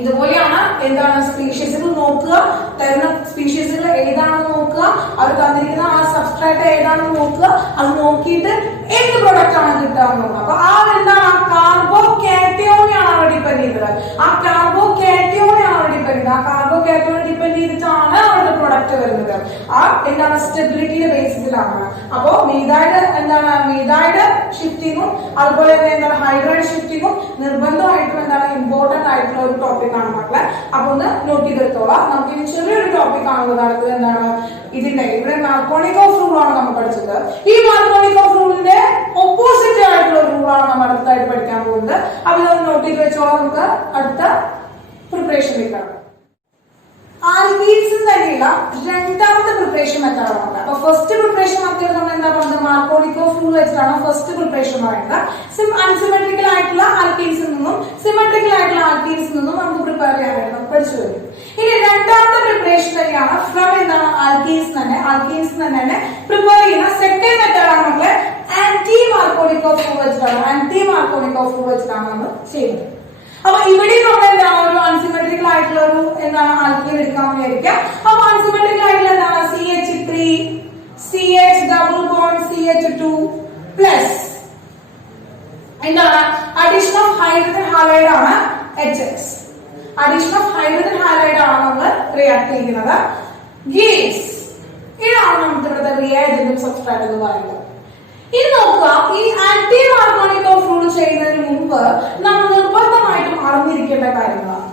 ഇതുപോലെയാണ് എന്താണ് സ്പീഷീസുകൾ നോക്കുക. തരുന്ന സ്പീഷീസുകൾ ഏതാണെന്ന് നോക്കുക. അവർ തന്നിരിക്കുന്ന ആ സബ്സ്ട്രാറ്റ് ഏതാണെന്ന് നോക്കുക. അത് നോക്കിയിട്ട് എന്ത് പ്രൊഡക്റ്റ് ആണ് കിട്ടാന്ന് നോക്കുക. അപ്പൊ ആ എന്താണ് ആ കാർബോകാറ്റയോണെയാണ് അവിടെ ഡിപ്പെൻഡ് ചെയ്തത്. ആ കാർബോകാറ്റയോണെയാണ് അവിടെ ഡിപ്പെൻഡ് ചെയ്തത്. ആ കാർബോകാറ്റയോൺ ഡിപ്പെൻഡ് ചെയ്തിട്ടാണ് അവരുടെ പ്രൊഡക്റ്റ് വരുന്നത്. ആ എന്താണ് സ്റ്റെബിലിറ്റിയുടെ ബേസിസിലാണ്. അപ്പോ മീഥൈൽ എന്താണ് മീഥൈൽ ഷിഫ്റ്റിങ്ങും അതുപോലെ തന്നെ എന്താണ് ഹൈഡ്രൈഡ് ഷിഫ്റ്റിങ്ങും നിർബന്ധമായിട്ടും എന്താണ് ഇമ്പോർട്ടന്റ് ആയിട്ടുള്ള ഒരു ടോപ്പിക് ആണ് മക്കളെ. അപ്പൊ ഒന്ന് നോട്ട് ചെയ്തെടുത്തോളാം. നമുക്ക് ഇനി ചെറിയൊരു ടോപ്പിക് ആണുള്ളത്. അടുത്തത് എന്താണ് ഇതിന്റെ ഇവിടെ മാർക്കോണിക്കോഫ് റൂൾ ആണ് നമ്മൾ പഠിച്ചത്. ഈ മാർക്കോണിക്കോഫ് റൂളിന്റെ ഓപ്പോസിറ്റ് ആയിട്ടുള്ള റൂൾ ആണ് നമ്മൾ അടുത്തായിട്ട് പഠിക്കാൻ പോകുന്നത്. അപ്പൊ ഇതൊന്ന് നോട്ട് ചെയ്ത് വെച്ചോളാം. നമുക്ക് അടുത്ത പ്രിപ്പറേഷനിലേക്കാണ്. ആൽക്കീൻസ് തന്നെയുള്ള രണ്ടാമത്തെ പ്രിപ്പറേഷൻ മെത്തേഡ് ആണ്. അപ്പൊ ഫസ്റ്റ് പ്രിപ്പറേഷൻ മെത്തേഡ് നമ്മൾ എന്താ പറയുന്നത് മാർക്കോണിക്കോഫ് റൂൾ വെച്ചിട്ടാണ് ഫസ്റ്റ് പ്രിപ്പറേഷൻ പറയുന്നത്. അൺസിമെട്രിക്കൽ ആയിട്ടുള്ള ആൽക്കീൻസിൽ നിന്നും സിമെട്രിക്കൽ ആയിട്ടുള്ള ആൽക്കീൻസിൽ നിന്നും നമുക്ക് പ്രിപ്പയർ ചെയ്യാനായിട്ട് നമുക്ക് പഠിച്ചു വരും. ഇനി രണ്ടാമത്തെ പ്രിപ്പറേഷൻ തന്നെയാണ് ഫ്രം എന്താണ് ആൽക്കീൻസ് തന്നെ പ്രിപ്പയർ ചെയ്യുന്ന സെക്കൻഡ് മെത്തേഡ് ആണ് നമ്മള് ആന്റി മാർക്കോണിക്കോഫ് റൂൾ വെച്ചിട്ടാണ് നമ്മൾ ചെയ്യുന്നത്. അപ്പൊ ഇവിടെ നമ്മൾ എന്താണ് ഒരു അൺസിമെട്രിക്കൽ ആയിട്ടുള്ള ഒരു എന്താണ് ആൽക്കീൻ എടുക്കാമെന്ന് വിചാരിക്കാം. അപ്പൊ അൺസിമെട്രിക്കൽ ആയിട്ടുള്ള എന്താണ് CH3 CH double bond CH2 plus എന്താണ് അഡീഷൻ ഓഫ് ഹൈഡ്രജൻ ഹാലൈഡ് ആണ് HX. Addition of hydrogen halide ആണ് നമ്മൾ റിയാക്ട് ചെയ്യുന്നത്. ഗീവ്സ് ഇതാണ് നമുക്ക് ഇവിടുത്തെ റിയാജന്റ് സബ്സ്ട്രാറ്റ് എന്ന് പറയുന്നത്. ഇനി നോക്കുക ഈ ആന്റി മാർക്കോണിക്കോഫ് റൂൾ ചെയ്യുന്നതിന് മുമ്പ് നമ്മൾ നിർബന്ധമായിട്ടും അറിഞ്ഞിരിക്കേണ്ട കാര്യങ്ങളാണ്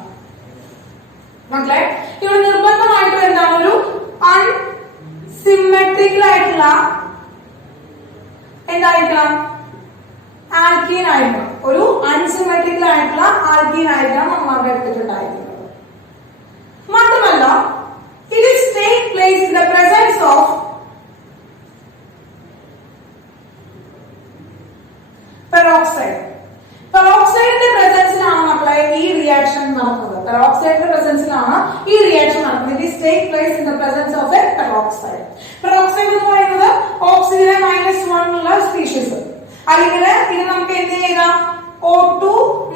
മക്കളെ. ഇവിടെ നിർബന്ധമായിട്ടും എന്താണ് ഒരു അൺസിമെട്രിക്കൽ ആയിട്ടുള്ള എന്തായിരിക്കണം ആൽക്കീൻ ആയിരിക്കണം. ഒരു അൺസിമെട്രിക്കൽ ആയിട്ടുള്ള ആൽക്കീൻ ആയിരിക്കണം നമ്മൾ അവിടെ എടുത്തിട്ടുണ്ടായിരിക്കുന്നത്. മാത്രമല്ല it is take place in the presence of peroxide. പെറോക്സൈഡിന്റെ പ്രസൻസിലാണ് മക്കളെ ഈ റിയാക്ഷൻ നടക്കുന്നത്. പെറോക്സൈഡിന്റെ പ്രസൻസിലാണ് ഈ റിയാക്ഷൻ നടക്കുന്നത്. It is take place in the presence of a peroxide. Peroxide എന്ന് പറയുന്നത് ഓക്സിജനെ -1 ഉള്ള സ്പീഷീസ്. അല്ലെങ്കിൽ ഇത് നമുക്ക് എന്ത് ചെയ്യാം, O2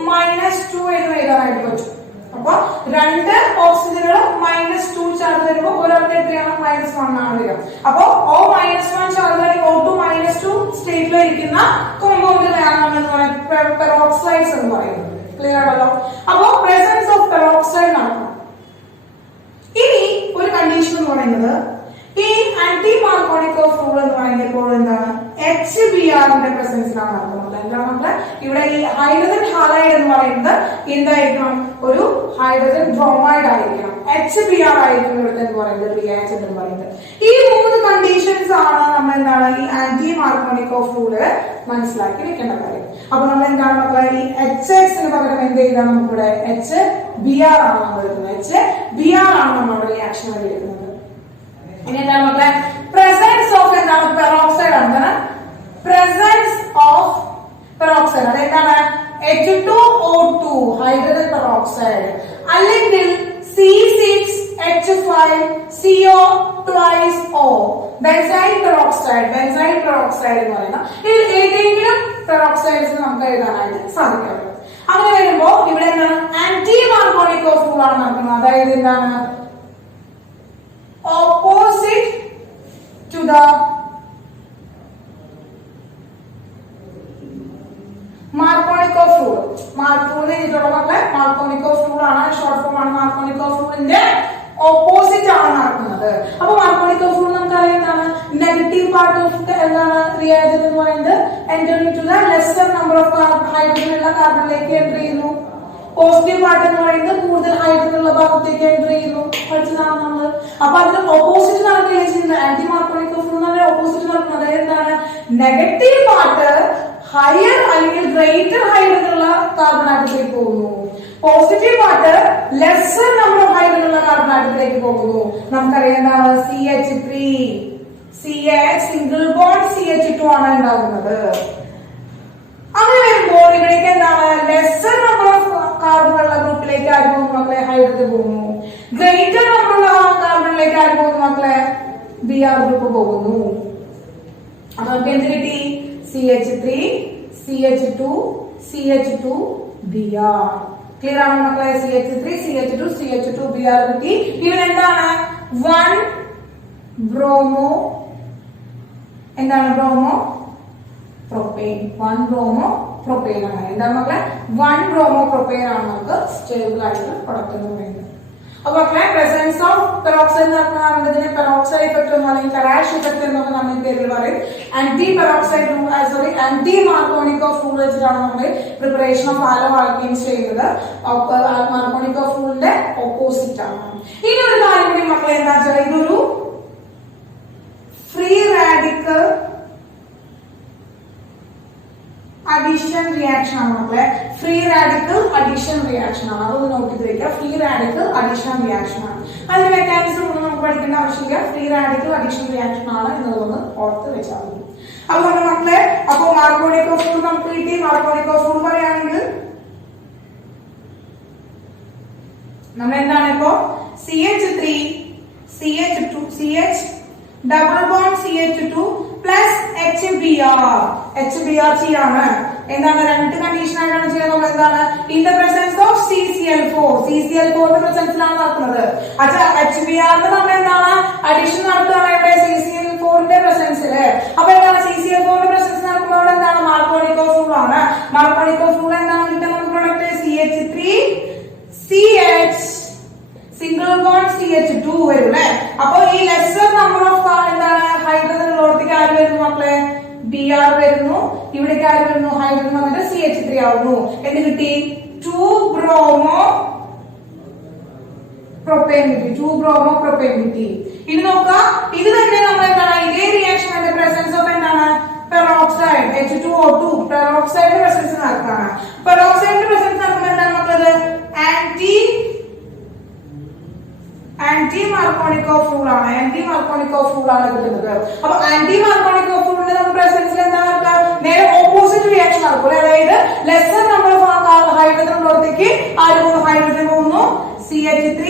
-2 എന്ന് എഴുതാനായിട്ട് പറ്റും. അപ്പൊ രണ്ട് ഓക്സിജനുകൾ -2 ചാർജ് വരുമ്പോ ഒരാൾക്ക് എത്രയാണ്, -1 ആണ് വരിക. അപ്പൊ O-1 ചാർജ് ആണെങ്കിൽ O2 -2 സ്റ്റേറ്റിൽ ഇരിക്കുന്ന കോമ്പൗണ്ടുകളാണ് നമ്മൾ എന്ന് പറയുന്നത് പെറോക്സൈഡ്സ് എന്ന് പറയുന്നത്. ക്ലിയർ ആണല്ലോ. അപ്പോ പ്രസൻസ് ഓഫ് പെറോക്സൈഡ് നടക്കണം. ഇനി ഒരു കണ്ടീഷൻ എന്ന് പറയുന്നത് ഈ ആന്റി മാർക്കോണിക്കോഫ് റൂൾ എന്ന് പറയുമ്പോൾ എന്താണ്, HBrന്റെ പ്രസൻസിലാണ് നടക്കുന്നത്. എന്താണ് നമ്മള് ഇവിടെ ഈ ഹൈഡ്രജൻ ഹാലൈഡ് എന്ന് പറയുന്നത് എന്തായിരിക്കണം, ഒരു ഹൈഡ്രജൻ ബ്രോമൈഡ് ആയിരിക്കണം. HBr ആയിരിക്കും ഇവിടുത്തെ എന്ന് പറയുന്നത് റിയാക്ഷൻ എന്ന് പറയുന്നത്. ഈ 3 കണ്ടീഷൻസ് ആണ് നമ്മൾ എന്താണ് ഈ ആന്റി മാർക്കോണിക്കോഫ് റൂള് മനസ്സിലാക്കി വെക്കേണ്ട കാര്യം. അപ്പൊ നമ്മൾ എന്താണ് മക്കളെ ഈ HXന് പകരം എന്ത് ചെയ്താൽ നമുക്കിവിടെ HBr ആണ് നമ്മൾ എടുക്കുന്നത്. HBr ആണ് നമ്മുടെ റിയാക്ഷൻ വേണ്ടി എടുക്കുന്നത്. ഇനി എന്താണ് മക്കളെ പ്രസൻസ് ഓഫ് എന്താണ് പെറോക്സൈഡ് ആണ്. പ്രസൻസ് ഓഫ് പെറോക്സൈഡ് അതെന്താണ് H2O2 ഹൈഡ്രജൻ പെറോക്സൈഡ് അല്ലെങ്കിൽ C6H5CO twice O benzyl peroxide. Benzyl peroxide എന്ന് പറയുന്ന ഇതിൽ ഏതെങ്കിലും പെറോക്സൈഡ്സ് നമുക്ക് എഴുതാനായിട്ട് സാധിക്കാറുണ്ട്. അങ്ങനെ വരുമ്പോ ഇവിടെ എന്താണ് ആന്റി മാർക്കോണിക്കോഫ് റൂൾ ആണ് നടക്കുന്നത്. അതായത് എന്താണ് opposite to the Markovnikov rule. Markovnikov rule ആണ് ഷോർട്ട് ഫോം ആണ്. Markovnikov റൂളിന്റെ ഓപ്പോസിറ്റ് ആണ് നടക്കുന്നത്. അപ്പൊ Markovnikov റൂൾ നമുക്ക് അറിയാം നെഗറ്റീവ് പാർട്ട് ഓഫ് എന്താണ് റിയാക്ഷൻ എന്ന് പറയുന്നത് enter into the lesser number of hydrogen ഉള്ള കാർബണിലേക്ക് എൻ്റർ ചെയ്യുന്നു. പോസിറ്റീവ് പാർട്ട് എന്ന് പറയുന്നത് കൂടുതൽ ഹൈഡ്രജൻ ഉള്ള ഭാഗത്തേക്ക് എൻ്റർ ചെയ്യുന്നു. പഠിച്ചതാണ് നമ്മള്. അപ്പൊ അതിന് ഓപ്പോസിറ്റ് നടക്കുകയാണ് ചെയ്യുന്നത്. ആന്റി മാർക്കോണിക്കോഫ് റൂളിന്റെ ഓപ്പോസിറ്റ് നടക്കുന്നത്. അതായത് എന്താണ് നെഗറ്റീവ് പാർട്ട് ഹയർ അല്ലെങ്കിൽ ഗ്രേറ്റർ ഹൈഡ്രജൻ ഉള്ള കാർബൺ ആറ്റത്തിലേക്ക് പോകുന്നു. Positive part lesser number of hydrogen ഉള്ള കാർബൺ ആറ്റത്തിലേക്ക് പോകുന്നു. നമുക്കറിയാം എന്താണ് CH3 സിംഗിൾ ബോണ്ട് CH2 ആണ് ഉണ്ടാകുന്നത്. അങ്ങനെ വരുമ്പോൾ ഇവിടേക്ക് എന്താണ് ലെസ്സർ നമ്പർ ഓഫ് കാർബണുള്ള ഗ്രൂപ്പിലേക്ക് ആര് പോകുന്നു മക്കളെ, ഹൈഡ്രജൻ പോകുന്നു. ഗ്രേറ്റർ നമ്പറുള്ള കാർബണിലേക്ക് ആര് പോകുന്നു മക്കളെ, Br ഗ്രൂപ്പ് പോകുന്നു. അപ്പൊ നമുക്ക് എന്ത് കിട്ടി, CH3 CH2 CH2 Br. Clear ആണ് മക്കളെ. CH3 CH2 CH2 Br കിട്ടി. ഇവിടെ എന്താണ് 1 ബ്രോമോ എന്താണ് ബ്രോമോ പ്രൊപ്പെയിൻ. 1 ബ്രോമോ പ്രൊപ്പെയിൻ ആണ്. എന്താണ് മക്കളെ 1 ബ്രോമോ പ്രൊപ്പെയിൻ ആണ് നമുക്ക് സ്റ്റേബിൾ ആയിട്ടുള്ള പ്രൊഡക്റ്റ് എന്ന് പറയുന്നത്. അപ്പൊ മക്കളെ പ്രസൻസ് ഓഫ് പെറോക്സൈഡ് നടക്കുന്നതിനെ പെറോക്സൈഡ് ഇഫക്ട് എന്നോ അല്ലെങ്കിൽ കറാഷ് ഇഫക്ട് എന്നൊക്കെ നമ്മൾ പേരിൽ പറയും. Anti peroxide anti Markovnikov rule വെച്ചിട്ടാണ് നമ്മൾ പ്രിപ്പറേഷൻ ഓഫ് ആലോ ആൽക്കീൻസ് ചെയ്യുന്നത്. മാർക്കോണിക്കോഫ് റൂളിന്റെ ഓപ്പോസിറ്റ് ആണ്. ഇനി ഒരു കാര്യം കൂടി മക്കളെ എന്താ വെച്ചാൽ ഇതൊരു ഫ്രീ റാഡിക്കൽ അഡീഷൻ റിയാക്ഷൻ ആണ് മക്കളെ. ഫ്രീ റാഡിക്കൽ അഡീഷൻ റിയാക്ഷൻ ആണ്. അതൊന്ന് നോക്കി വെക്കുക. ഫ്രീ റാഡിക്കൽ അഡീഷൻ റിയാക്ഷൻ ആണ്. അതിന്റെ മെക്കാനിസം ഒന്നും നമുക്ക് പഠിക്കേണ്ട ആവശ്യമില്ല. ഫ്രീ റാഡിക്കൽ അഡീഷൻ റിയാക്ഷൻ ആണ് എന്നുള്ളതൊന്ന് ഓർത്ത് വെച്ചാൽ മതി. അതുകൊണ്ട് മക്കളെ അപ്പൊ മാർക്കോണിക്കോഫ് റൂൾ നമുക്ക് കിട്ടി. മാർക്കോണിക്കോഫ് റൂൾ പറയുകയാണെങ്കിൽ നമ്മൾ എന്താണ് ഇപ്പോ CH3 CH2 CH double bond CH2 plus HBr ചെയ്യാണ്. എന്താണ് രണ്ട് കണ്ടീഷൻ ആയിട്ടാണ് ചെയ്യുന്നത്. നമ്മൾ എന്താണ് in the presence of CCl4 പ്രസൻസിലാണ് നടക്കുന്നത്. HBr നമ്മൾ എന്താണ് അഡീഷൻ നടത്തുകയാണ് ഇവിടെ CCl4 പ്രസൻസില്. അപ്പൊ എന്താണ് CCl4 പ്രസൻസ് നടക്കുമ്പോൾ അവിടെ എന്താണ് മാർക്കോണിക്കോഫ് റൂൾ ആണ്. മാർക്കോണിക്കോഫ് റൂൾ എന്താണ് കിട്ടുക നമുക്ക് product CH3 CH single bond CH2 വരും അല്ലെ. അപ്പൊ ഈ ലെസ്സർ നമ്പർ ഓഫ് എന്താണ് ഹൈഡ്രജൻ ഉള്ളടത്തേക്ക് ആര് വരുന്നു മക്കളെ, Br വരുന്നു. ഇവിടേക്ക് ആര് വരുന്നു, ഹൈഡ്രജൻ വന്നിട്ട് CH3 ആവുന്നു. എന്ത് കിട്ടി, 2 ബ്രോമോ പ്രൊപ്പെയിൻ കിട്ടി. 2 ബ്രോമോ പ്രൊപ്പെയിൻ കിട്ടി. ഇനി നോക്കാം, ഇത് തന്നെ നമ്മൾ എന്താണ് ഇതേ റിയാക്ഷൻ അതിന്റെ പ്രസൻസ് ഓഫ് എന്താണ് പെറോക്സൈഡ് H2O2 പെറോക്സൈഡിന്റെ പ്രസൻസ് നടക്കുകയാണ്. പെറോക്സൈഡിന്റെ പ്രസൻസ് നടക്കുമ്പോൾ എന്താണ് മക്കളത് ആന്റി മാർക്കോണിക് ഓഫ് റൂൾ ആണ് കിട്ടുന്നത്. അപ്പൊ ആന്റി മാർക്കോണിക് ഓഫ് റൂളിന്റെ നമ്മുടെ പ്രസൻസിൽ എന്താ നേരെ ഓപ്പോസിറ്റ് റിയാക്ഷൻ നടക്കും. അതായത് ലെസർ നമ്മൾ ഹൈഡ്രജൻ ഉള്ളടത്തേക്ക് ആര് പോകുന്നു? ഹൈഡ്രജൻ പോകുന്നു. CH3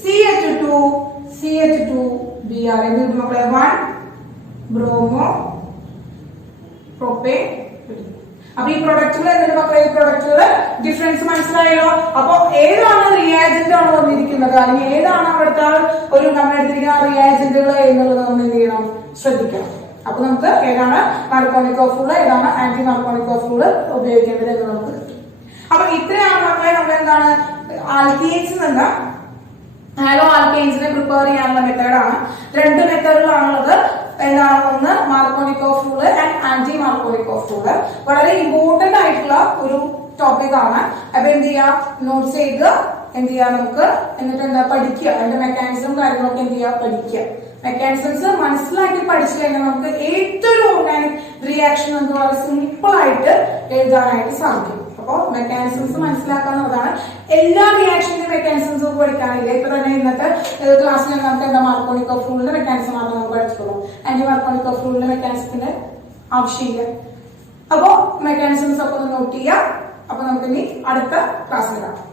CH2 CH2 Br എന്ത് കിട്ടും മക്കളെ? 1 ബ്രോമോ പ്രൊപ്പേൻ. അപ്പൊ ഈ പ്രൊഡക്റ്റുകൾ എന്തിന്റെ മക്കളെ? ഈ പ്രൊഡക്റ്റുകൾ ഡിഫറൻസ് മനസ്സിലായല്ലോ. അപ്പൊ ഏതാണ് റിയാജന്റ് ആണ് വന്നിരിക്കുന്നത്, അല്ലെങ്കിൽ ഏതാണ് അവിടുത്തെ ഒരു നമ്മൾ എടുത്തിരിക്കുന്ന റിയാജന്റുകൾ എന്നുള്ളത് നമ്മൾ എന്ത് ചെയ്യണം? ശ്രദ്ധിക്കണം. അപ്പൊ നമുക്ക് ഏതാണ് മാർക്കോണിക് ഓഫ് റൂൾ, ഏതാണ് ആന്റി മാർക്കോണിക് ഓഫ് റൂൾ ഉപയോഗിക്കേണ്ടത് എന്ന് നമുക്ക് കിട്ടും. അപ്പൊ ഇത്രയാണ് മക്കളെ നമ്മൾ എന്താണ് ആൽക്കീൻസ് നിന്ന് ഹാലോ ആൽക്കൈൻസിനെ പ്രിപ്പയർ ചെയ്യാനുള്ള മെത്തേഡാണ്. 2 മെത്തേഡുകളാണുള്ളത്. എന്താണ്? ഒന്ന് Markovnikov rule and anti Markovnikov rule. വളരെ ഇമ്പോർട്ടന്റ് ആയിട്ടുള്ള ഒരു ടോപ്പിക് ആണ്. അപ്പൊ എന്ത് ചെയ്യാം? നോട്ട്സ് ചെയ്ത് എന്ത് ചെയ്യാം നമുക്ക്, എന്നിട്ട് എന്താ പഠിക്കുക, അതിന്റെ മെക്കാനിസം കാര്യങ്ങളൊക്കെ എന്ത് ചെയ്യുക? പഠിക്കുക. മെക്കാനിസംസ് മനസ്സിലാക്കി പഠിച്ചു കഴിഞ്ഞാൽ നമുക്ക് ഏറ്റവും ഓർഗാനിക് റിയാക്ഷൻ എന്ന് വളരെ സിമ്പിൾ ആയിട്ട് എഴുതാനായിട്ട് സാധിക്കും. അപ്പൊ മെക്കാനിസംസ് മനസ്സിലാക്കാവുന്നതാണ്. എല്ലാ റിയാക്ഷന്റെ മെക്കാനിസംസും പഠിക്കാനില്ല. ഇപ്പൊ തന്നെ ഇന്നത്തെ ക്ലാസ്സിൽ നമുക്ക് എന്താ മാർക്കോണിക് ഓഫ് റൂളിന്റെ മെക്കാനിസം മാത്രം നമുക്ക് പഠിച്ചോളൂ. ആന്റി മാർക്കോണിക് ഓഫ് റൂളിന്റെ മെക്കാനിസത്തിന്റെ ആവശ്യമില്ല. അപ്പോ മെക്കാനിസംസ് ഒക്കെ ഒന്ന് നോട്ട് ചെയ്യാം. അപ്പൊ നമുക്ക് ഇനി അടുത്ത ക്ലാസ്സിൽ കാണാം.